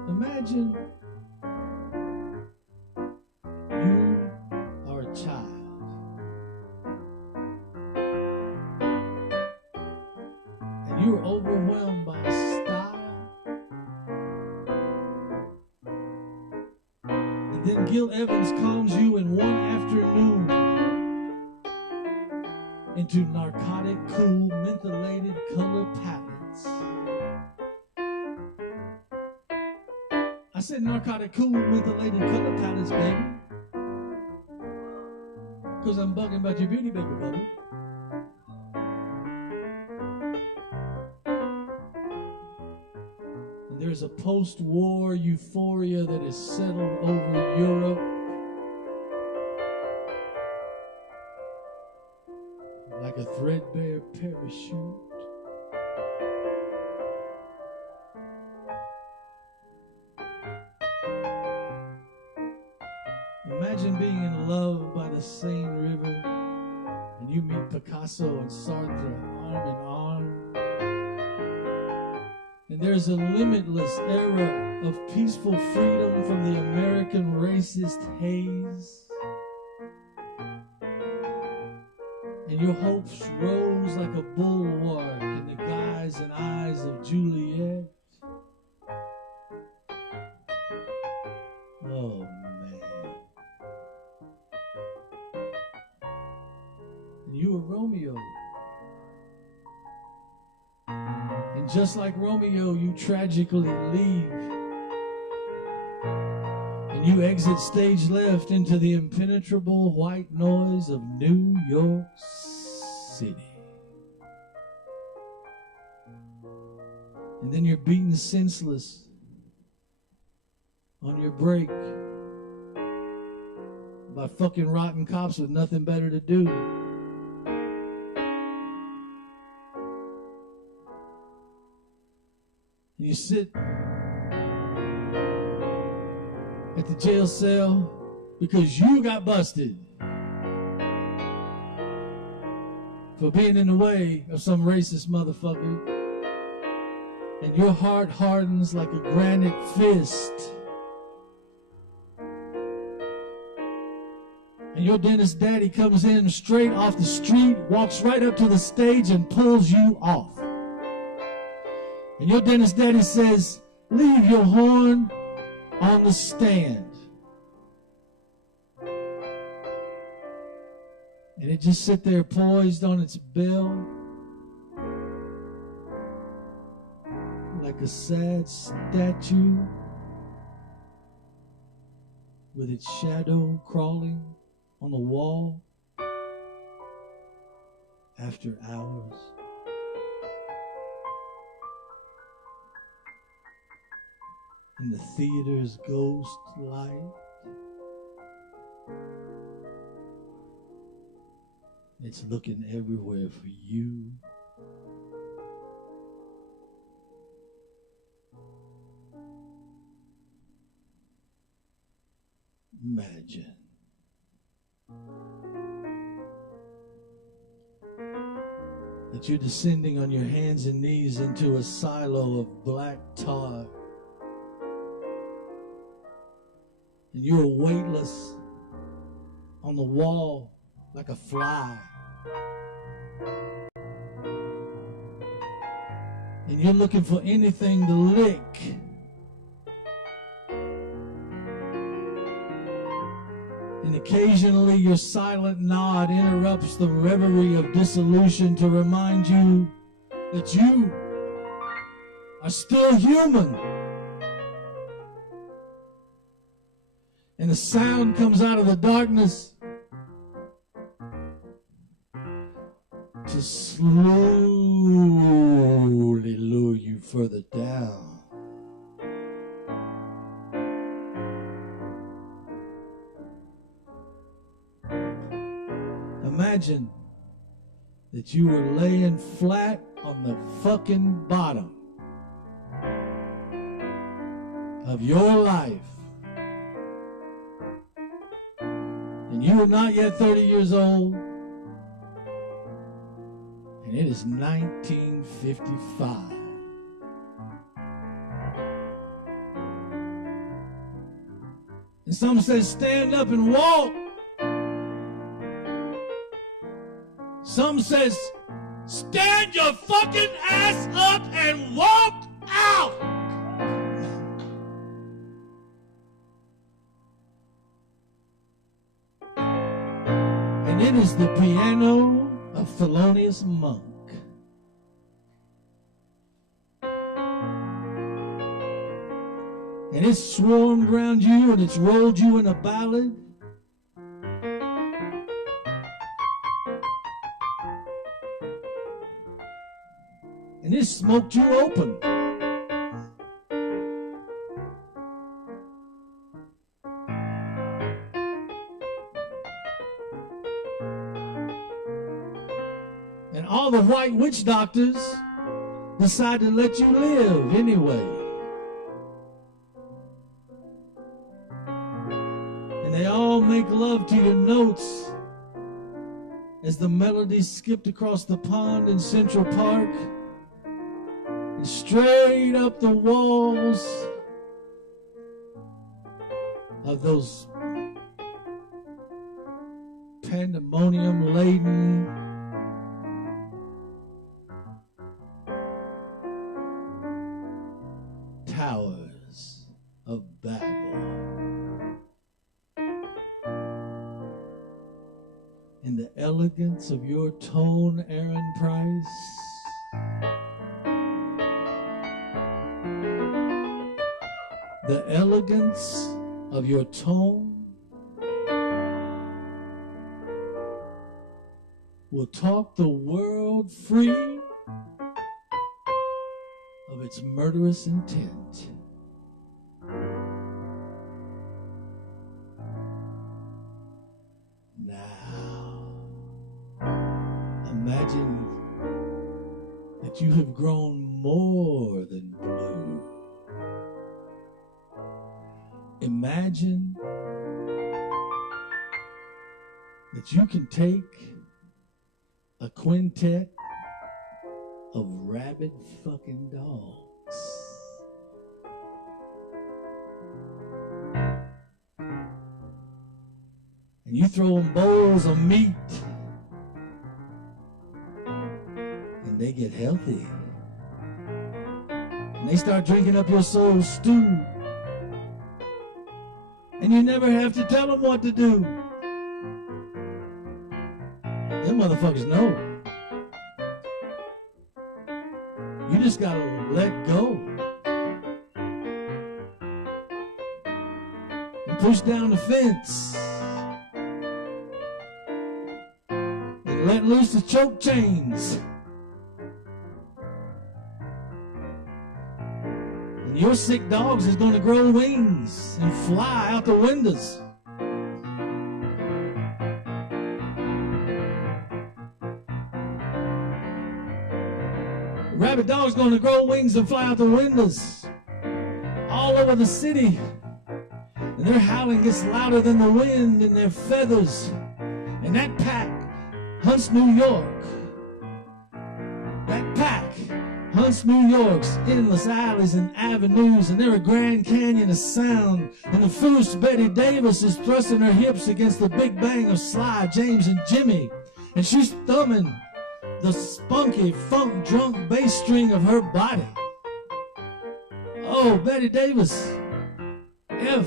Imagine you are a child. And you're overwhelmed by style. And then Gil Evans calms you in one afternoon into narcotic, cool, mentholated color palettes. I said narcotic, cool, mentholated color palettes, baby. Because I'm bugging about your beauty, baby bubble. And there's a post-war euphoria that is settled over Europe. Like a threadbare parachute. Imagine being in love by the Seine River and you meet Picasso and Sartre arm in arm. And there's a limitless era of peaceful freedom from the American racist haze. And your hopes rose like a bulwark in the guise and eyes of Juliet. Oh, man. And you were Romeo. And just like Romeo, you tragically leave. And you exit stage left into the impenetrable white noise of New York City. And then you're beaten senseless on your break by fucking rotten cops with nothing better to do. You sit at the jail cell because you got busted for being in the way of some racist motherfucker, and your heart hardens like a granite fist, and your dentist daddy comes in straight off the street, walks right up to the stage and pulls you off. And your dentist daddy says, leave your horn on the stand. And it just sit there poised on its bell like a sad statue with its shadow crawling on the wall after hours. In the theater's ghost light, it's looking everywhere for you imagine that you're descending on your hands and knees into a silo of black tar, and you're weightless on the wall like a fly, and you're looking for anything to lick. And occasionally your silent nod interrupts the reverie of dissolution to remind you that you are still human. And a sound comes out of the darkness to slowly lure you further down. Imagine that you were laying flat on the fucking bottom of your life, and you are not yet 30 years old, and it is 1955. And someone says, stand up and walk. Some says, stand your fucking ass up and walk out. And it is the piano of Thelonious Monk. And it's swarmed around you and it's rolled you in a ballad. And it smoked you open. And all the white witch doctors decide to let you live anyway. And they all make love to your notes as the melody skipped across the pond in Central Park. And straight up the walls of those pandemonium-laden towers of Babel. In the elegance of your tone, Aaron Price, the elegance of your tone will talk the world free of its murderous intent. Now, imagine that you have grown more than blue. Imagine that you can take a quintet of rabid fucking dogs and you throw them bowls of meat and they get healthy and they start drinking up your soul stew. And you never have to tell them what to do. Them motherfuckers know. You just gotta let go. And push down the fence. And let loose the choke chains. Your sick dogs is going to grow wings and fly out the windows. Rabid dog's going to grow wings and fly out the windows all over the city. And their howling gets louder than the wind in their feathers. And that pack hunts New York. That pack hunts New York's endless alleys and avenues, and they're a Grand Canyon of sound. And the foolish Betty Davis is thrusting her hips against the big bang of Sly, James, and Jimmy. And she's thumbing the spunky, funk-drunk bass string of her body. Oh, Betty Davis, F,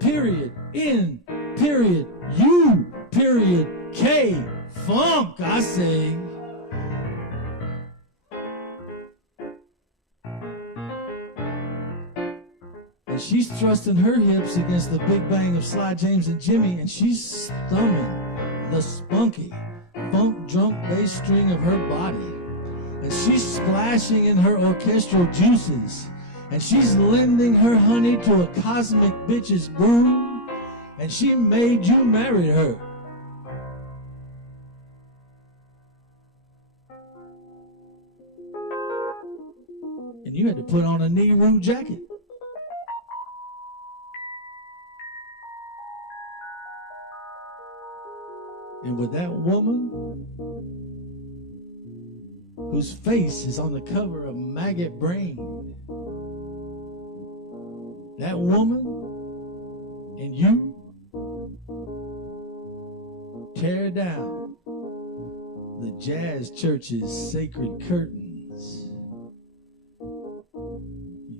period, N, period, U, period, K, funk, I say. And she's thrusting her hips against the big bang of Sly, James, and Jimmy, and she's thumbing the spunky, funk-drunk bass string of her body. And she's splashing in her orchestral juices. And she's lending her honey to a cosmic bitch's brew. And she made you marry her. And you had to put on a Nehru jacket. And with that woman whose face is on the cover of Maggot Brain, that woman and you tear down the jazz church's sacred curtains.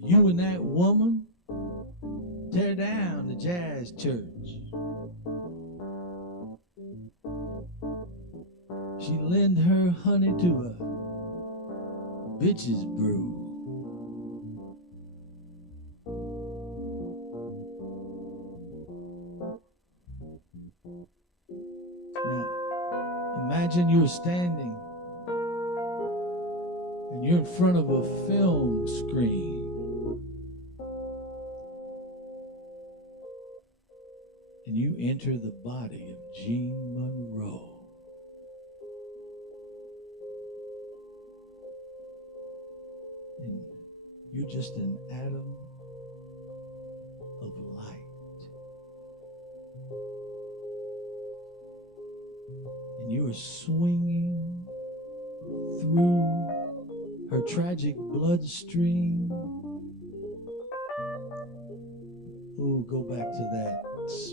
You and that woman tear down the jazz church. She lend her honey to a bitch's brew. Now, imagine you're standing and you're in front of a film screen. And you enter the body of Jean Monroe. And you're just an atom of light. And you are swinging through her tragic bloodstream. Ooh, go back to that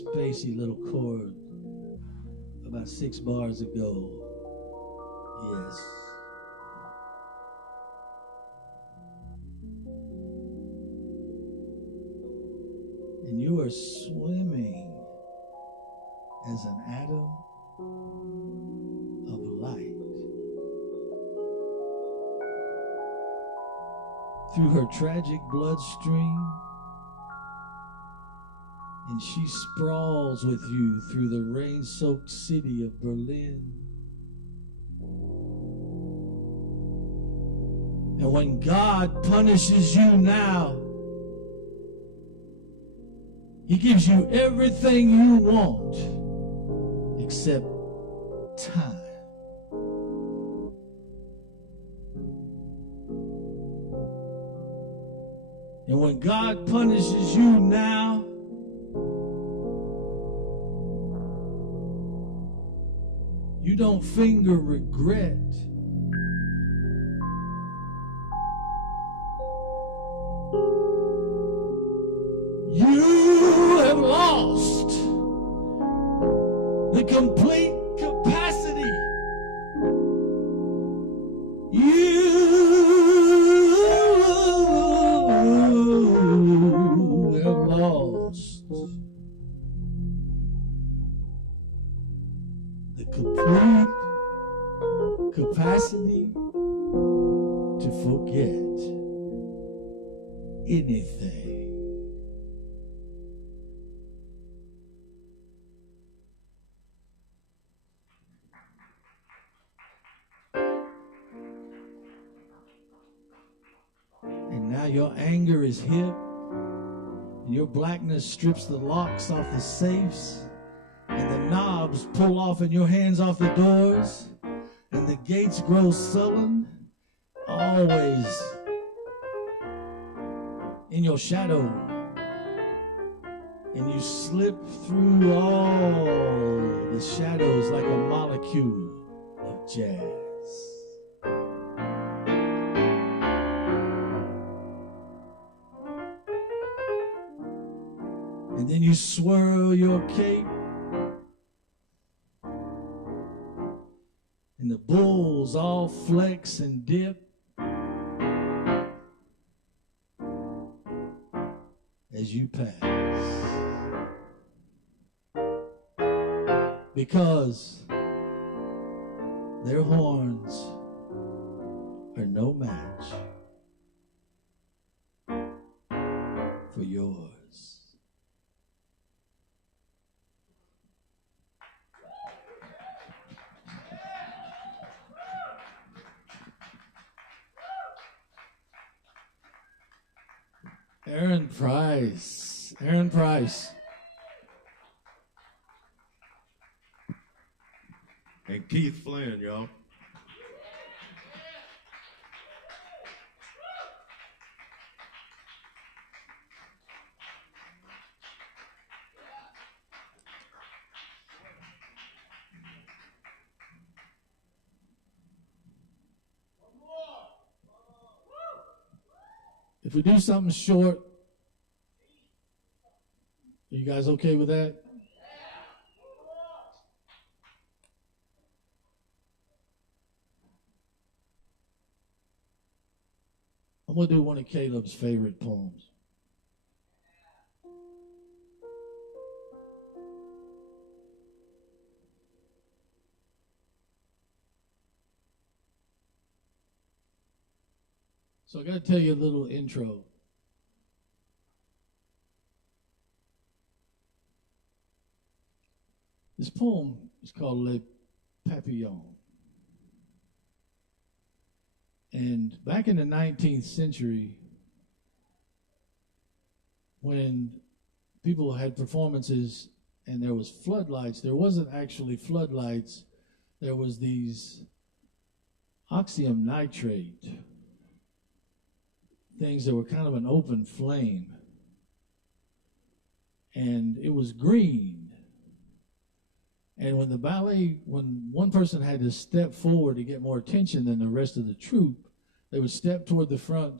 spacey little chord about 6 bars ago. Yes. And you are swimming as an atom of light through her tragic bloodstream. And she sprawls with you through the rain-soaked city of Berlin. And when God punishes you now, He gives you everything you want except time. And when God punishes you now, you don't finger regret. You have lost the complete capacity. You have lost the complete capacity to forget anything. And now your anger is hip, and your blackness strips the locks off the safes, and the knobs pull off and your hands off the doors, and the gates grow sullen, always in your shadow. and you slip through all the shadows like a molecule of jazz. And then you swirl your cape, and the bulls all flex and dip as you pass. Because their horns are no match for yours. Aaron Price. Aaron Price. And Keith Flynn, y'all. If we do something short, are you guys okay with that? I'm going to do one of Caleb's favorite poems. So I got to tell you a little intro. This poem is called Le Papillon. And back in the 19th century, when people had performances and there was floodlights, there wasn't actually floodlights. There was these oxyum nitrate things that were kind of an open flame. And it was green. And when the ballet, when one person had to step forward to get more attention than the rest of the troupe, they would step toward the front,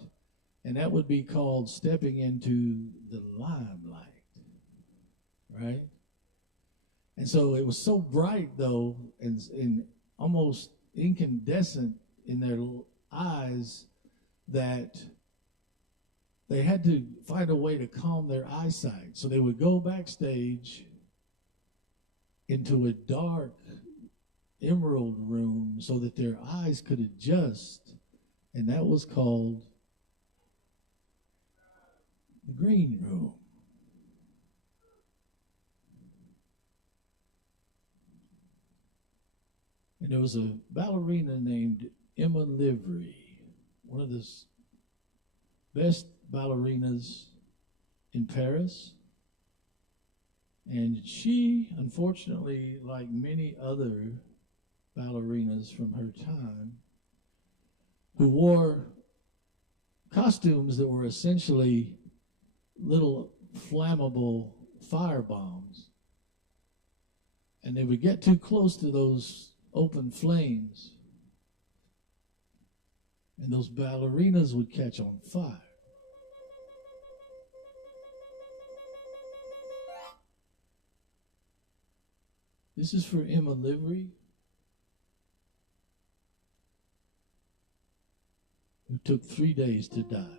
and that would be called stepping into the limelight, right? And so it was so bright, though, and almost incandescent in their eyes that they had to find a way to calm their eyesight. So they would go backstage into a dark emerald room so that their eyes could adjust, and that was called the green room. And there was a ballerina named Emma Livery, one of the best ballerinas in Paris. And she, unfortunately, like many other ballerinas from her time, who wore costumes that were essentially little flammable fire bombs. And they would get too close to those open flames, and those ballerinas would catch on fire. This is for Emma Livery, who took 3 days to die.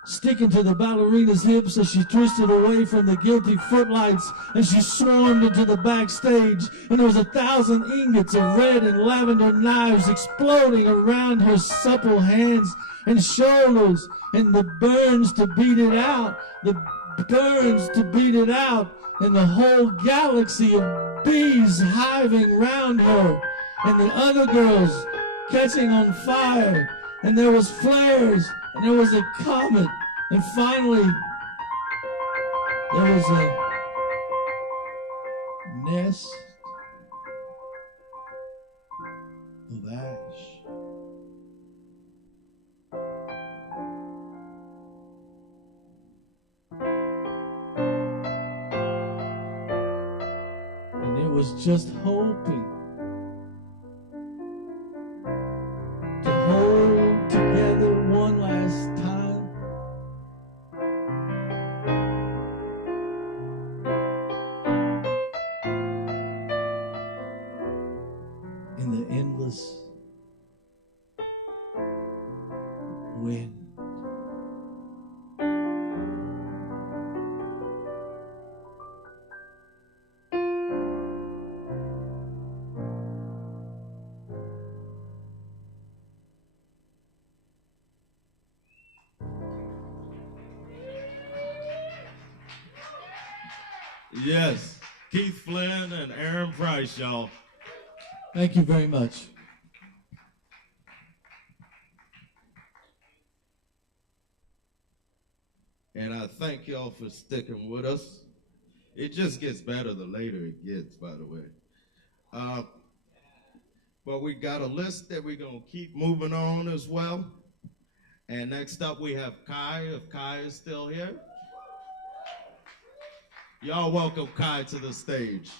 sticking to the ballerina's hips as she twisted away from the guilty footlights, and she swarmed into the backstage, and there was 1,000 ingots of red and lavender knives exploding around her supple hands and shoulders, and the burns to beat it out, and the whole galaxy of bees hiving round her, and the other girls catching on fire, and there was flares, and there was a comet, and finally there was a nest of ash. And it was just hoping to hold together one last time. In the endless wind. Yes, Keith Flynn and Aaron Price, y'all. Thank you very much. And I thank y'all for sticking with us. It just gets better the later it gets, by the way. But we got a list that we're going to keep moving on as well. And next up we have Kai, if Kai is still here. Y'all welcome Kai to the stage.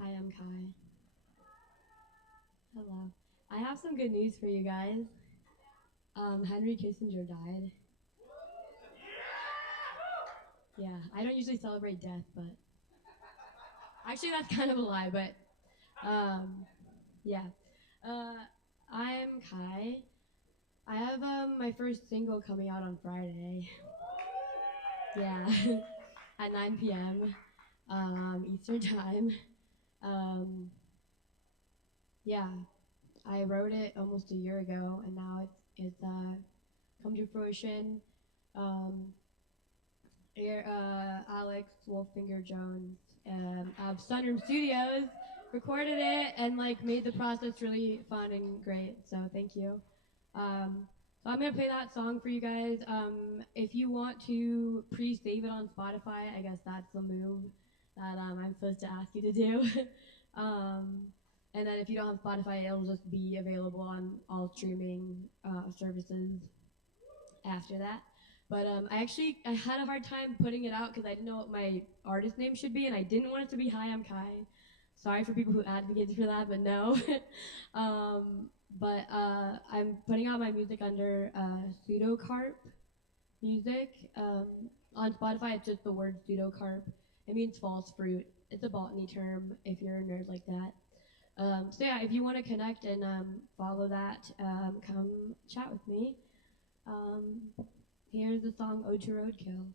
Hi, I'm Kai. Hello. I have some good news for you guys. Henry Kissinger died. Yeah, I don't usually celebrate death, but actually that's kind of a lie, but yeah. I'm Kai. I have my first single coming out on Friday. Yeah, at 9 p.m. Eastern time. Yeah, I wrote it almost a year ago, and now it's come to fruition. Alex Wolfinger Jones of Sunroom Studios recorded it and made the process really fun and great. So thank you. So I'm gonna play that song for you guys. If you want to pre-save it on Spotify, I guess that's the move that I'm supposed to ask you to do. And then if you don't have Spotify, it'll just be available on all streaming services after that. But I had a hard time putting it out because I didn't know what my artist name should be, and I didn't want it to be Hi, I'm Kai. Sorry for people who advocated for that, but no. But I'm putting out my music under Pseudocarp Music. On Spotify, it's just the word pseudocarp. It means false fruit. It's a botany term if you're a nerd like that. So yeah, if you want to connect and follow that, come chat with me. Here's the song Ode to Roadkill.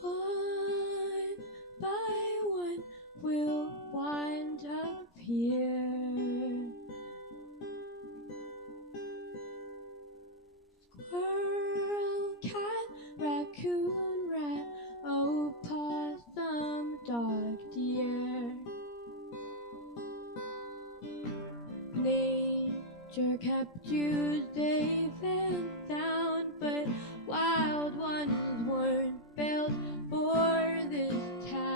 One by one we'll wind up here. Squirrel, cat, raccoon, rat, opossum, dog, deer. Nature kept you safe and sound, but wild ones weren't built for this town.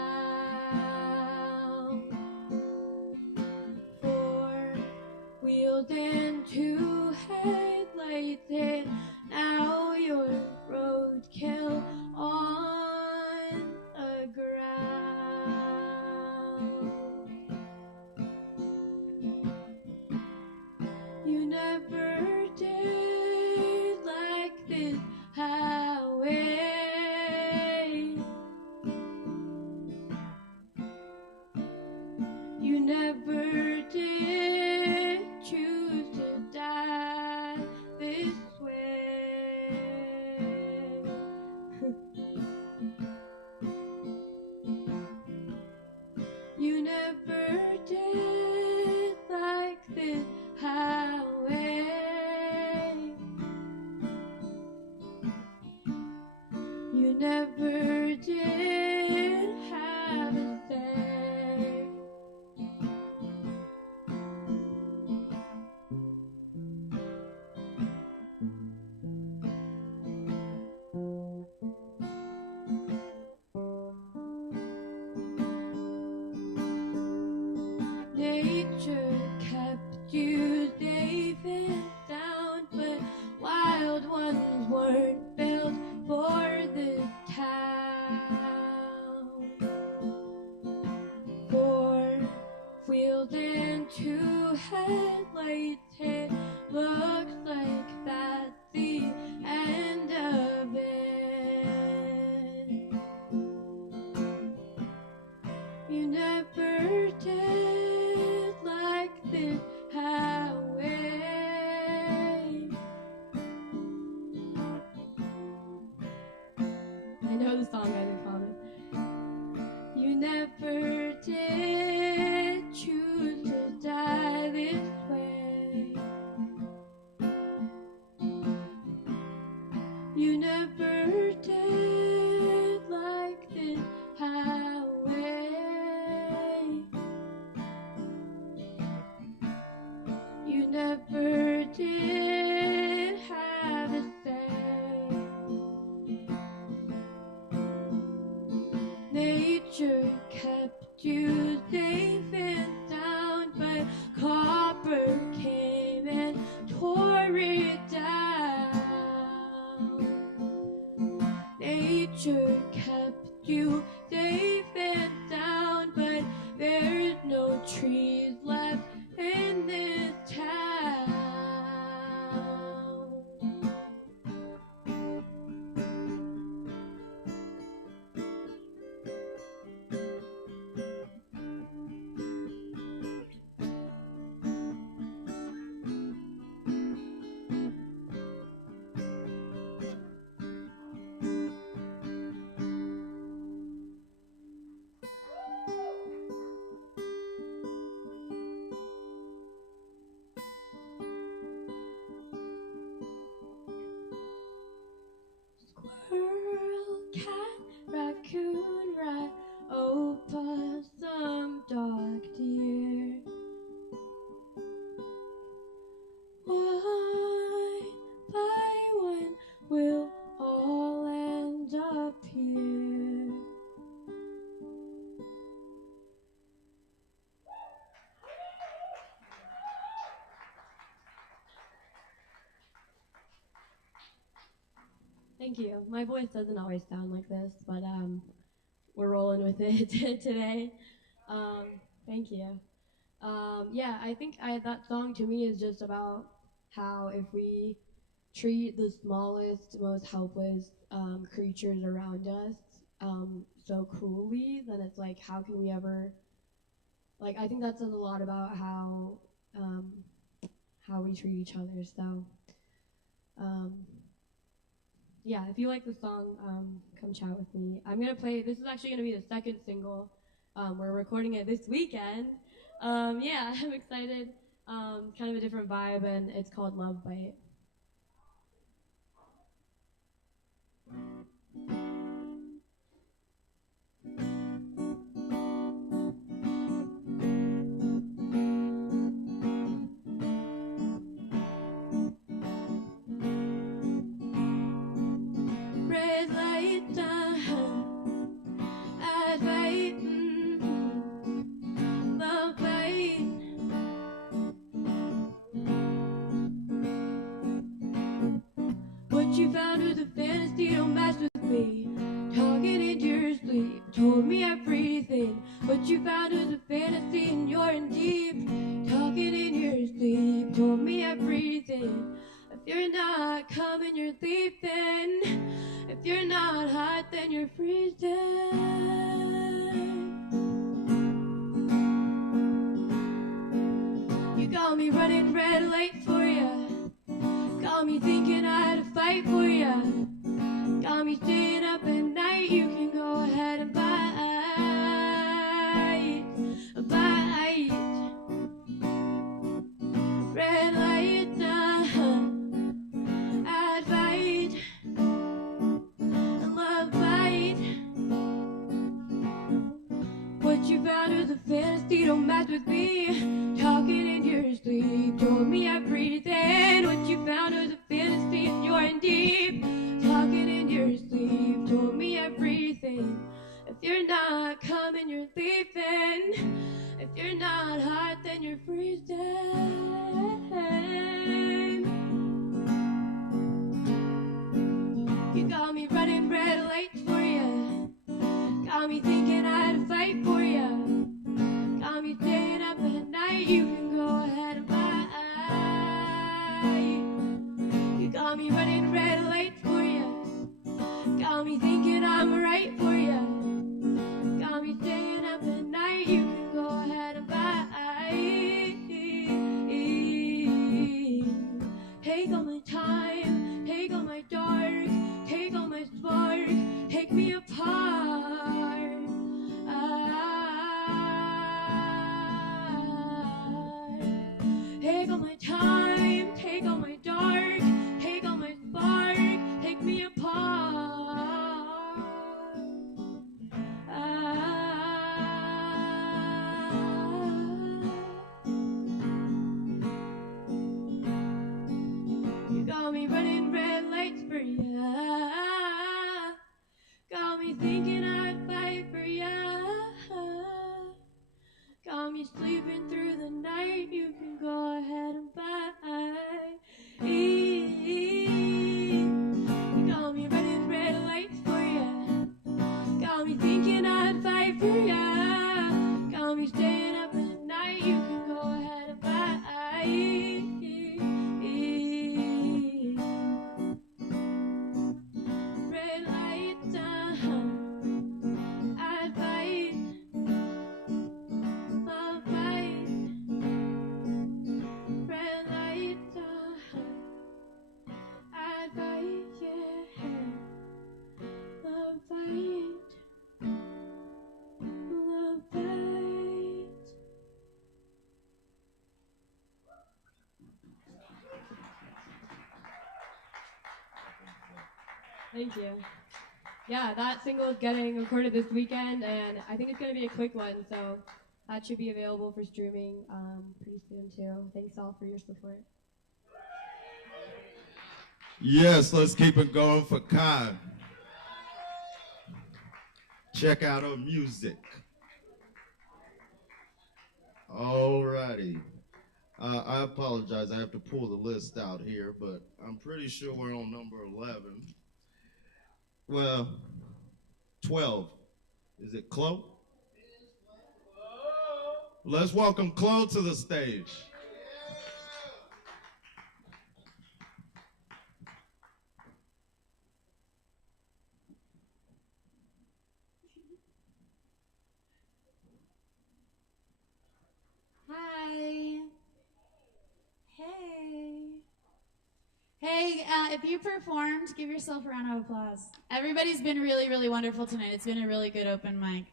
Four-wheeled than two headlights hit. Now you're roadkill on the ground. You never did like this highway. You never did choose to die this way. You never did like this highway. You never did have a say. Nature kept you safe and sound, but wild ones weren't built for this town. Four wheels and two headlights hit. Looks like that's the end of it. You never did like this highway. I know the song, guys, I promise. You never did choose to die this way. You never did like this highway. You never did have a say. Nature kept you safe and sound, but copper came and tore it down. Nature kept you safe and sound, but there's no trees left in this town. Squirrel, cat, raccoon, rat, opossum, dog, deer. One by one we'll all end up here. Thank you. My voice doesn't always sound like this, but we're rolling with it today. Thank you. Yeah, I think that song to me is just about how if we treat the smallest, most helpless creatures around us so cruelly, then it's like, how can we ever? Like, I think that says a lot about how we treat each other. So. Yeah, if you like the song, come chat with me. I'm gonna play. This is actually gonna be the second single. We're recording it this weekend. Yeah, I'm excited. Kind of a different vibe, and it's called Love Bite. Red light down, eyes white, love bite. you found was a fantasy, don't mess with me. Talking in your sleep, told me everything. What you found was a fantasy and you're in deep. Talking in your sleep, told me everything. If you're not coming, you're leaving. If you're not hot, then you're freezing. You got me running red lights for ya. Got me thinking I had to fight for ya. Got me staying up at night. You can go ahead and bite. Red lights, I'd fight. And love bite. What you found was a fantasy, don't mess with me. Talking in your sleep, told me everything. What you found was a fantasy and you're in deep. Talking in your sleep, told me everything. If you're not coming, you're leaving. If you're not hot, then you're freezing. You got me running red lights for ya. Got me thinking I had to fight for ya. Got me staying up at night. You can go ahead and bite. You got me running red lights for ya. Got me thinking I'm right for ya. Got me staying up at night. You can go ahead and bite. Take all my time, take all my dark, take all my spark, take me apart. Take all my time, take all my dark, take all my spark, take me apart. You got me running red lights for ya. Got me thinking I'd fight for ya. Got me sleeping through the night. You can go ahead and bite. You got me running red lights for ya. Got me thinking I'd fight for ya. Got me staying up at night. You can go ahead and bite. Red lights, I'd fight. Love fight. Red lights, I'd fight, yeah. Love fight. Love fight. Thank you. Yeah, that single is getting recorded this weekend, and I think it's going to be a quick one, so that should be available for streaming pretty soon, too. Thanks all for your support. Yes, let's keep it going for Kava. Check out her music. Alrighty. I apologize. I have to pull the list out here, but I'm pretty sure we're on number 11. Well, 12. Is it Chloe? Let's welcome Chloe to the stage. Hi. Hey. Hey, if you performed, give yourself a round of applause. Everybody's been really, really wonderful tonight. It's been a really good open mic.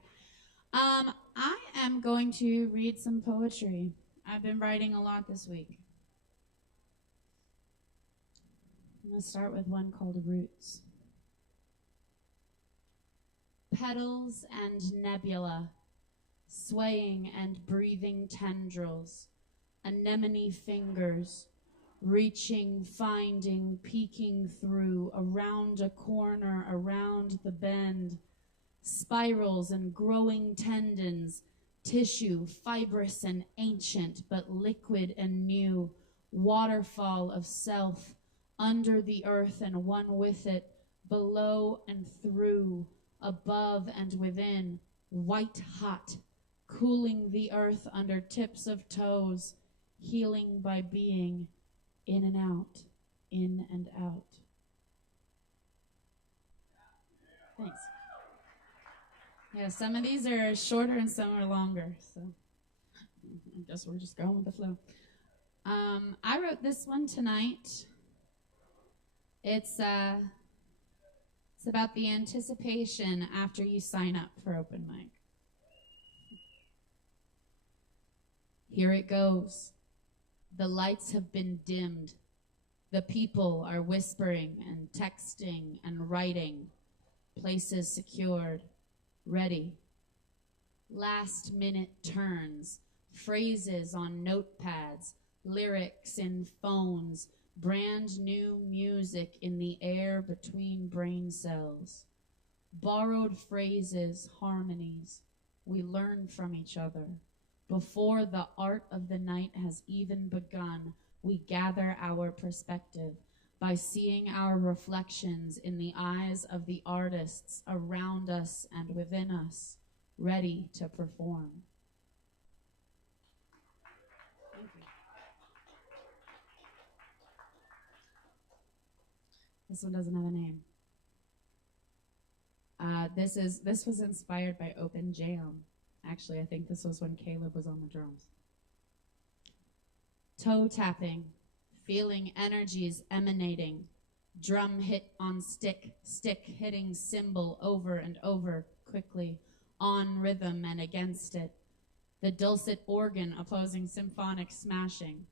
I am going to read some poetry. I've been writing a lot this week. I'm going to start with one called Roots. Petals and nebula, swaying and breathing tendrils, anemone fingers, reaching, finding, peeking through, around a corner, around the bend, spirals and growing tendons, tissue, fibrous and ancient, but liquid and new, waterfall of self, under the earth and one with it, below and through, above and within, white hot, cooling the earth under tips of toes, healing by being in and out, in and out. Thanks. Yeah, some of these are shorter and some are longer, so I guess we're just going with the flow. I wrote this one tonight. It's about the anticipation after you sign up for open mic. Here it goes. The lights have been dimmed. The people are whispering and texting and writing. Places secured. Ready. Last minute turns. Phrases on notepads. Lyrics in phones. Brand new music in the air between brain cells. Borrowed phrases, harmonies. We learn from each other. Before the art of the night has even begun, we gather our perspective by seeing our reflections in the eyes of the artists around us and within us, ready to perform. Thank you. This one doesn't have a name. This was inspired by Open Jam. Actually, I think this was when Caleb was on the drums. Toe tapping, feeling energies emanating, drum hit on stick, stick hitting cymbal over and over quickly, on rhythm and against it. The dulcet organ opposing symphonic smashing,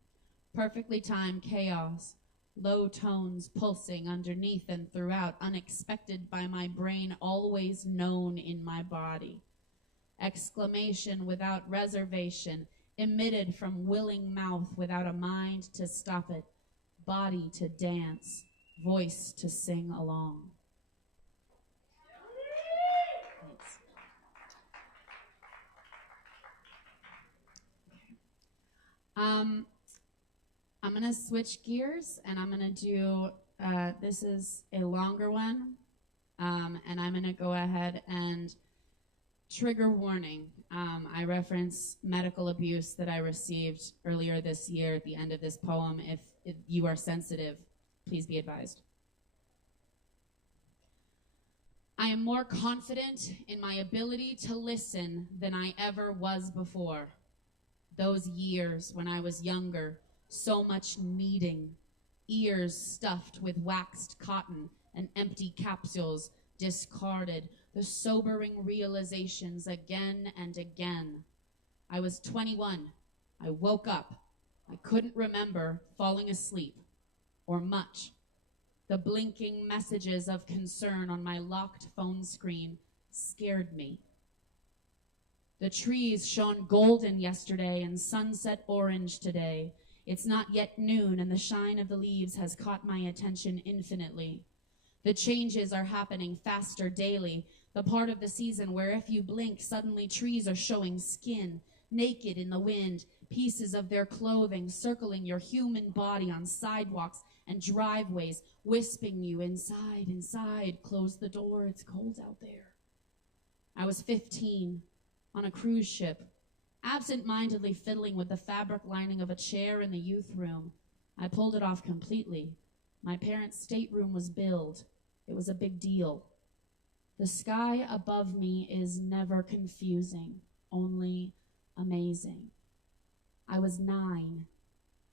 perfectly timed chaos, low tones pulsing underneath and throughout, unexpected by my brain, always known in my body. Exclamation without reservation, emitted from willing mouth without a mind to stop it, body to dance, voice to sing along. Thanks. I'm going to switch gears, and I'm going to do, this is a longer one, and I'm going to go ahead and trigger warning. I reference medical abuse that I received earlier this year at the end of this poem. If you are sensitive, please be advised. I am more confident in my ability to listen than I ever was before. Those years when I was younger, so much needing, ears stuffed with waxed cotton and empty capsules discarded, the sobering realizations again and again. I was 21. I woke up. I couldn't remember falling asleep or much. The blinking messages of concern on my locked phone screen scared me. The trees shone golden yesterday and sunset orange today. It's not yet noon and the shine of the leaves has caught my attention infinitely. The changes are happening faster daily, the part of the season where if you blink, suddenly trees are showing skin, naked in the wind, pieces of their clothing circling your human body on sidewalks and driveways, whispering you inside, inside, close the door, it's cold out there. I was 15, on a cruise ship, absent-mindedly fiddling with the fabric lining of a chair in the youth room. I pulled it off completely. My parents' stateroom was billed. It was a big deal. The sky above me is never confusing, only amazing. I was 9,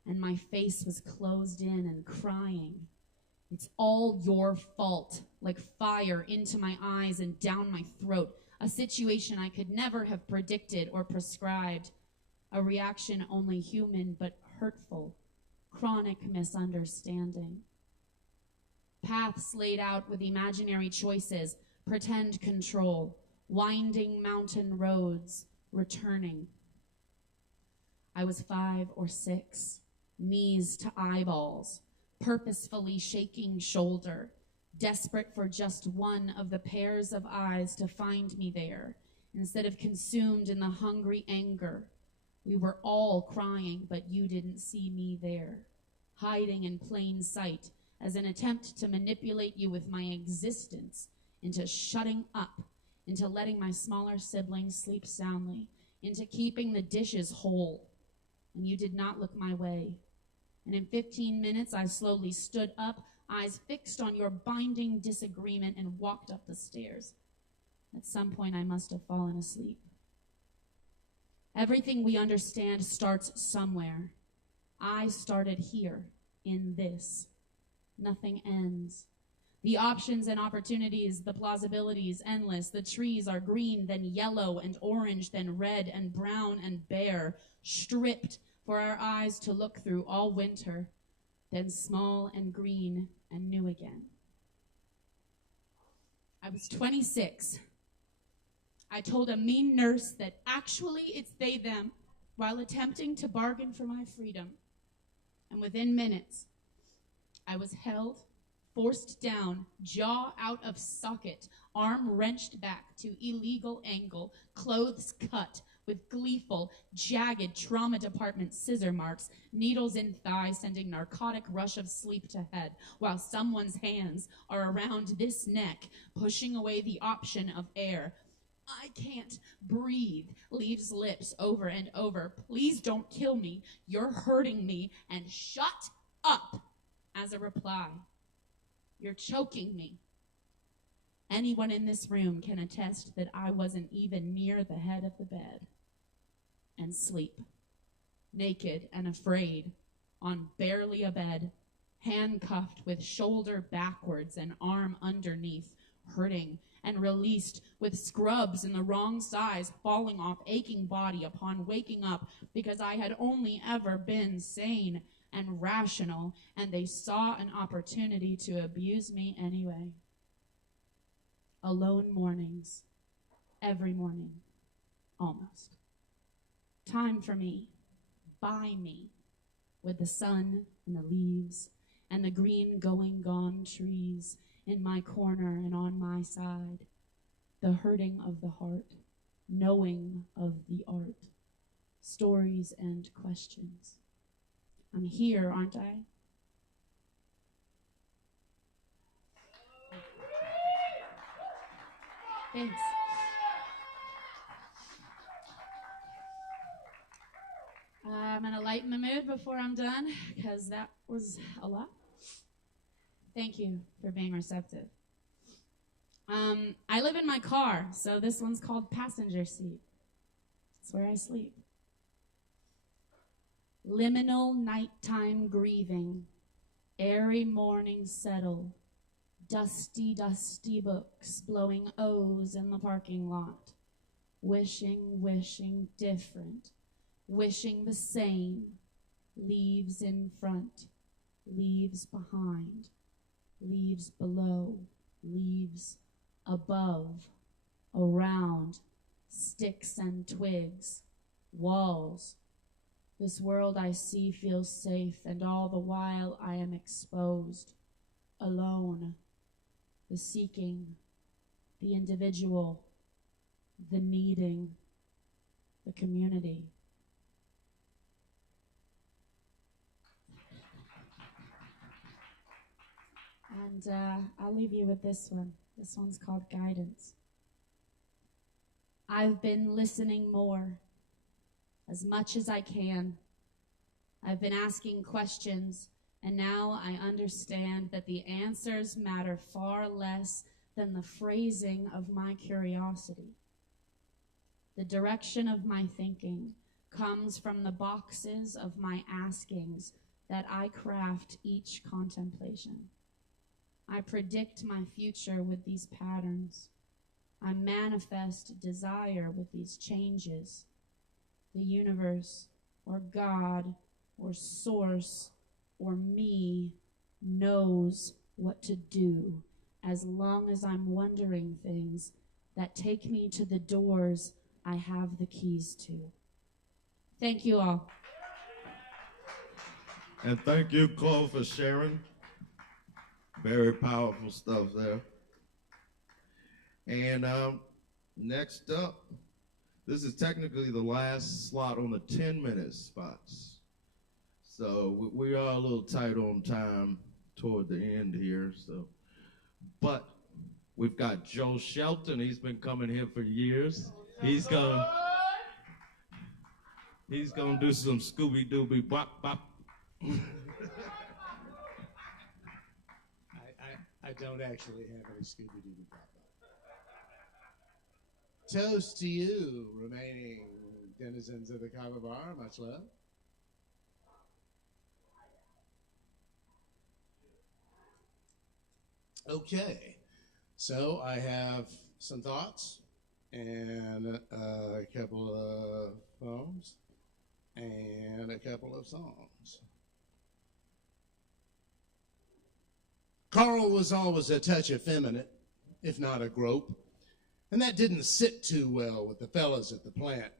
and my face was closed in and crying. It's all your fault, like fire into my eyes and down my throat, a situation I could never have predicted or prescribed, a reaction only human but hurtful, chronic misunderstanding. Paths laid out with imaginary choices, pretend control, winding mountain roads, returning. I was 5 or 6, knees to eyeballs, purposefully shaking shoulder, desperate for just one of the pairs of eyes to find me there, instead of consumed in the hungry anger. We were all crying, but you didn't see me there, hiding in plain sight, as an attempt to manipulate you with my existence into shutting up, into letting my smaller siblings sleep soundly, into keeping the dishes whole. And you did not look my way. And in 15 minutes, I slowly stood up, eyes fixed on your binding disagreement, and walked up the stairs. At some point, I must have fallen asleep. Everything we understand starts somewhere. I started here, in this. Nothing ends. The options and opportunities, the plausibilities, endless. The trees are green, then yellow and orange, then red and brown and bare, stripped for our eyes to look through all winter, then small and green and new again. I was 26. I told a mean nurse that actually it's they, them, while attempting to bargain for my freedom. And within minutes, I was held, forced down, jaw out of socket, arm wrenched back to illegal angle, clothes cut with gleeful, jagged trauma department scissor marks, needles in thigh sending narcotic rush of sleep to head, while someone's hands are around this neck, pushing away the option of air. I can't breathe, leaves lips over and over. Please don't kill me. You're hurting me. And shut up as a reply. You're choking me. Anyone in this room can attest that I wasn't even near the head of the bed. And sleep, naked and afraid, on barely a bed, handcuffed with shoulder backwards and arm underneath, hurting and released with scrubs in the wrong size falling off aching body upon waking up because I had only ever been sane and rational, and they saw an opportunity to abuse me anyway. Alone mornings, every morning, almost. Time for me, by me, with the sun and the leaves and the green going gone trees in my corner and on my side, the hurting of the heart, knowing of the art, stories and questions. I'm here, aren't I? Thanks. I'm gonna lighten the mood before I'm done, because that was a lot. Thank you for being receptive. I live in my car, so this one's called passenger seat. It's where I sleep. Liminal nighttime grieving, airy morning settle, dusty, dusty books blowing O's in the parking lot, wishing different, wishing the same, leaves in front, leaves behind, leaves below, leaves above, around, sticks and twigs, walls. This world I see feels safe, and all the while I am exposed, alone, the seeking, the individual, the needing, the community. And I'll leave you with this one. This one's called Guidance. I've been listening more, as much as I can. I've been asking questions, and now I understand that the answers matter far less than the phrasing of my curiosity. The direction of my thinking comes from the boxes of my askings that I craft each contemplation. I predict my future with these patterns. I manifest desire with these changes. The universe, or God, or source, or me knows what to do as long as I'm wondering things that take me to the doors I have the keys to. Thank you all. And thank you, Chloe, for sharing. Very powerful stuff there. And next up, this is technically the last slot on the 10-minute spots. So we are a little tight on time toward the end here. So, but we've got Joe Shelton. He's been coming here for years. He's gonna do some Scooby Dooby bop bop. I don't actually have any Scooby Doo pop up. Toast to you, remaining denizens of the Kava bar. Much love. Okay, so I have some thoughts and a couple of poems and a couple of songs. Carl was always a touch effeminate, if not a grope, and that didn't sit too well with the fellas at the plant.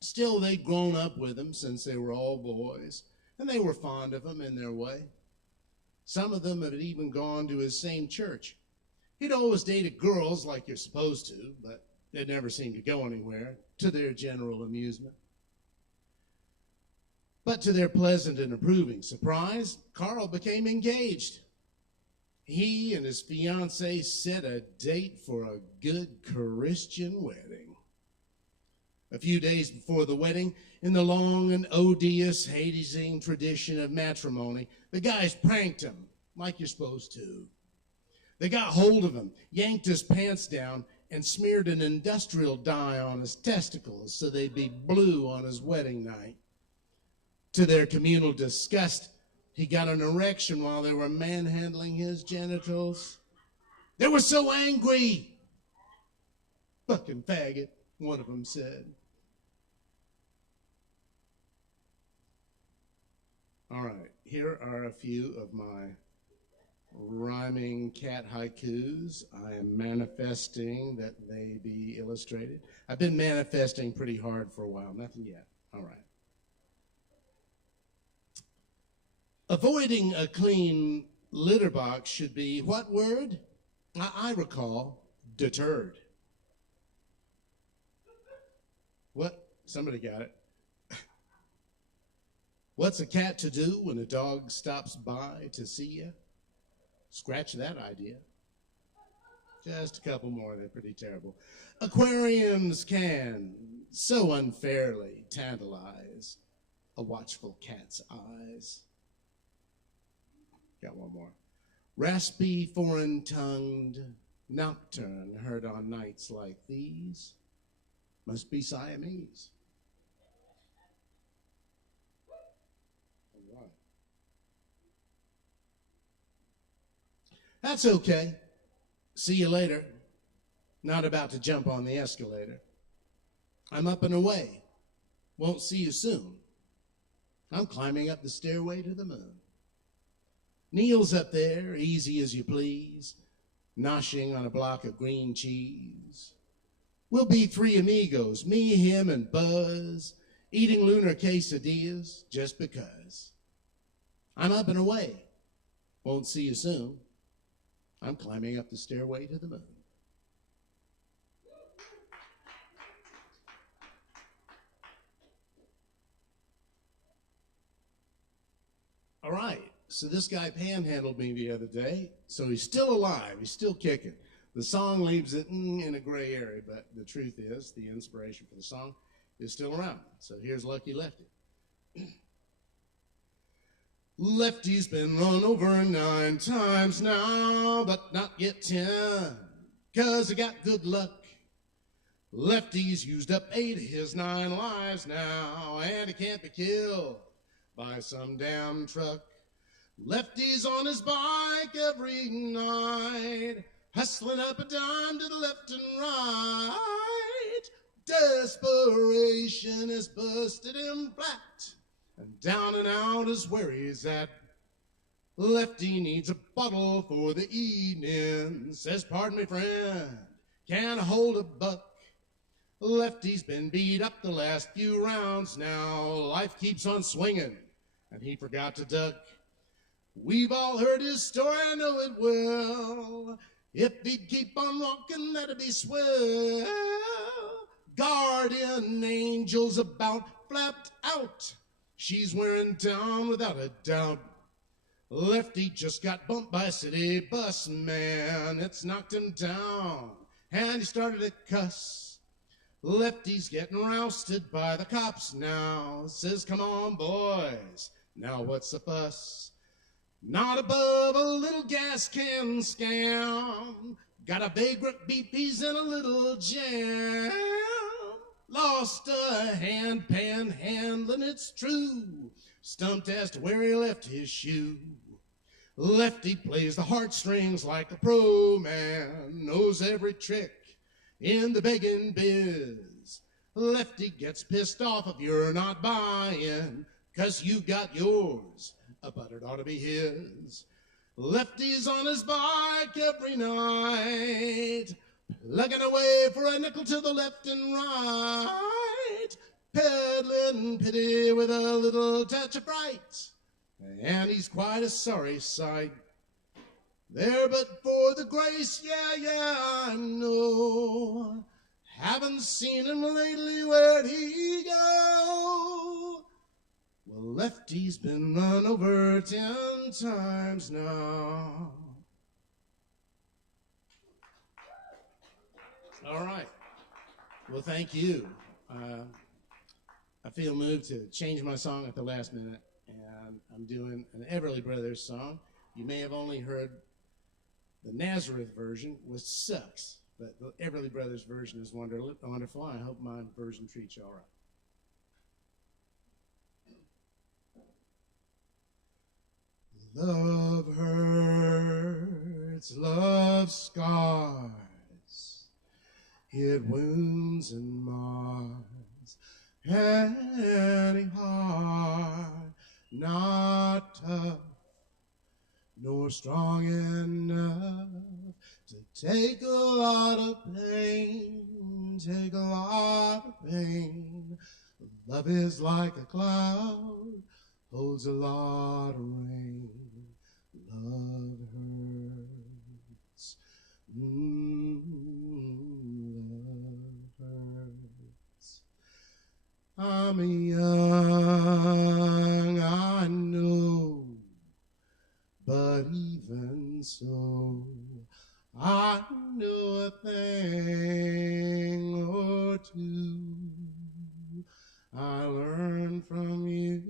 Still, they'd grown up with him since they were all boys, and they were fond of him in their way. Some of them had even gone to his same church. He'd always dated girls like you're supposed to, but they never seemed to go anywhere, to their general amusement. But to their pleasant and approving surprise, Carl became engaged. He and his fiancée set a date for a good Christian wedding. A few days before the wedding, in the long and odious, hazing tradition of matrimony, the guys pranked him like you're supposed to. They got hold of him, yanked his pants down, and smeared an industrial dye on his testicles so they'd be blue on his wedding night. To their communal disgust, he got an erection while they were manhandling his genitals. They were so angry. Fucking faggot, one of them said. All right, here are a few of my rhyming cat haikus. I am manifesting that they be illustrated. I've been manifesting pretty hard for a while. Nothing yet. All right. Avoiding a clean litter box should be, what word? I recall, deterred. What? Somebody got it. What's a cat to do when a dog stops by to see you? Scratch that idea. Just a couple more, they're pretty terrible. Aquariums can so unfairly tantalize a watchful cat's eyes. Got one more. Raspy, foreign-tongued nocturne heard on nights like these must be Siamese. All right. That's okay. See you later. Not about to jump on the escalator. I'm up and away. Won't see you soon. I'm climbing up the stairway to the moon. Neil's up there, easy as you please, noshing on a block of green cheese. We'll be three amigos, me, him, and Buzz, eating lunar quesadillas just because. I'm up and away. Won't see you soon. I'm climbing up the stairway to the moon. All right. So this guy panhandled me the other day, so he's still alive, he's still kicking. The song leaves it in a gray area, but the truth is, the inspiration for the song is still around. So here's Lucky Lefty. Lefty's been run over 9 times now, but not yet 10, 'cause he got good luck. Lefty's used up 8 of his 9 lives now, and he can't be killed by some damn truck. Lefty's on his bike every night, hustling up a dime to the left and right. Desperation has busted him flat, and down and out is where he's at. Lefty needs a bottle for the evening, says, pardon me, friend, can't hold a buck. Lefty's been beat up the last few rounds now, life keeps on swinging, and he forgot to duck. We've all heard his story, I know it well. If he'd keep on rocking, that'd be swell. Guardian angel's about flapped out. She's wearing down without a doubt. Lefty just got bumped by a city bus, man. It's knocked him down, and he started to cuss. Lefty's getting rousted by the cops now. Says, come on, boys, now what's the fuss? Not above a little gas can scam. Got a vagrant BP's in a little jam. Lost a hand panhandling, it's true. Stumped as to where he left his shoe. Lefty plays the heartstrings like a pro man. Knows every trick in the begging biz. Lefty gets pissed off if you're not buying, 'cause you got yours, but it ought to be his. Lefty's on his bike every night, plugging away for a nickel to the left and right, peddling pity with a little touch of fright, and he's quite a sorry sight. There but for the grace, yeah, I know. Haven't seen him lately, where'd he go? Well, Lefty's been run over 10 times now. All right. Well, thank you. I feel moved to change my song at the last minute, and I'm doing an Everly Brothers song. You may have only heard the Nazareth version, which sucks, but the Everly Brothers version is wonderful. I hope my version treats you all right. Love hurts, love scars, it wounds and mars any heart not tough nor strong enough to take a lot of pain, take a lot of pain. Love is like a cloud, holds a lot of rain. Love hurts, love hurts. I'm young, I know, but even so, I know a thing or two. I learned from you.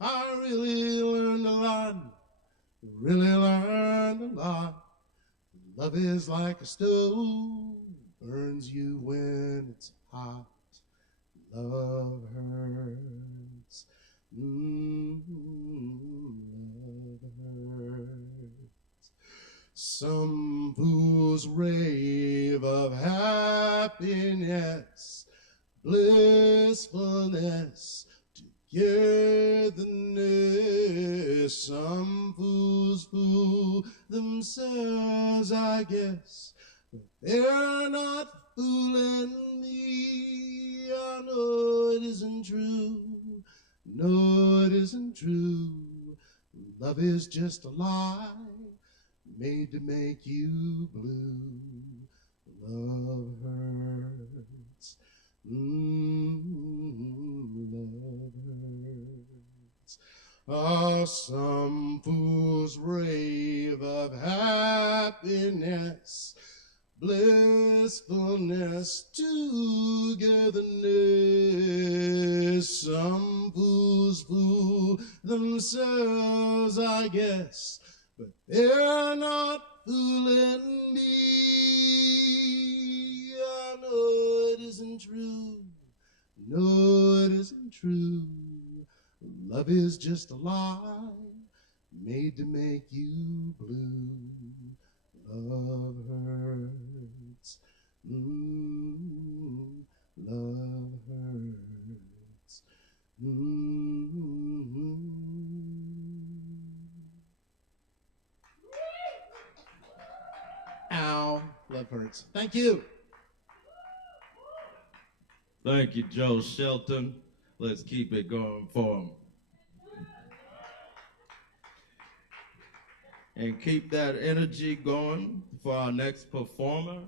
I really learned a lot. Really learned a lot. Love is like a stove, burns you when it's hot. Love hurts. Love hurts. Some fools rave of happiness, blissfulness, togetherness. Some fools fool themselves, I guess, but they're not fooling me. I know it isn't true. No, it isn't true. Love is just a lie made to make you blue. Love hurts. Love hurts. Oh, some fools rave of happiness, blissfulness, togetherness. Some fools fool themselves, I guess, but they're not fooling me. I know it isn't true. No, it isn't true. Love is just a lie made to make you blue. Love hurts. Love hurts. Ow. Love hurts. Thank you. Thank you, Joe Shelton. Let's keep it going for him. And keep that energy going for our next performer.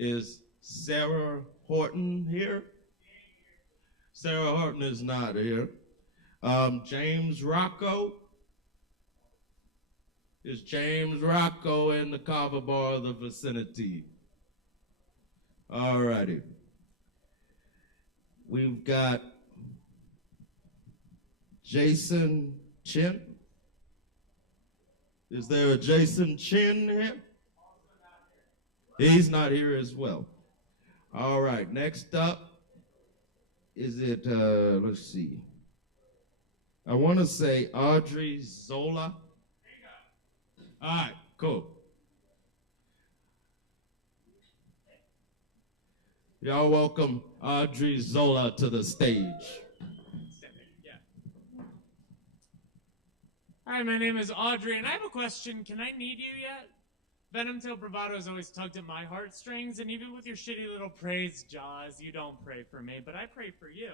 Is Sarah Horton here? Sarah Horton is not here. James Rocco. Is James Rocco in the Kava bar of the vicinity? All righty. We've got Jason Chin. Is there a Jason Chin here? He's not here as well. All right, next up, is it, let's see. I want to say Audrey Zola. All right, cool. Y'all welcome Audrey Zola to the stage. Hi, my name is Audrey, and I have a question. Can I need you yet? Venomtail Bravado has always tugged at my heartstrings, and even with your shitty little praise jaws, you don't pray for me, but I pray for you.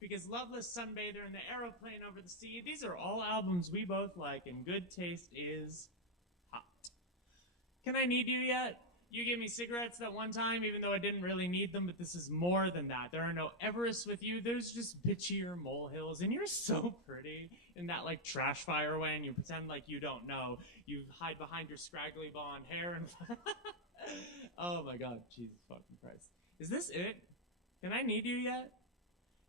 Because Loveless Sunbather and The Aeroplane Over the Sea, these are all albums we both like, and good taste is hot. Can I need you yet? You gave me cigarettes that one time, even though I didn't really need them, but this is more than that. There are no Everests with you. There's just bitchier molehills, and you're so pretty in that, like, trash fire way, and you pretend like you don't know. You hide behind your scraggly blonde hair and... Oh, my God. Jesus fucking Christ. Is this it? Can I need you yet?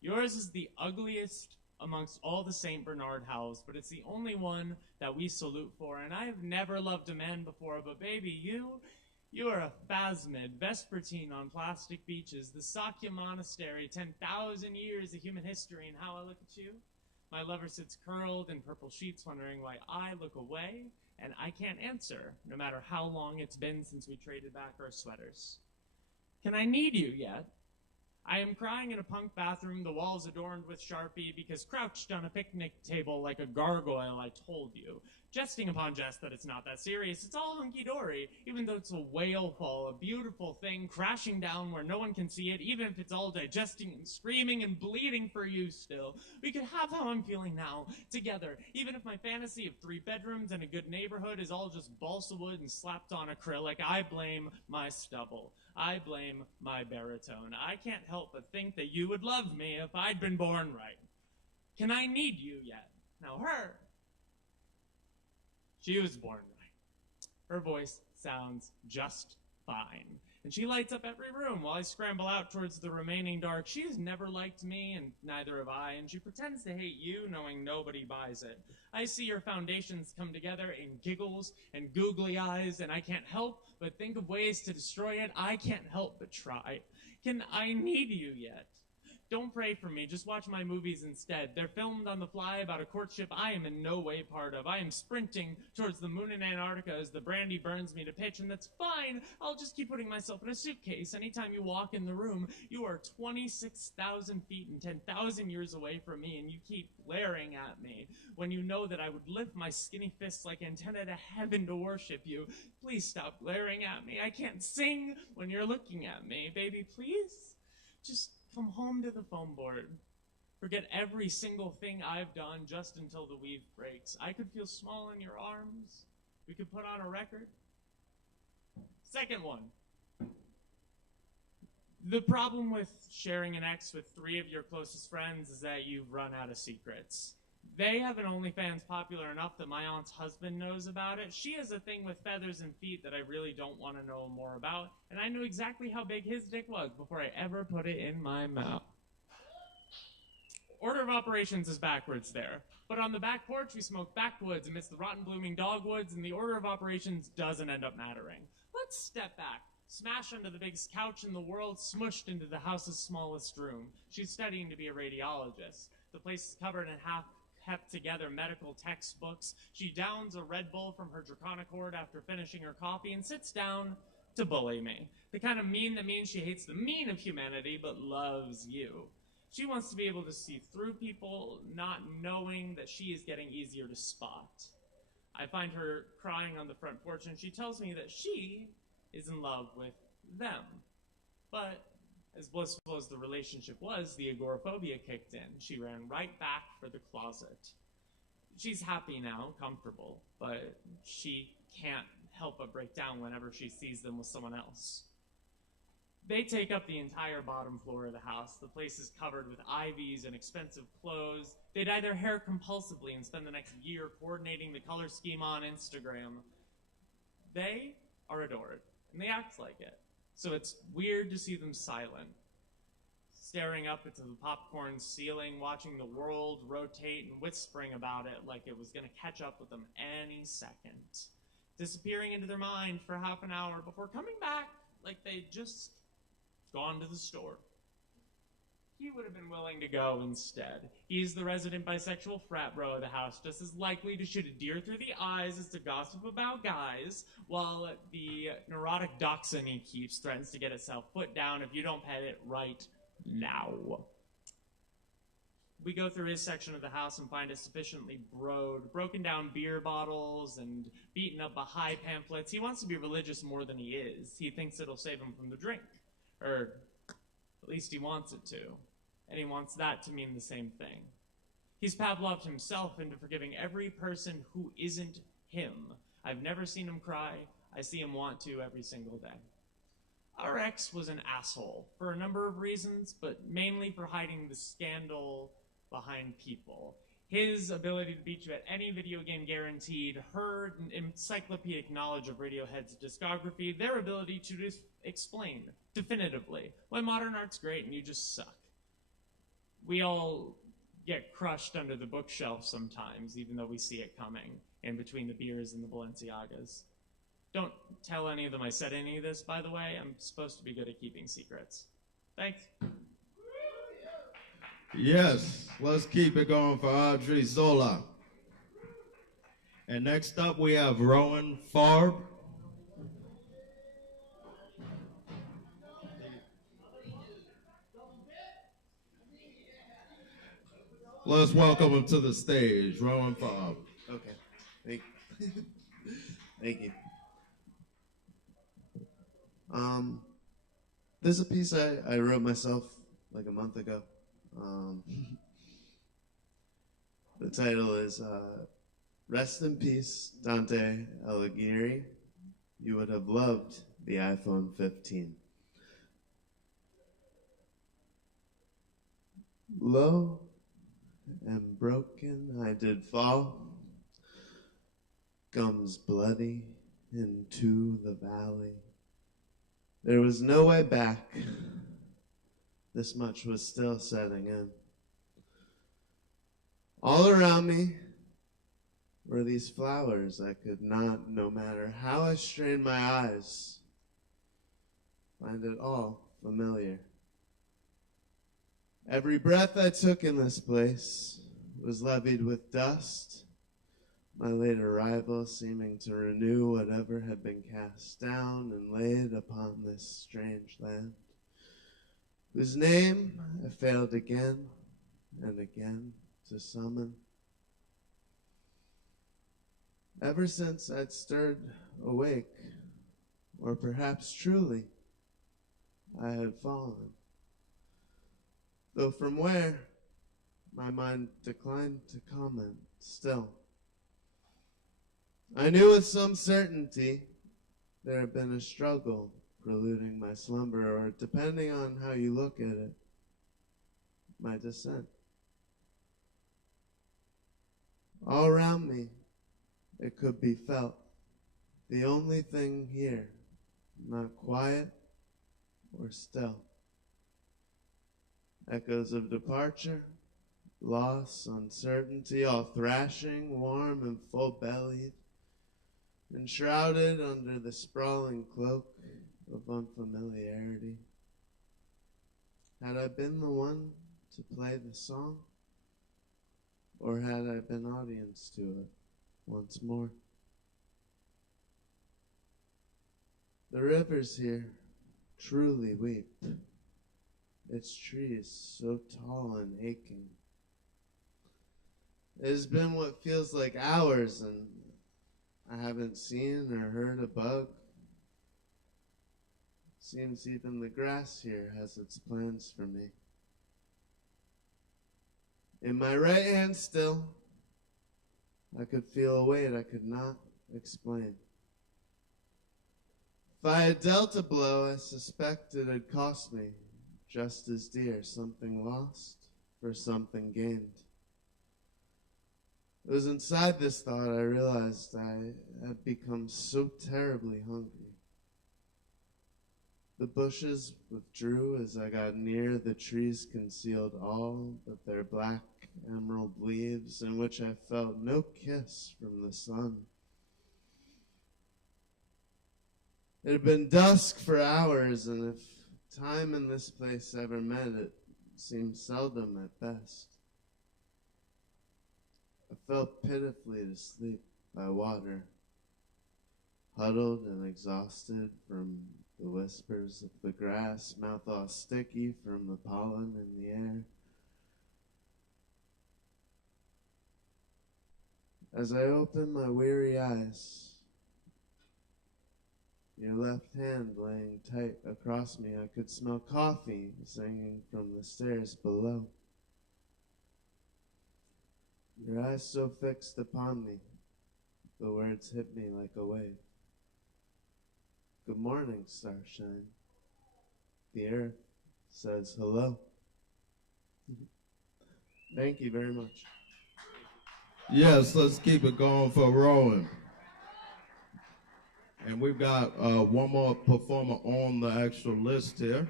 Yours is the ugliest amongst all the St. Bernard howls, but it's the only one that we salute for, and I have never loved a man before, but baby, you are a phasmid, vespertine on plastic beaches, the Sakya Monastery, 10,000 years of human history, and how I look at you. My lover sits curled in purple sheets, wondering why I look away, and I can't answer, no matter how long it's been since we traded back our sweaters. Can I need you yet? I am crying in a punk bathroom, the walls adorned with Sharpie, because crouched on a picnic table like a gargoyle, I told you. Jesting upon jest that it's not that serious, it's all hunky-dory, even though it's a whale fall, a beautiful thing crashing down where no one can see it, even if it's all digesting and screaming and bleeding for you still. We could have how I'm feeling now, together, even if my fantasy of 3 bedrooms and a good neighborhood is all just balsa wood and slapped on acrylic. I blame my stubble. I blame my baritone. I can't help but think that you would love me if I'd been born right. Can I need you yet? Now her, she was born right. Her voice sounds just fine. And she lights up every room while I scramble out towards the remaining dark. She has never liked me, and neither have I, and she pretends to hate you, knowing nobody buys it. I see your foundations come together in giggles and googly eyes, and I can't help but think of ways to destroy it. I can't help but try. Can I need you yet? Don't pray for me, just watch my movies instead. They're filmed on the fly about a courtship I am in no way part of. I am sprinting towards the moon in Antarctica as the brandy burns me to pitch, and that's fine. I'll just keep putting myself in a suitcase. Anytime you walk in the room, you are 26,000 feet and 10,000 years away from me, and you keep glaring at me when you know that I would lift my skinny fists like antenna to heaven to worship you. Please stop glaring at me. I can't sing when you're looking at me. Baby, please? Just come home to the foam board. Forget every single thing I've done just until the weave breaks. I could feel small in your arms. We could put on a record. Second one. The problem with sharing an ex with 3 of your closest friends is that you've run out of secrets. They have an OnlyFans popular enough that my aunt's husband knows about it. She has a thing with feathers and feet that I really don't want to know more about, and I knew exactly how big his dick was before I ever put it in my mouth. Order of operations is backwards there. But on the back porch, we smoke backwoods amidst the rotten blooming dogwoods, and the order of operations doesn't end up mattering. Let's step back. Smash under the biggest couch in the world, smushed into the house's smallest room. She's studying to be a radiologist. The place is covered in half kept together medical textbooks. She downs a Red Bull from her Draconiccord after finishing her coffee and sits down to bully me. The kind of mean that means she hates the mean of humanity but loves you. She wants to be able to see through people, not knowing that she is getting easier to spot. I find her crying on the front porch, and she tells me that she is in love with them. But as blissful as the relationship was, the agoraphobia kicked in. She ran right back for the closet. She's happy now, comfortable, but she can't help but break down whenever she sees them with someone else. They take up the entire bottom floor of the house. The place is covered with ivies and expensive clothes. They dye their hair compulsively and spend the next year coordinating the color scheme on Instagram. They are adored, and they act like it. So it's weird to see them silent, staring up into the popcorn ceiling, watching the world rotate and whispering about it like it was going to catch up with them any second, disappearing into their mind for half an hour before coming back like they'd just gone to the store. He would have been willing to go instead. He's the resident bisexual frat bro of the house, just as likely to shoot a deer through the eyes as to gossip about guys, while the neurotic dachshund he keeps threatens to get itself put down if you don't pet it right now. We go through his section of the house and find it sufficiently broken down beer bottles and beaten up Baha'i pamphlets. He wants to be religious more than he is. He thinks it'll save him from the drink. Or at least he wants it to. And he wants that to mean the same thing. He's Pavloved himself into forgiving every person who isn't him. I've never seen him cry. I see him want to every single day. Our ex was an asshole for a number of reasons, but mainly for hiding the scandal behind people. His ability to beat you at any video game guaranteed, her encyclopedic knowledge of Radiohead's discography, their ability to just explain definitively why modern art's great and you just suck. We all get crushed under the bookshelf sometimes, even though we see it coming, in between the beers and the Balenciagas. Don't tell any of them I said any of this, by the way. I'm supposed to be good at keeping secrets. Thanks. Yes, let's keep it going for Audrey Zola. And next up we have Rowan Farb. Let's welcome him to the stage, Rowan Farb. Okay, thank you. This is a piece I wrote myself like a month ago. The title is Rest in Peace, Dante Alighieri. You would have loved the iPhone 15. Low and broken I did fall, gums bloody into the valley. There was no way back. This much was still setting in. All around me were these flowers I could not, no matter how I strained my eyes, find it all familiar. Every breath I took in this place was levied with dust, my late arrival seeming to renew whatever had been cast down and laid upon this strange land, whose name I failed again and again to summon. Ever since I'd stirred awake, or perhaps truly I had fallen, though from where my mind declined to comment still. I knew with some certainty there had been a struggle preluding my slumber, or depending on how you look at it, my descent. All around me, it could be felt. The only thing here, not quiet or still. Echoes of departure, loss, uncertainty, all thrashing, warm and full-bellied, enshrouded under the sprawling cloak of unfamiliarity. Had I been the one to play the song, or had I been audience to it once more? The rivers here truly weep, its trees so tall and aching. It has been what feels like hours, and I haven't seen or heard a bug. Seems even the grass here has its plans for me. In my right hand still, I could feel a weight I could not explain. If I had dealt a blow, I suspect it had cost me just as dear, something lost for something gained. It was inside this thought I realized I had become so terribly hungry. The bushes withdrew as I got near. The trees concealed all but their black emerald leaves, in which I felt no kiss from the sun. It had been dusk for hours, and if time and this place ever met, it seemed seldom at best. I fell pitifully to sleep by water, huddled and exhausted from the whispers of the grass, mouth all sticky from the pollen in the air. As I opened my weary eyes, your left hand laying tight across me, I could smell coffee singing from the stairs below. Your eyes so fixed upon me, the words hit me like a wave. Good morning, starshine. The earth says hello. Thank you very much. Yes, let's keep it going for Rowan. And we've got one more performer on the actual list here,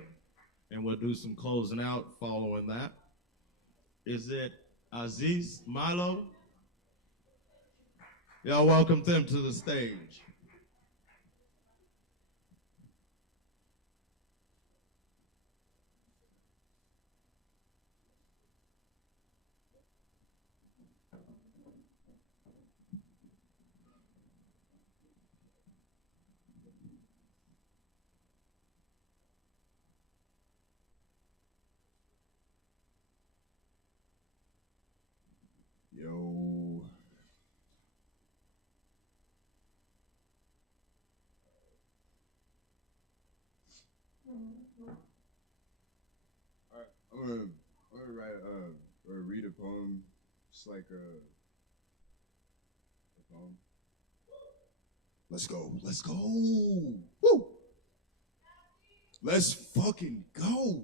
and we'll do some closing out following that. Is it Aziz Milo? Y'all welcome them to the stage. Yo. Alright, I'm gonna write or read a poem, just like a poem. Let's go. Let's go. Woo! Let's fucking go.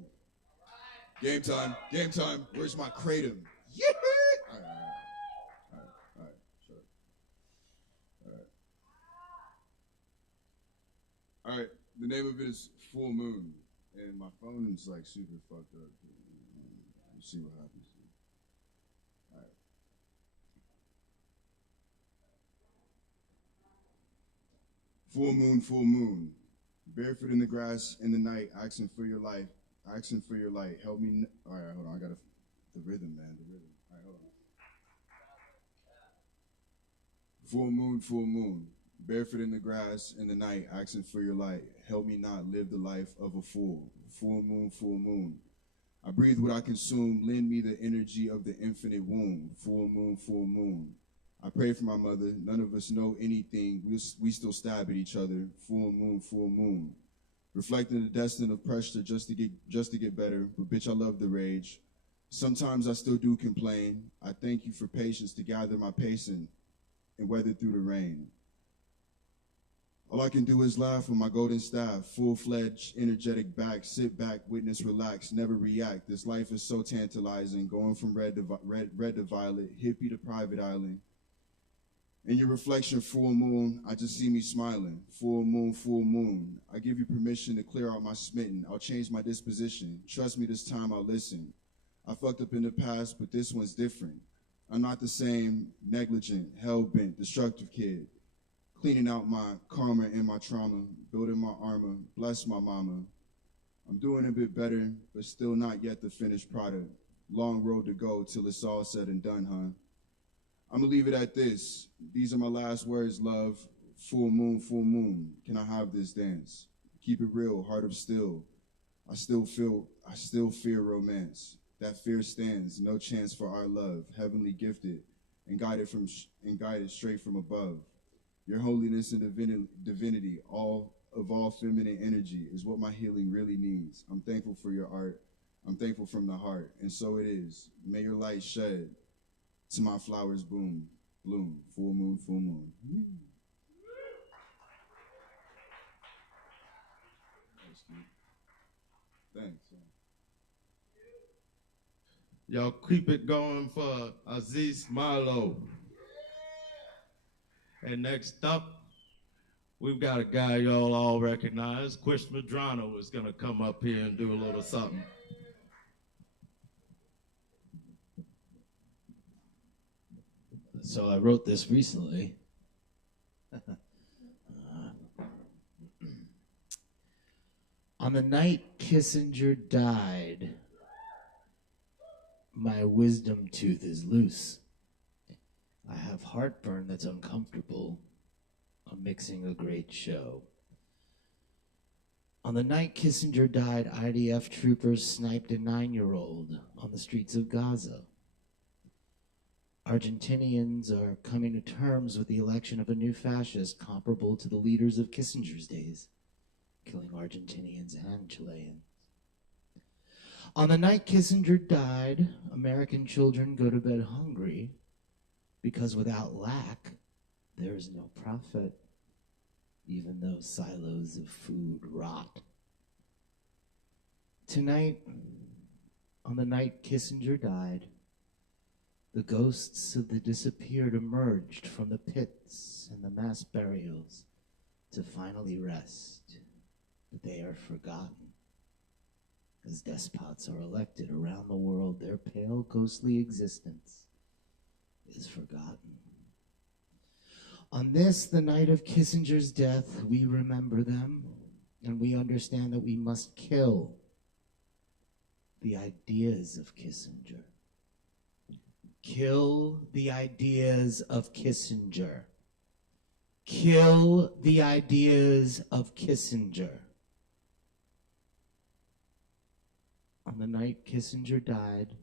Game time. Game time. Where's my kratom? Yeah. All right. Shut up. All right. The name of it is Full Moon, and my phone is like super fucked up. We'll see what happens. All right. Full moon, barefoot in the grass in the night, asking for your life, asking for your light. Help me. All right, hold on. I got the rhythm, man. The rhythm. All right, hold on. Full moon, barefoot in the grass in the night, asking for your light. Help me not live the life of a fool. Full moon. I breathe what I consume. Lend me the energy of the infinite womb. Full moon. I pray for my mother. None of us know anything. We still stab at each other. Full moon. Reflecting the destiny of pressure just to get better. But bitch, I love the rage. Sometimes I still do complain. I thank you for patience to gather my pacing and weather through the rain. All I can do is laugh with my golden staff, full-fledged, energetic back, sit back, witness, relax, never react. This life is so tantalizing, going from red to violet, hippie to private island. In your reflection, full moon, I just see me smiling. Full moon. I give you permission to clear out my smitten. I'll change my disposition. Trust me, this time I'll listen. I fucked up in the past, but this one's different. I'm not the same negligent, hell-bent, destructive kid. Cleaning out my karma and my trauma, building my armor, bless my mama. I'm doing a bit better, but still not yet the finished product. Long road to go till it's all said and done, huh? I'm gonna leave it at this. These are my last words, love. Full moon. Can I have this dance? Keep it real, heart of steel. I still fear romance. That fear stands, no chance for our love. Heavenly gifted and guided straight from above. Your holiness and divinity, all feminine energy is what my healing really needs. I'm thankful for your art. I'm thankful from the heart, and so it is. May your light shed to my flowers bloom. Full moon. Steve. Thanks. Y'all keep it going for Aziz Marlowe. And next up, we've got a guy y'all all recognize. Chris Medrano is going to come up here and do a little something. So I wrote this recently. On the night Kissinger died, my wisdom tooth is loose. I have heartburn that's uncomfortable. I'm mixing a great show. On the night Kissinger died, IDF troopers sniped a 9-year-old on the streets of Gaza. Argentinians are coming to terms with the election of a new fascist comparable to the leaders of Kissinger's days, killing Argentinians and Chileans. On the night Kissinger died, American children go to bed hungry because without lack, there is no profit, even though silos of food rot. Tonight, on the night Kissinger died, the ghosts of the disappeared emerged from the pits and the mass burials to finally rest, but they are forgotten. As despots are elected around the world, their pale, ghostly existence is forgotten. On this, the night of Kissinger's death, we remember them, and we understand that we must kill the ideas of Kissinger. Kill the ideas of Kissinger. Kill the ideas of Kissinger. On the night Kissinger died,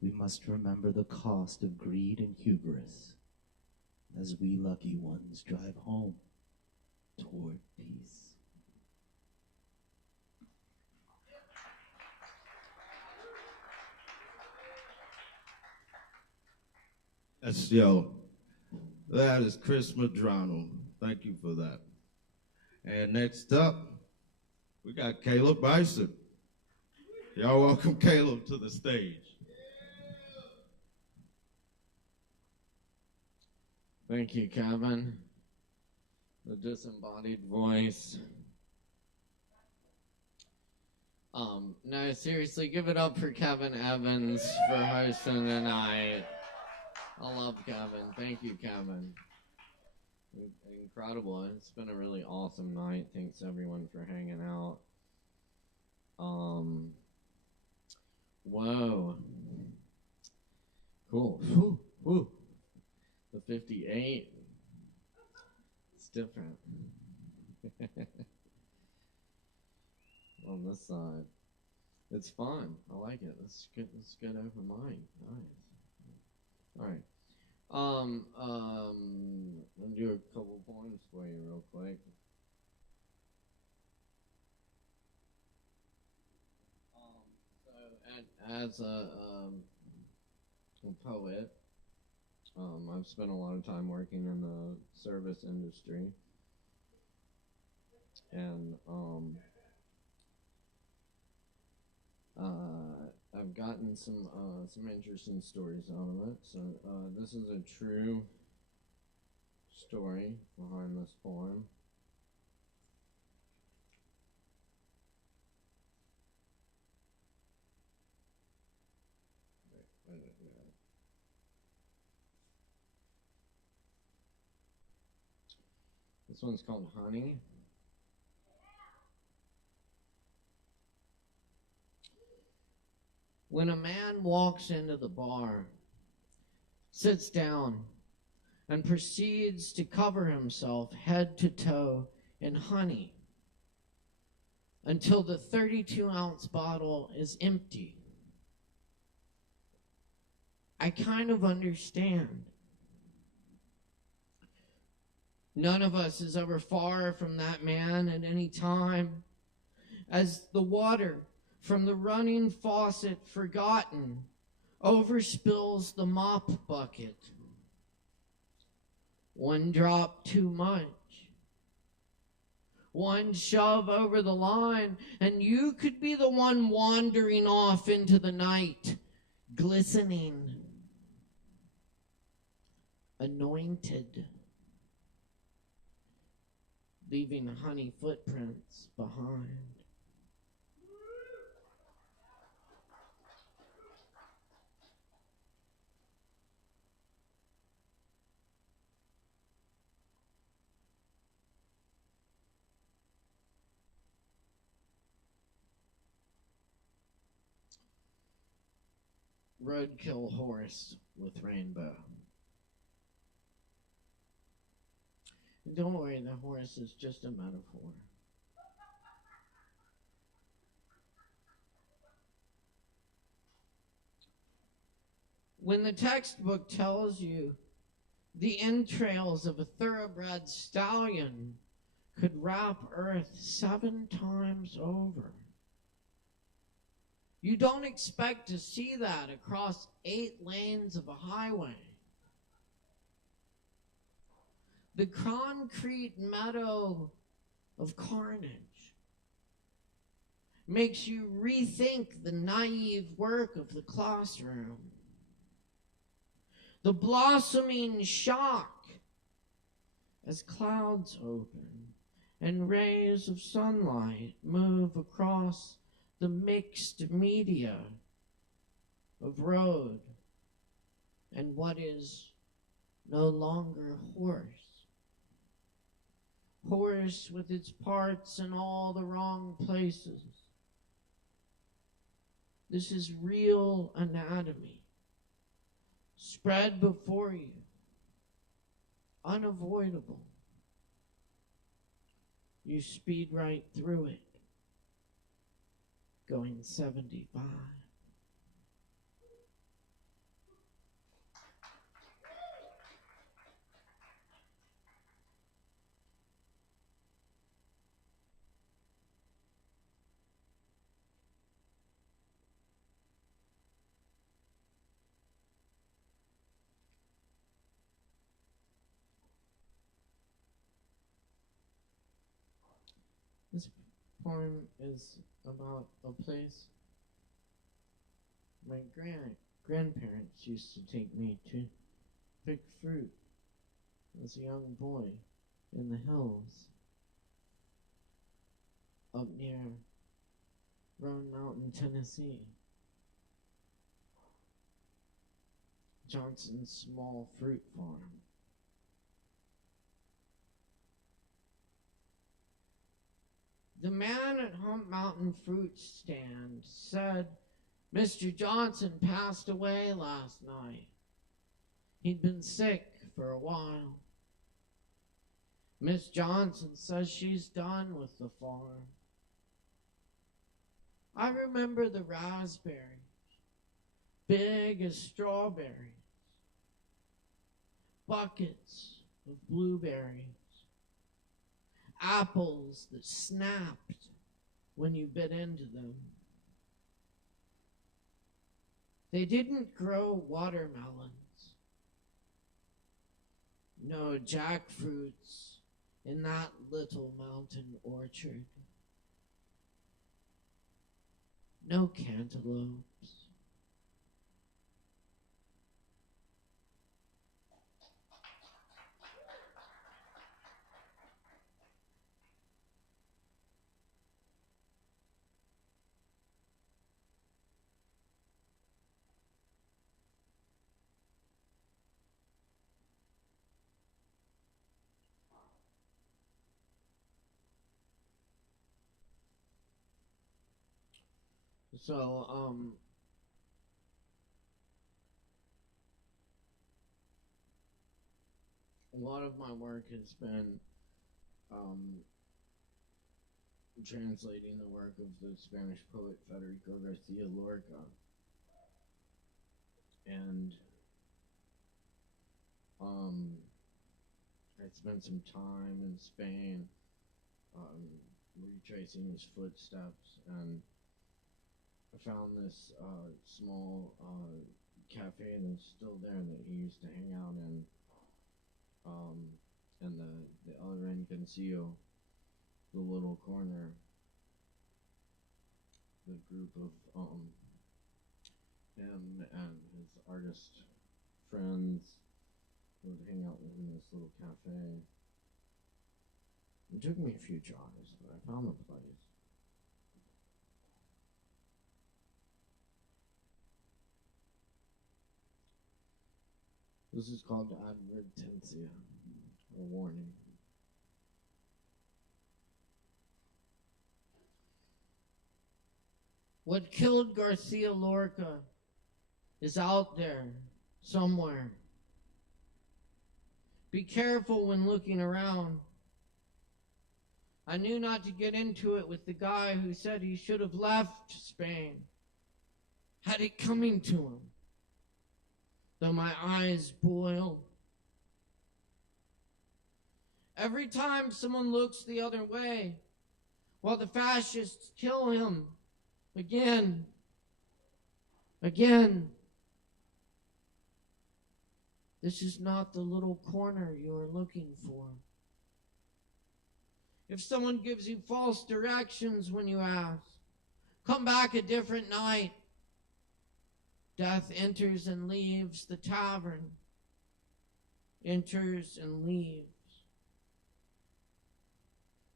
we must remember the cost of greed and hubris as we lucky ones drive home toward peace. That is Chris Medrano. Thank you for that. And next up, we got Caleb Bison. Y'all welcome Caleb to the stage. Thank you, Kevin. The disembodied voice. No, seriously, give it up for Kevin Evans for hosting tonight. I love Kevin. Thank you, Kevin. Incredible. It's been a really awesome night. Thanks, everyone, for hanging out. Whoa. Cool. Whew. Whew. The 58. It's different. On this side. It's fun. I like it. Let's get open mind. Nice. All right. I'll do a couple points for you real quick. As a poet, I've spent a lot of time working in the service industry, and I've gotten some interesting stories out of it. So this is a true story behind this poem. This one's called Honey. When a man walks into the bar, sits down, and proceeds to cover himself head to toe in honey until the 32-ounce bottle is empty, I kind of understand. None of us is ever far from that man at any time, as the water from the running faucet forgotten overspills the mop bucket. One drop too much. One shove over the line, and you could be the one wandering off into the night, glistening, anointed, leaving honey footprints behind. Roadkill horse with rainbow. And don't worry, the horse is just a metaphor. When the textbook tells you the entrails of a thoroughbred stallion could wrap Earth 7 times over, you don't expect to see that across 8 lanes of a highway. The concrete meadow of carnage makes you rethink the naive work of the classroom. The blossoming shock as clouds open and rays of sunlight move across the mixed media of road and what is no longer horse. Horse with its parts in all the wrong places. This is real anatomy, spread before you, unavoidable. You speed right through it, going 75. This poem is about a place my grandparents used to take me to pick fruit as a young boy in the hills up near Roan Mountain, Tennessee. Johnson's small fruit farm. The man at Hump Mountain Fruit Stand said Mr. Johnson passed away last night. He'd been sick for a while. Miss Johnson says she's done with the farm. I remember the raspberries, big as strawberries, buckets of blueberries, apples that snapped when you bit into them. They didn't grow watermelons. No jackfruits in that little mountain orchard. No cantaloupes. So, a lot of my work has been translating the work of the Spanish poet Federico Garcia Lorca. And I spent some time in Spain retracing his footsteps, and I found this small cafe that's still there that he used to hang out in the El Rencancio. the little corner, the group of him and his artist friends who would hang out in this little cafe. It took me a few tries, but I found the place. This is called advertencia, or warning. What killed Garcia Lorca is out there somewhere. Be careful when looking around. I knew not to get into it with the guy who said he should have left Spain. Had it coming to him. Though my eyes boil. Every time someone looks the other way, while the fascists kill him, again. This is not the little corner you are looking for. If someone gives you false directions when you ask, come back a different night. Death enters and leaves the tavern. Enters and leaves.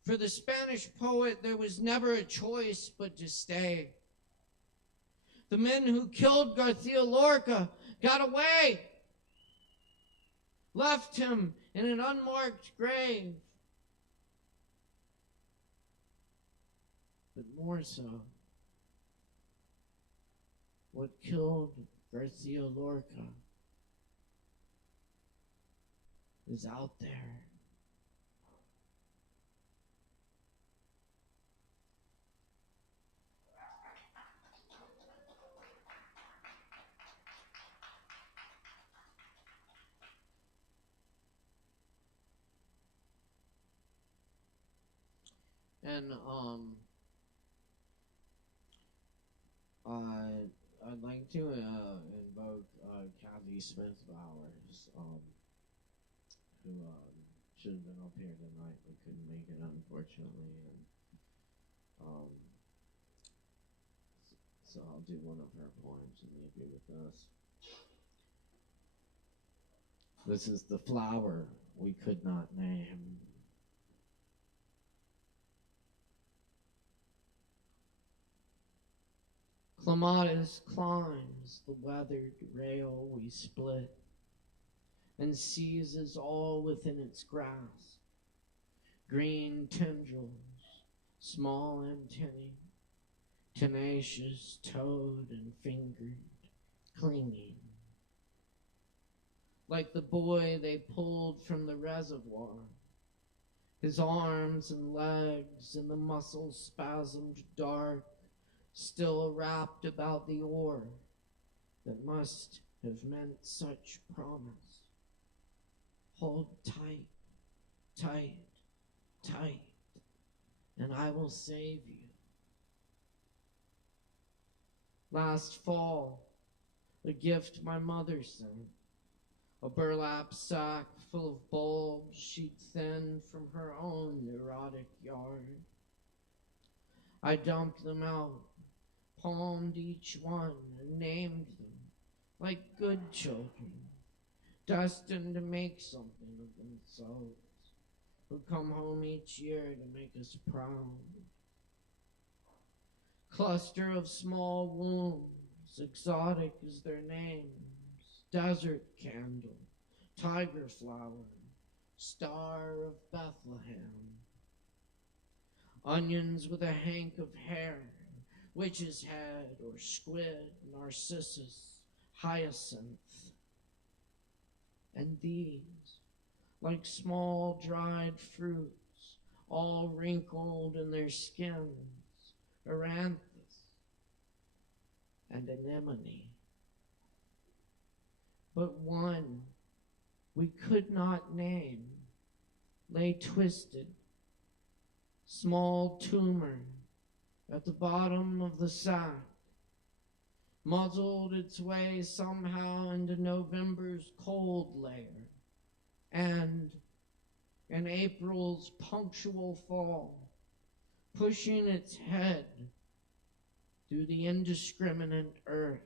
For the Spanish poet, there was never a choice but to stay. The men who killed Garcia Lorca got away. Left him in an unmarked grave. But more so, what killed Garcia Lorca is out there. And I'd like to invoke Kathy Smith Bowers, who should have been up here tonight but couldn't make it, unfortunately. And so I'll do one of her poems and leave you with this. This is the flower we could not name. Clematis climbs the weathered rail we split and seizes all within its grasp. Green tendrils, small antennae, tenacious toed and fingered, clinging. Like the boy they pulled from the reservoir, his arms and legs and the muscles spasmed dark, still wrapped about the oar that must have meant such promise. Hold tight, tight, tight, and I will save you. Last fall, a gift my mother sent, a burlap sack full of bulbs she'd thinned from her own neurotic yard. I dumped them out, palmed each one and named them like good children, destined to make something of themselves, who come home each year to make us proud. Cluster of small wombs, exotic as their names, desert candle, tiger flower, star of Bethlehem. Onions with a hank of hair, witch's head or squid, narcissus, hyacinth. And these, like small dried fruits, all wrinkled in their skins, aranthus and anemone. But one we could not name lay twisted, small tumor at the bottom of the sack, muzzled its way somehow into November's cold layer, and in April's punctual fall, pushing its head through the indiscriminate earth,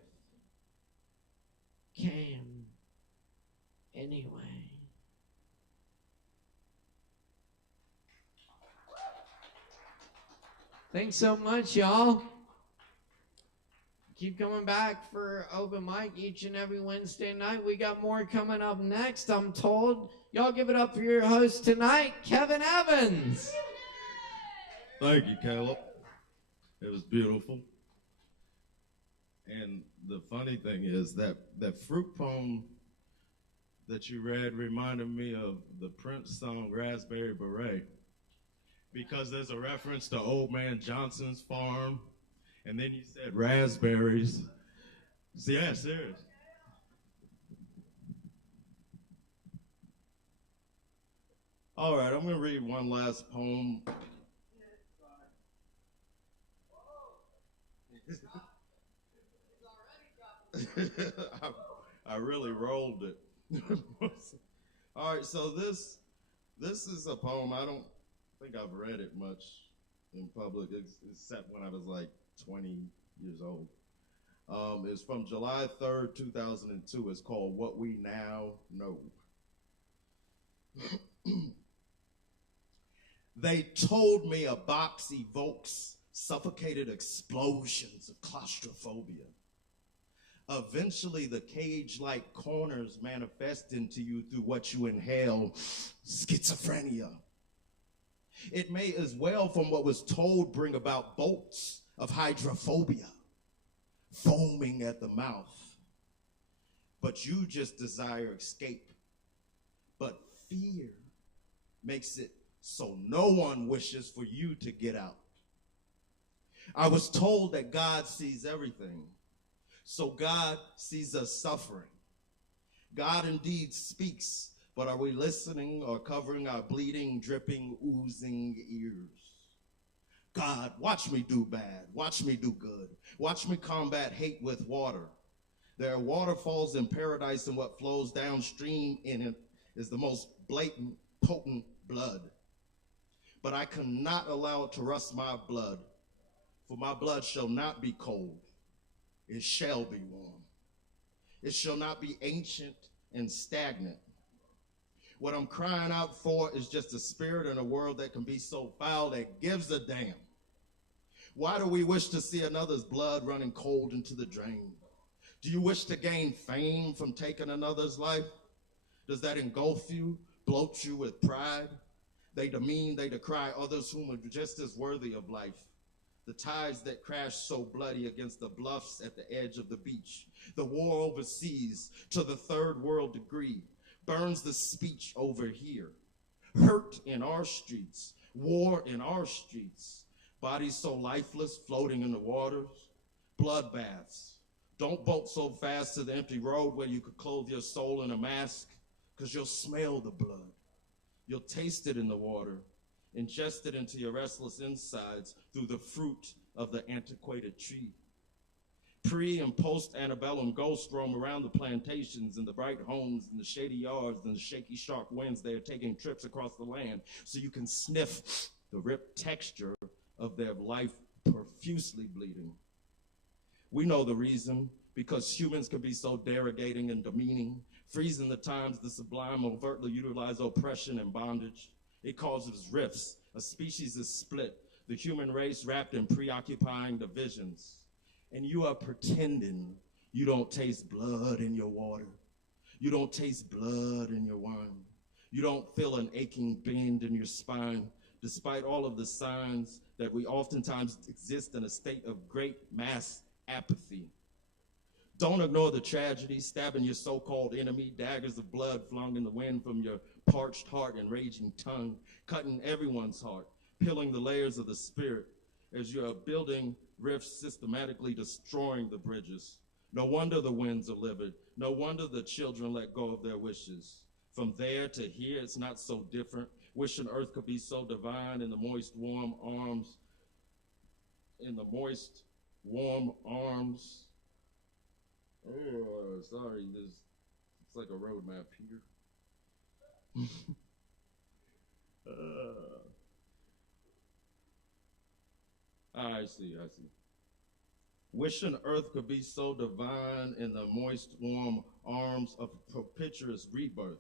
came anyway. Thanks so much, y'all. Keep coming back for open mic each and every Wednesday night. We got more coming up next, I'm told. Y'all give it up for your host tonight, Kevin Evans. Thank you, Caleb. It was beautiful. And the funny thing is that fruit poem that you read reminded me of the Prince song Raspberry Beret, because there's a reference to Old Man Johnson's farm, and then you said raspberries. So yeah, serious. All right, I'm going to read one last poem. I really rolled it. All right, so this is a poem. I don't think I've read it much in public, except when I was like 20 years old. It's from July 3rd, 2002. It's called What We Now Know. They told me a box evokes suffocated explosions of claustrophobia. Eventually, the cage-like corners manifest into you through what you inhale, schizophrenia. It may as well, from what was told, bring about bolts of hydrophobia, foaming at the mouth. But you just desire escape. But fear makes it so no one wishes for you to get out. I was told that God sees everything. So God sees us suffering. God indeed speaks, but are we listening or covering our bleeding, dripping, oozing ears? God, watch me do bad. Watch me do good. Watch me combat hate with water. There are waterfalls in paradise, and what flows downstream in it is the most blatant, potent blood. But I cannot allow it to rust my blood, for my blood shall not be cold. It shall be warm. It shall not be ancient and stagnant. What I'm crying out for is just a spirit in a world that can be so foul that gives a damn. Why do we wish to see another's blood running cold into the drain? Do you wish to gain fame from taking another's life? Does that engulf you, bloat you with pride? They demean, they decry others whom are just as worthy of life. The tides that crash so bloody against the bluffs at the edge of the beach. The war overseas to the third world degree burns the speech over here. Hurt in our streets, war in our streets. Bodies so lifeless floating in the waters. Bloodbaths. Don't bolt so fast to the empty road where you could clothe your soul in a mask, because you'll smell the blood. You'll taste it in the water. Ingest it into your restless insides through the fruit of the antiquated tree. Pre- and post-antebellum ghosts roam around the plantations and the bright homes and the shady yards and the shaky sharp winds. They are taking trips across the land so you can sniff the ripped texture of their life profusely bleeding. We know the reason, because humans can be so derogating and demeaning, freezing the times the sublime overtly utilize oppression and bondage. It causes rifts. A species is split. The human race wrapped in preoccupying divisions. And you are pretending you don't taste blood in your water. You don't taste blood in your wine. You don't feel an aching bend in your spine, despite all of the signs that we oftentimes exist in a state of great mass apathy. Don't ignore the tragedy, stabbing your so-called enemy, daggers of blood flung in the wind from your parched heart and raging tongue, cutting everyone's heart, peeling the layers of the spirit as you are building rifts, systematically destroying the bridges. No wonder the winds are livid. No wonder the children let go of their wishes. From there to here, it's not so different. Wishing earth could be so divine in the moist, warm arms, Oh, sorry, it's like a road map here. see. Wishing earth could be so divine in the moist, warm arms of propitious rebirth.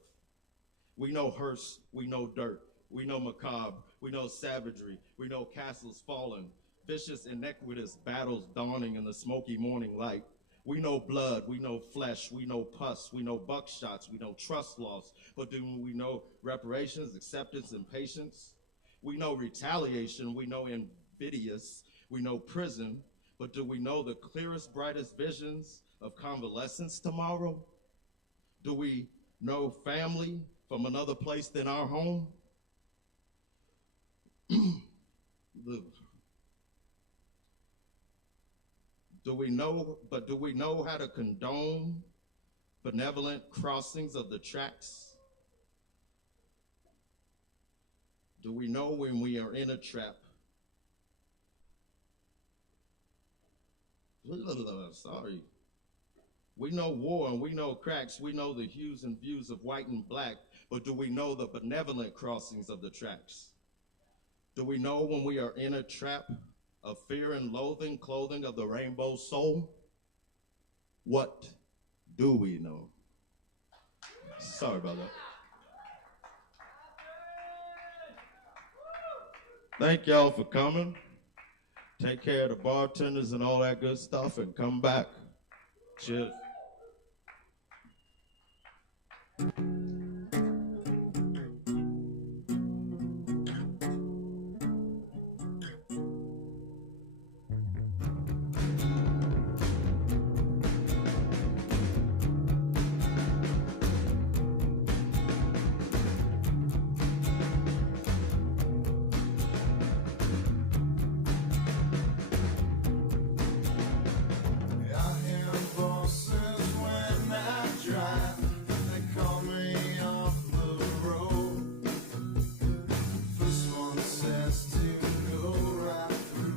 We know hearse, we know dirt, we know macabre, we know savagery, we know castles falling, vicious, iniquitous battles dawning in the smoky morning light. We know blood, we know flesh, we know pus, we know buckshots, we know trust loss, but do we know reparations, acceptance, and patience? We know retaliation, we know invidious, we know prison, but do we know the clearest, brightest visions of convalescence tomorrow? Do we know family from another place than our home? Do we know how to condone benevolent crossings of the tracks? Do we know when we are in a trap? Sorry. We know war and we know cracks. We know the hues and views of white and black, but do we know the benevolent crossings of the tracks? Do we know when we are in a trap of fear and loathing, clothing of the rainbow soul? What do we know? Sorry about that. Thank y'all for coming. Take care of the bartenders and all that good stuff and come back. Cheers.